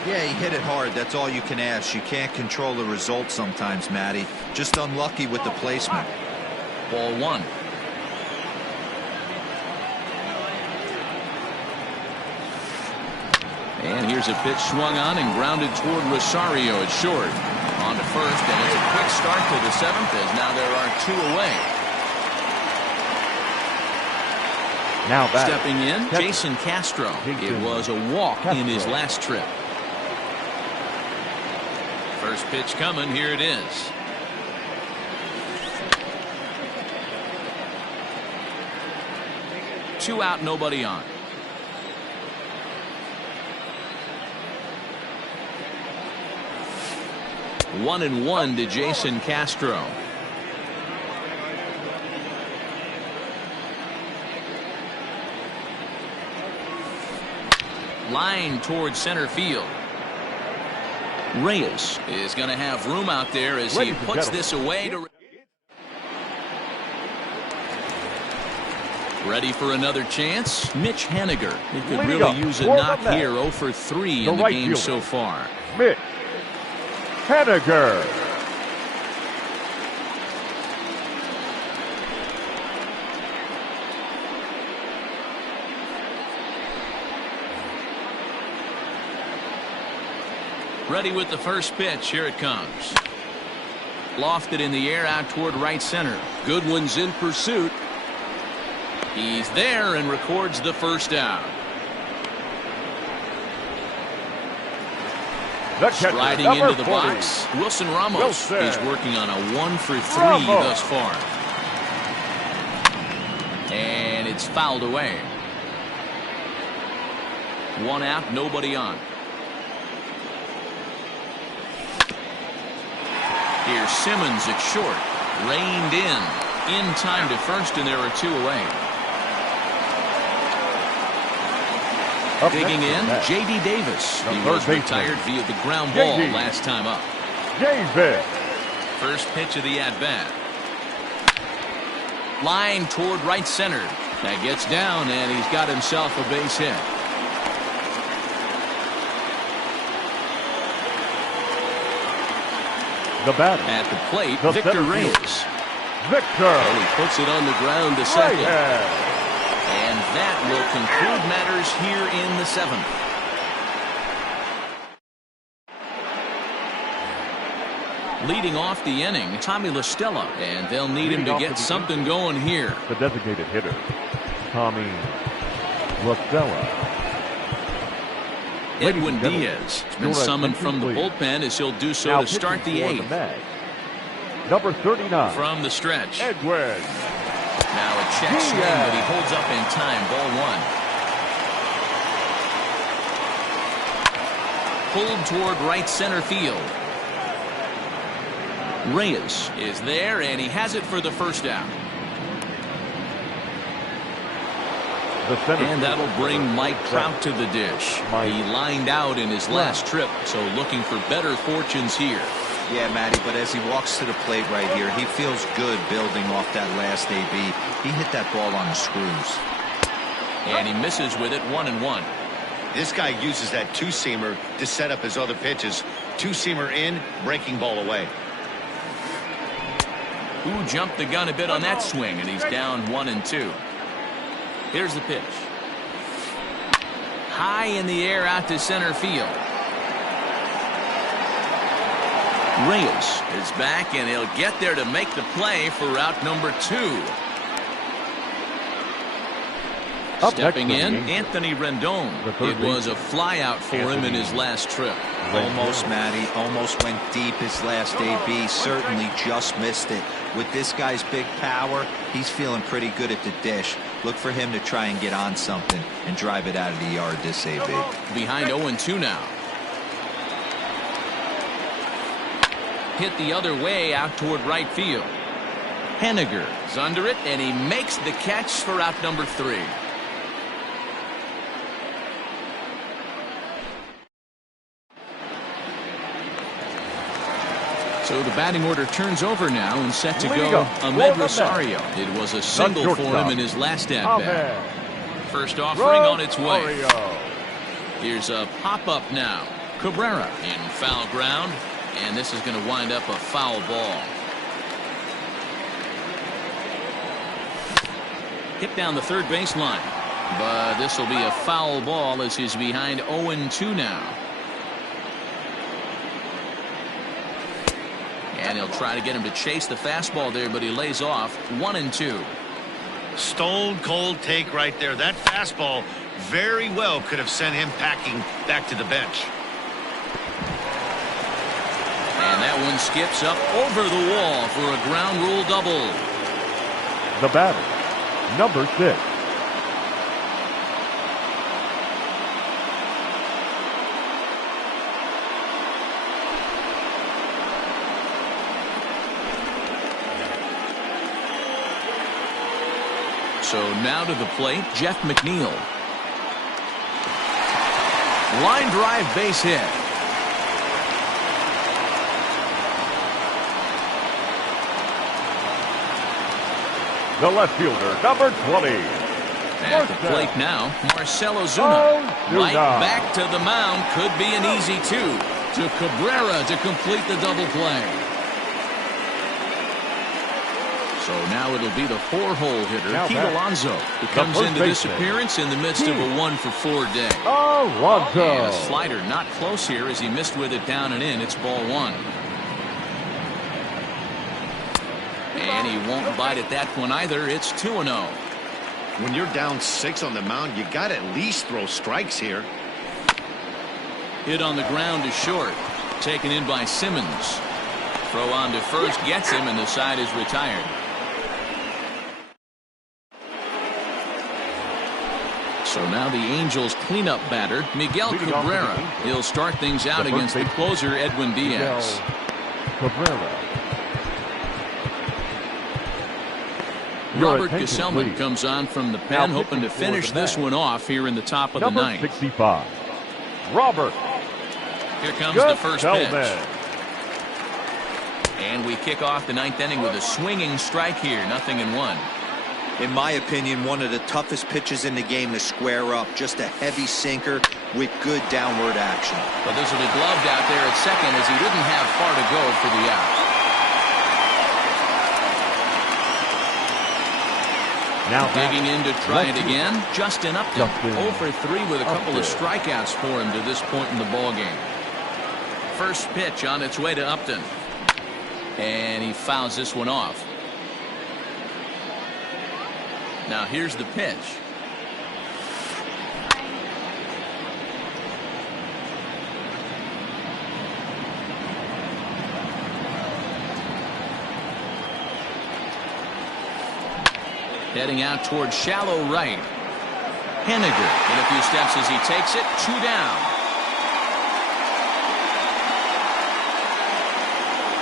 Yeah, he hit it hard. That's all you can ask. You can't control the result sometimes, Matty. Just unlucky with the placement. Ball 1. And here's a pitch swung on and grounded toward Rosario at short. On to first, and it's a quick start to the 7th as now there are 2 away. Now back. Stepping in, Jason Castro. It was a walk in his last trip. First pitch coming. Here it is. Two out, nobody on. One and one to Jason Castro. Line towards center field. Reyes is going to have room out there as he puts this away. Ready for another chance. Mitch Haniger. He could really use a knock here. 0 for 3 in the game so far. Mitch Haniger. Ready with the first pitch. Here it comes. Lofted in the air out toward right center. Goodwin's in pursuit. He's there and records the first out. Striding into the box, Wilson Ramos. He's working on a 1 for 3 thus far. And it's fouled away. 1 out, nobody on. Here's Simmons at short. Reined in time to first, and there are 2 away. Digging in, J.D. Davis. He was retired via the ground ball last time up. Davis. First pitch of the at-bat. Line toward right center. That gets down, and he's got himself a base hit. The batter. At the plate, Victor Reyes. Victor. And he puts it on the ground to second. And that will conclude matters here in the 7th. Leading off the inning, Tommy La Stella, and they'll need him to get something going here. The designated hitter, Tommy La Stella. Edwin Diaz has been summoned from the bullpen as he'll do so to start the 8th. Number 39. From the stretch. Edwin. Now a check swing, but he holds up in time. Ball 1. Pulled toward right center field. Reyes is there, and he has it for the first out. And that'll bring Mike Trout to the dish. He lined out in his last trip, so looking for better fortunes here. Yeah, Matty, but as he walks to the plate right here, he feels good building off that last AB. He hit that ball on the screws. And he misses with it. 1-1. This guy uses that two-seamer to set up his other pitches. Two-seamer in, breaking ball away. Who jumped the gun a bit on that swing, and he's down 1-2. Here's the pitch. High in the air out to center field. Reyes is back, and he'll get there to make the play for route number 2. Stepping in, Anthony Rendon. It was a flyout for him in his last trip. Almost, Matty. Almost went deep his last AB. Certainly just missed it. With this guy's big power, he's feeling pretty good at the dish. Look for him to try and get on something and drive it out of the yard this AB. Behind 0-2 now. hit the other way out toward right field. Henniger is under it, and he makes the catch for out number 3. So the batting order turns over now and set to go Ahmed Rosario. It was a single for him in his last at-bat. First offering on its way. Here's a pop-up now. Cabrera in foul ground, and this is going to wind up a foul ball. Hit down the third baseline, but this will be a foul ball as he's behind 0-2 now. And he'll try to get him to chase the fastball there, but he lays off 1-2. Stone cold take right there. That fastball very well could have sent him packing back to the bench. And that one skips up over the wall for a ground rule double. The batter, number 6. So now to the plate, Jeff McNeil. Line drive base hit. The left fielder, number 20. At the plate now, Marcell Ozuna. Right back to the mound. Could be an easy 2. To Cabrera to complete the double play. So now it'll be the 4-hole hitter, Pete Alonso, who comes into this appearance in the midst of a 1-for-4 day. Alonso. And a slider not close here as he missed with it down and in. It's ball 1. And he won't bite at that one either. It's 2-0. When you're down 6 on the mound, you got to at least throw strikes here. Hit on the ground to short. Taken in by Simmons. Throw on to first gets him, and the side is retired. So now the Angels cleanup batter, Miguel Cabrera. He'll start things out against the closer, Edwin Diaz. Cabrera. Robert Gesellman comes on from the pen, hoping to finish this one off here in the top of the ninth. 65. Robert. Here comes the first pitch. And we kick off the 9th inning with a swinging strike here. 0-1. In my opinion, one of the toughest pitches in the game to square up. Just a heavy sinker with good downward action. But this will be gloved out there at second as he didn't have far to go for the out. Now digging in to try it again, Justin Upton. 0 for 3 with a couple of strikeouts for him to this point in the ballgame. First pitch on its way to Upton. And he fouls this one off. Now here's the pitch. Heading out towards shallow right. Henniger in a few steps as he takes it. 2 down.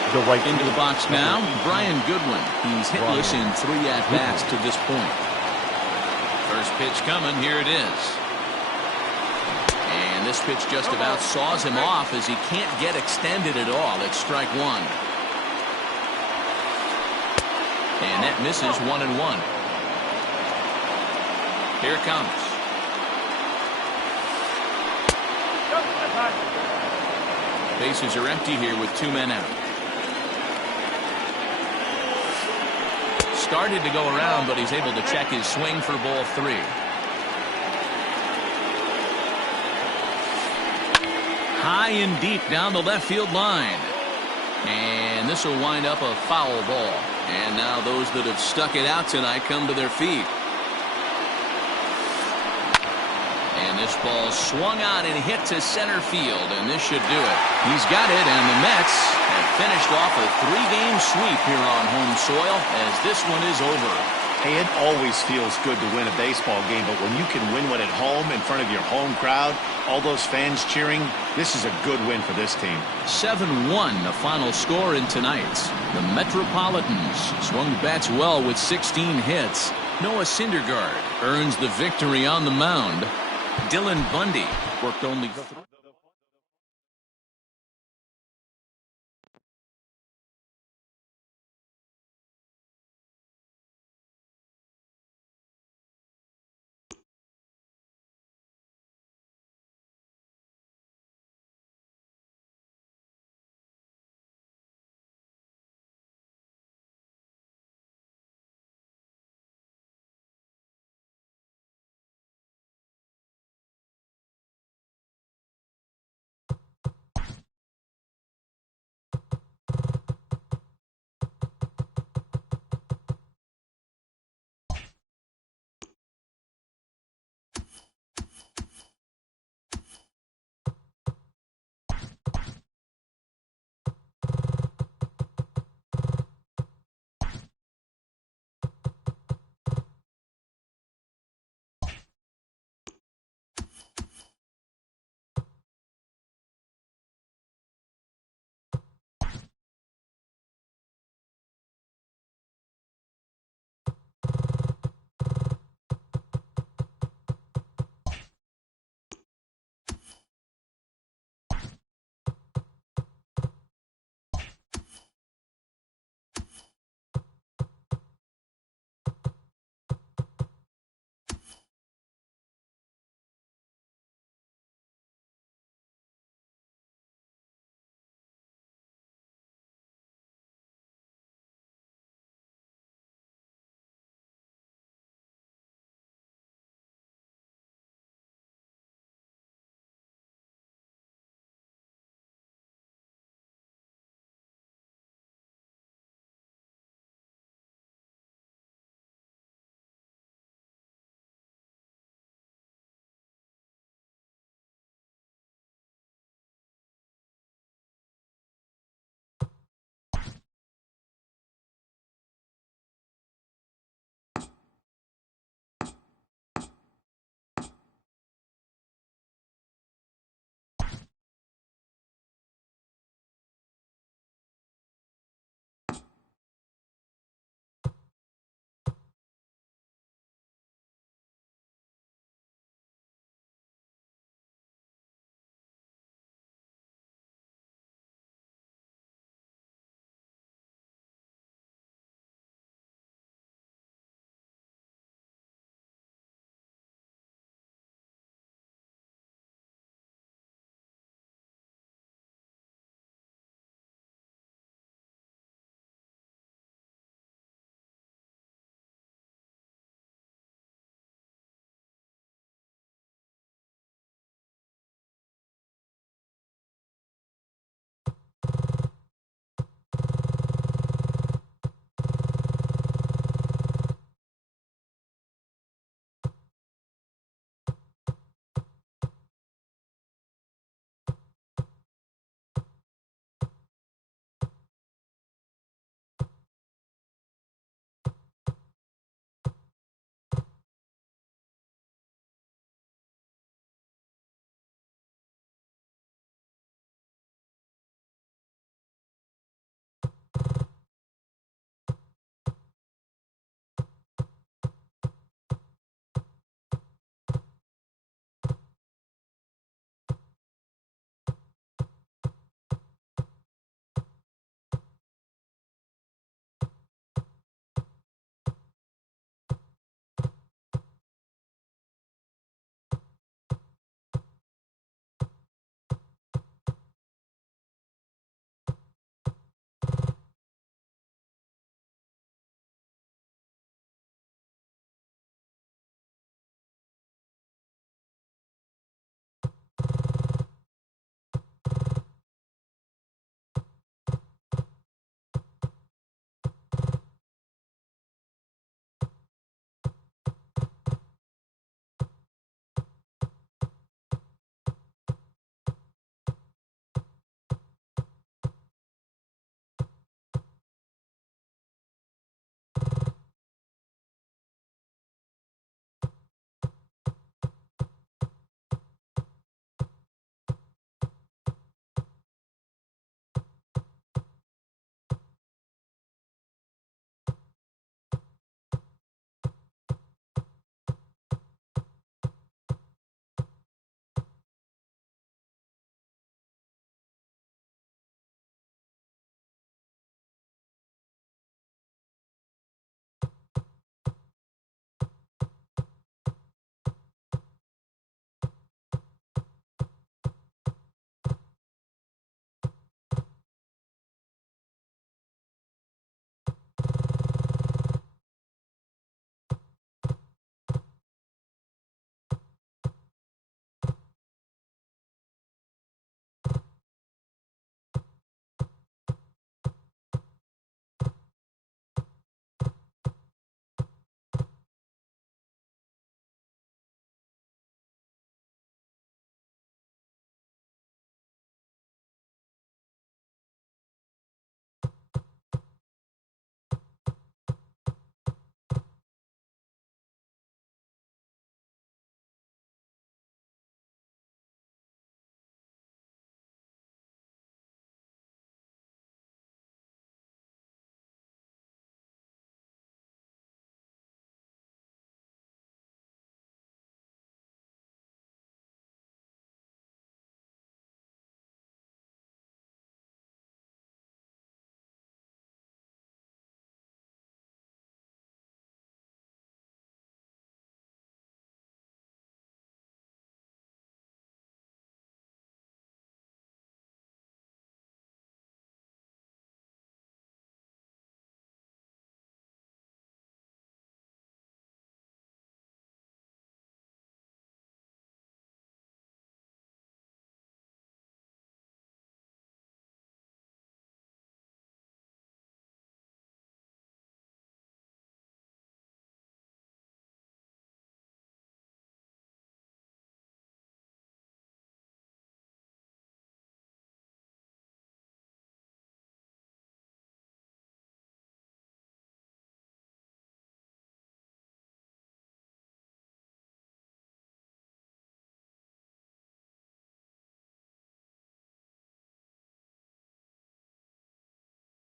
Into the box now, Brian Goodwin. He's hitless in 3 at-bats to this point. First pitch coming, here it is. And this pitch just about saws him off as he can't get extended at all. It's strike 1. And that misses 1-1. Here it comes. Bases are empty here with 2 men out. Started to go around, but he's able to check his swing for ball 3. High and deep down the left field line. And this will wind up a foul ball. And now those that have stuck it out tonight come to their feet. And this ball swung on and hit to center field, and this should do it. He's got it, and the Mets have finished off a 3-game sweep here on home soil as this one is over. Hey, it always feels good to win a baseball game, but when you can win one at home in front of your home crowd, all those fans cheering, this is a good win for this team. 7-1 the final score in tonight's. The Metropolitans swung the bats well with 16 hits. Noah Syndergaard earns the victory on the mound. Dylan Bundy worked only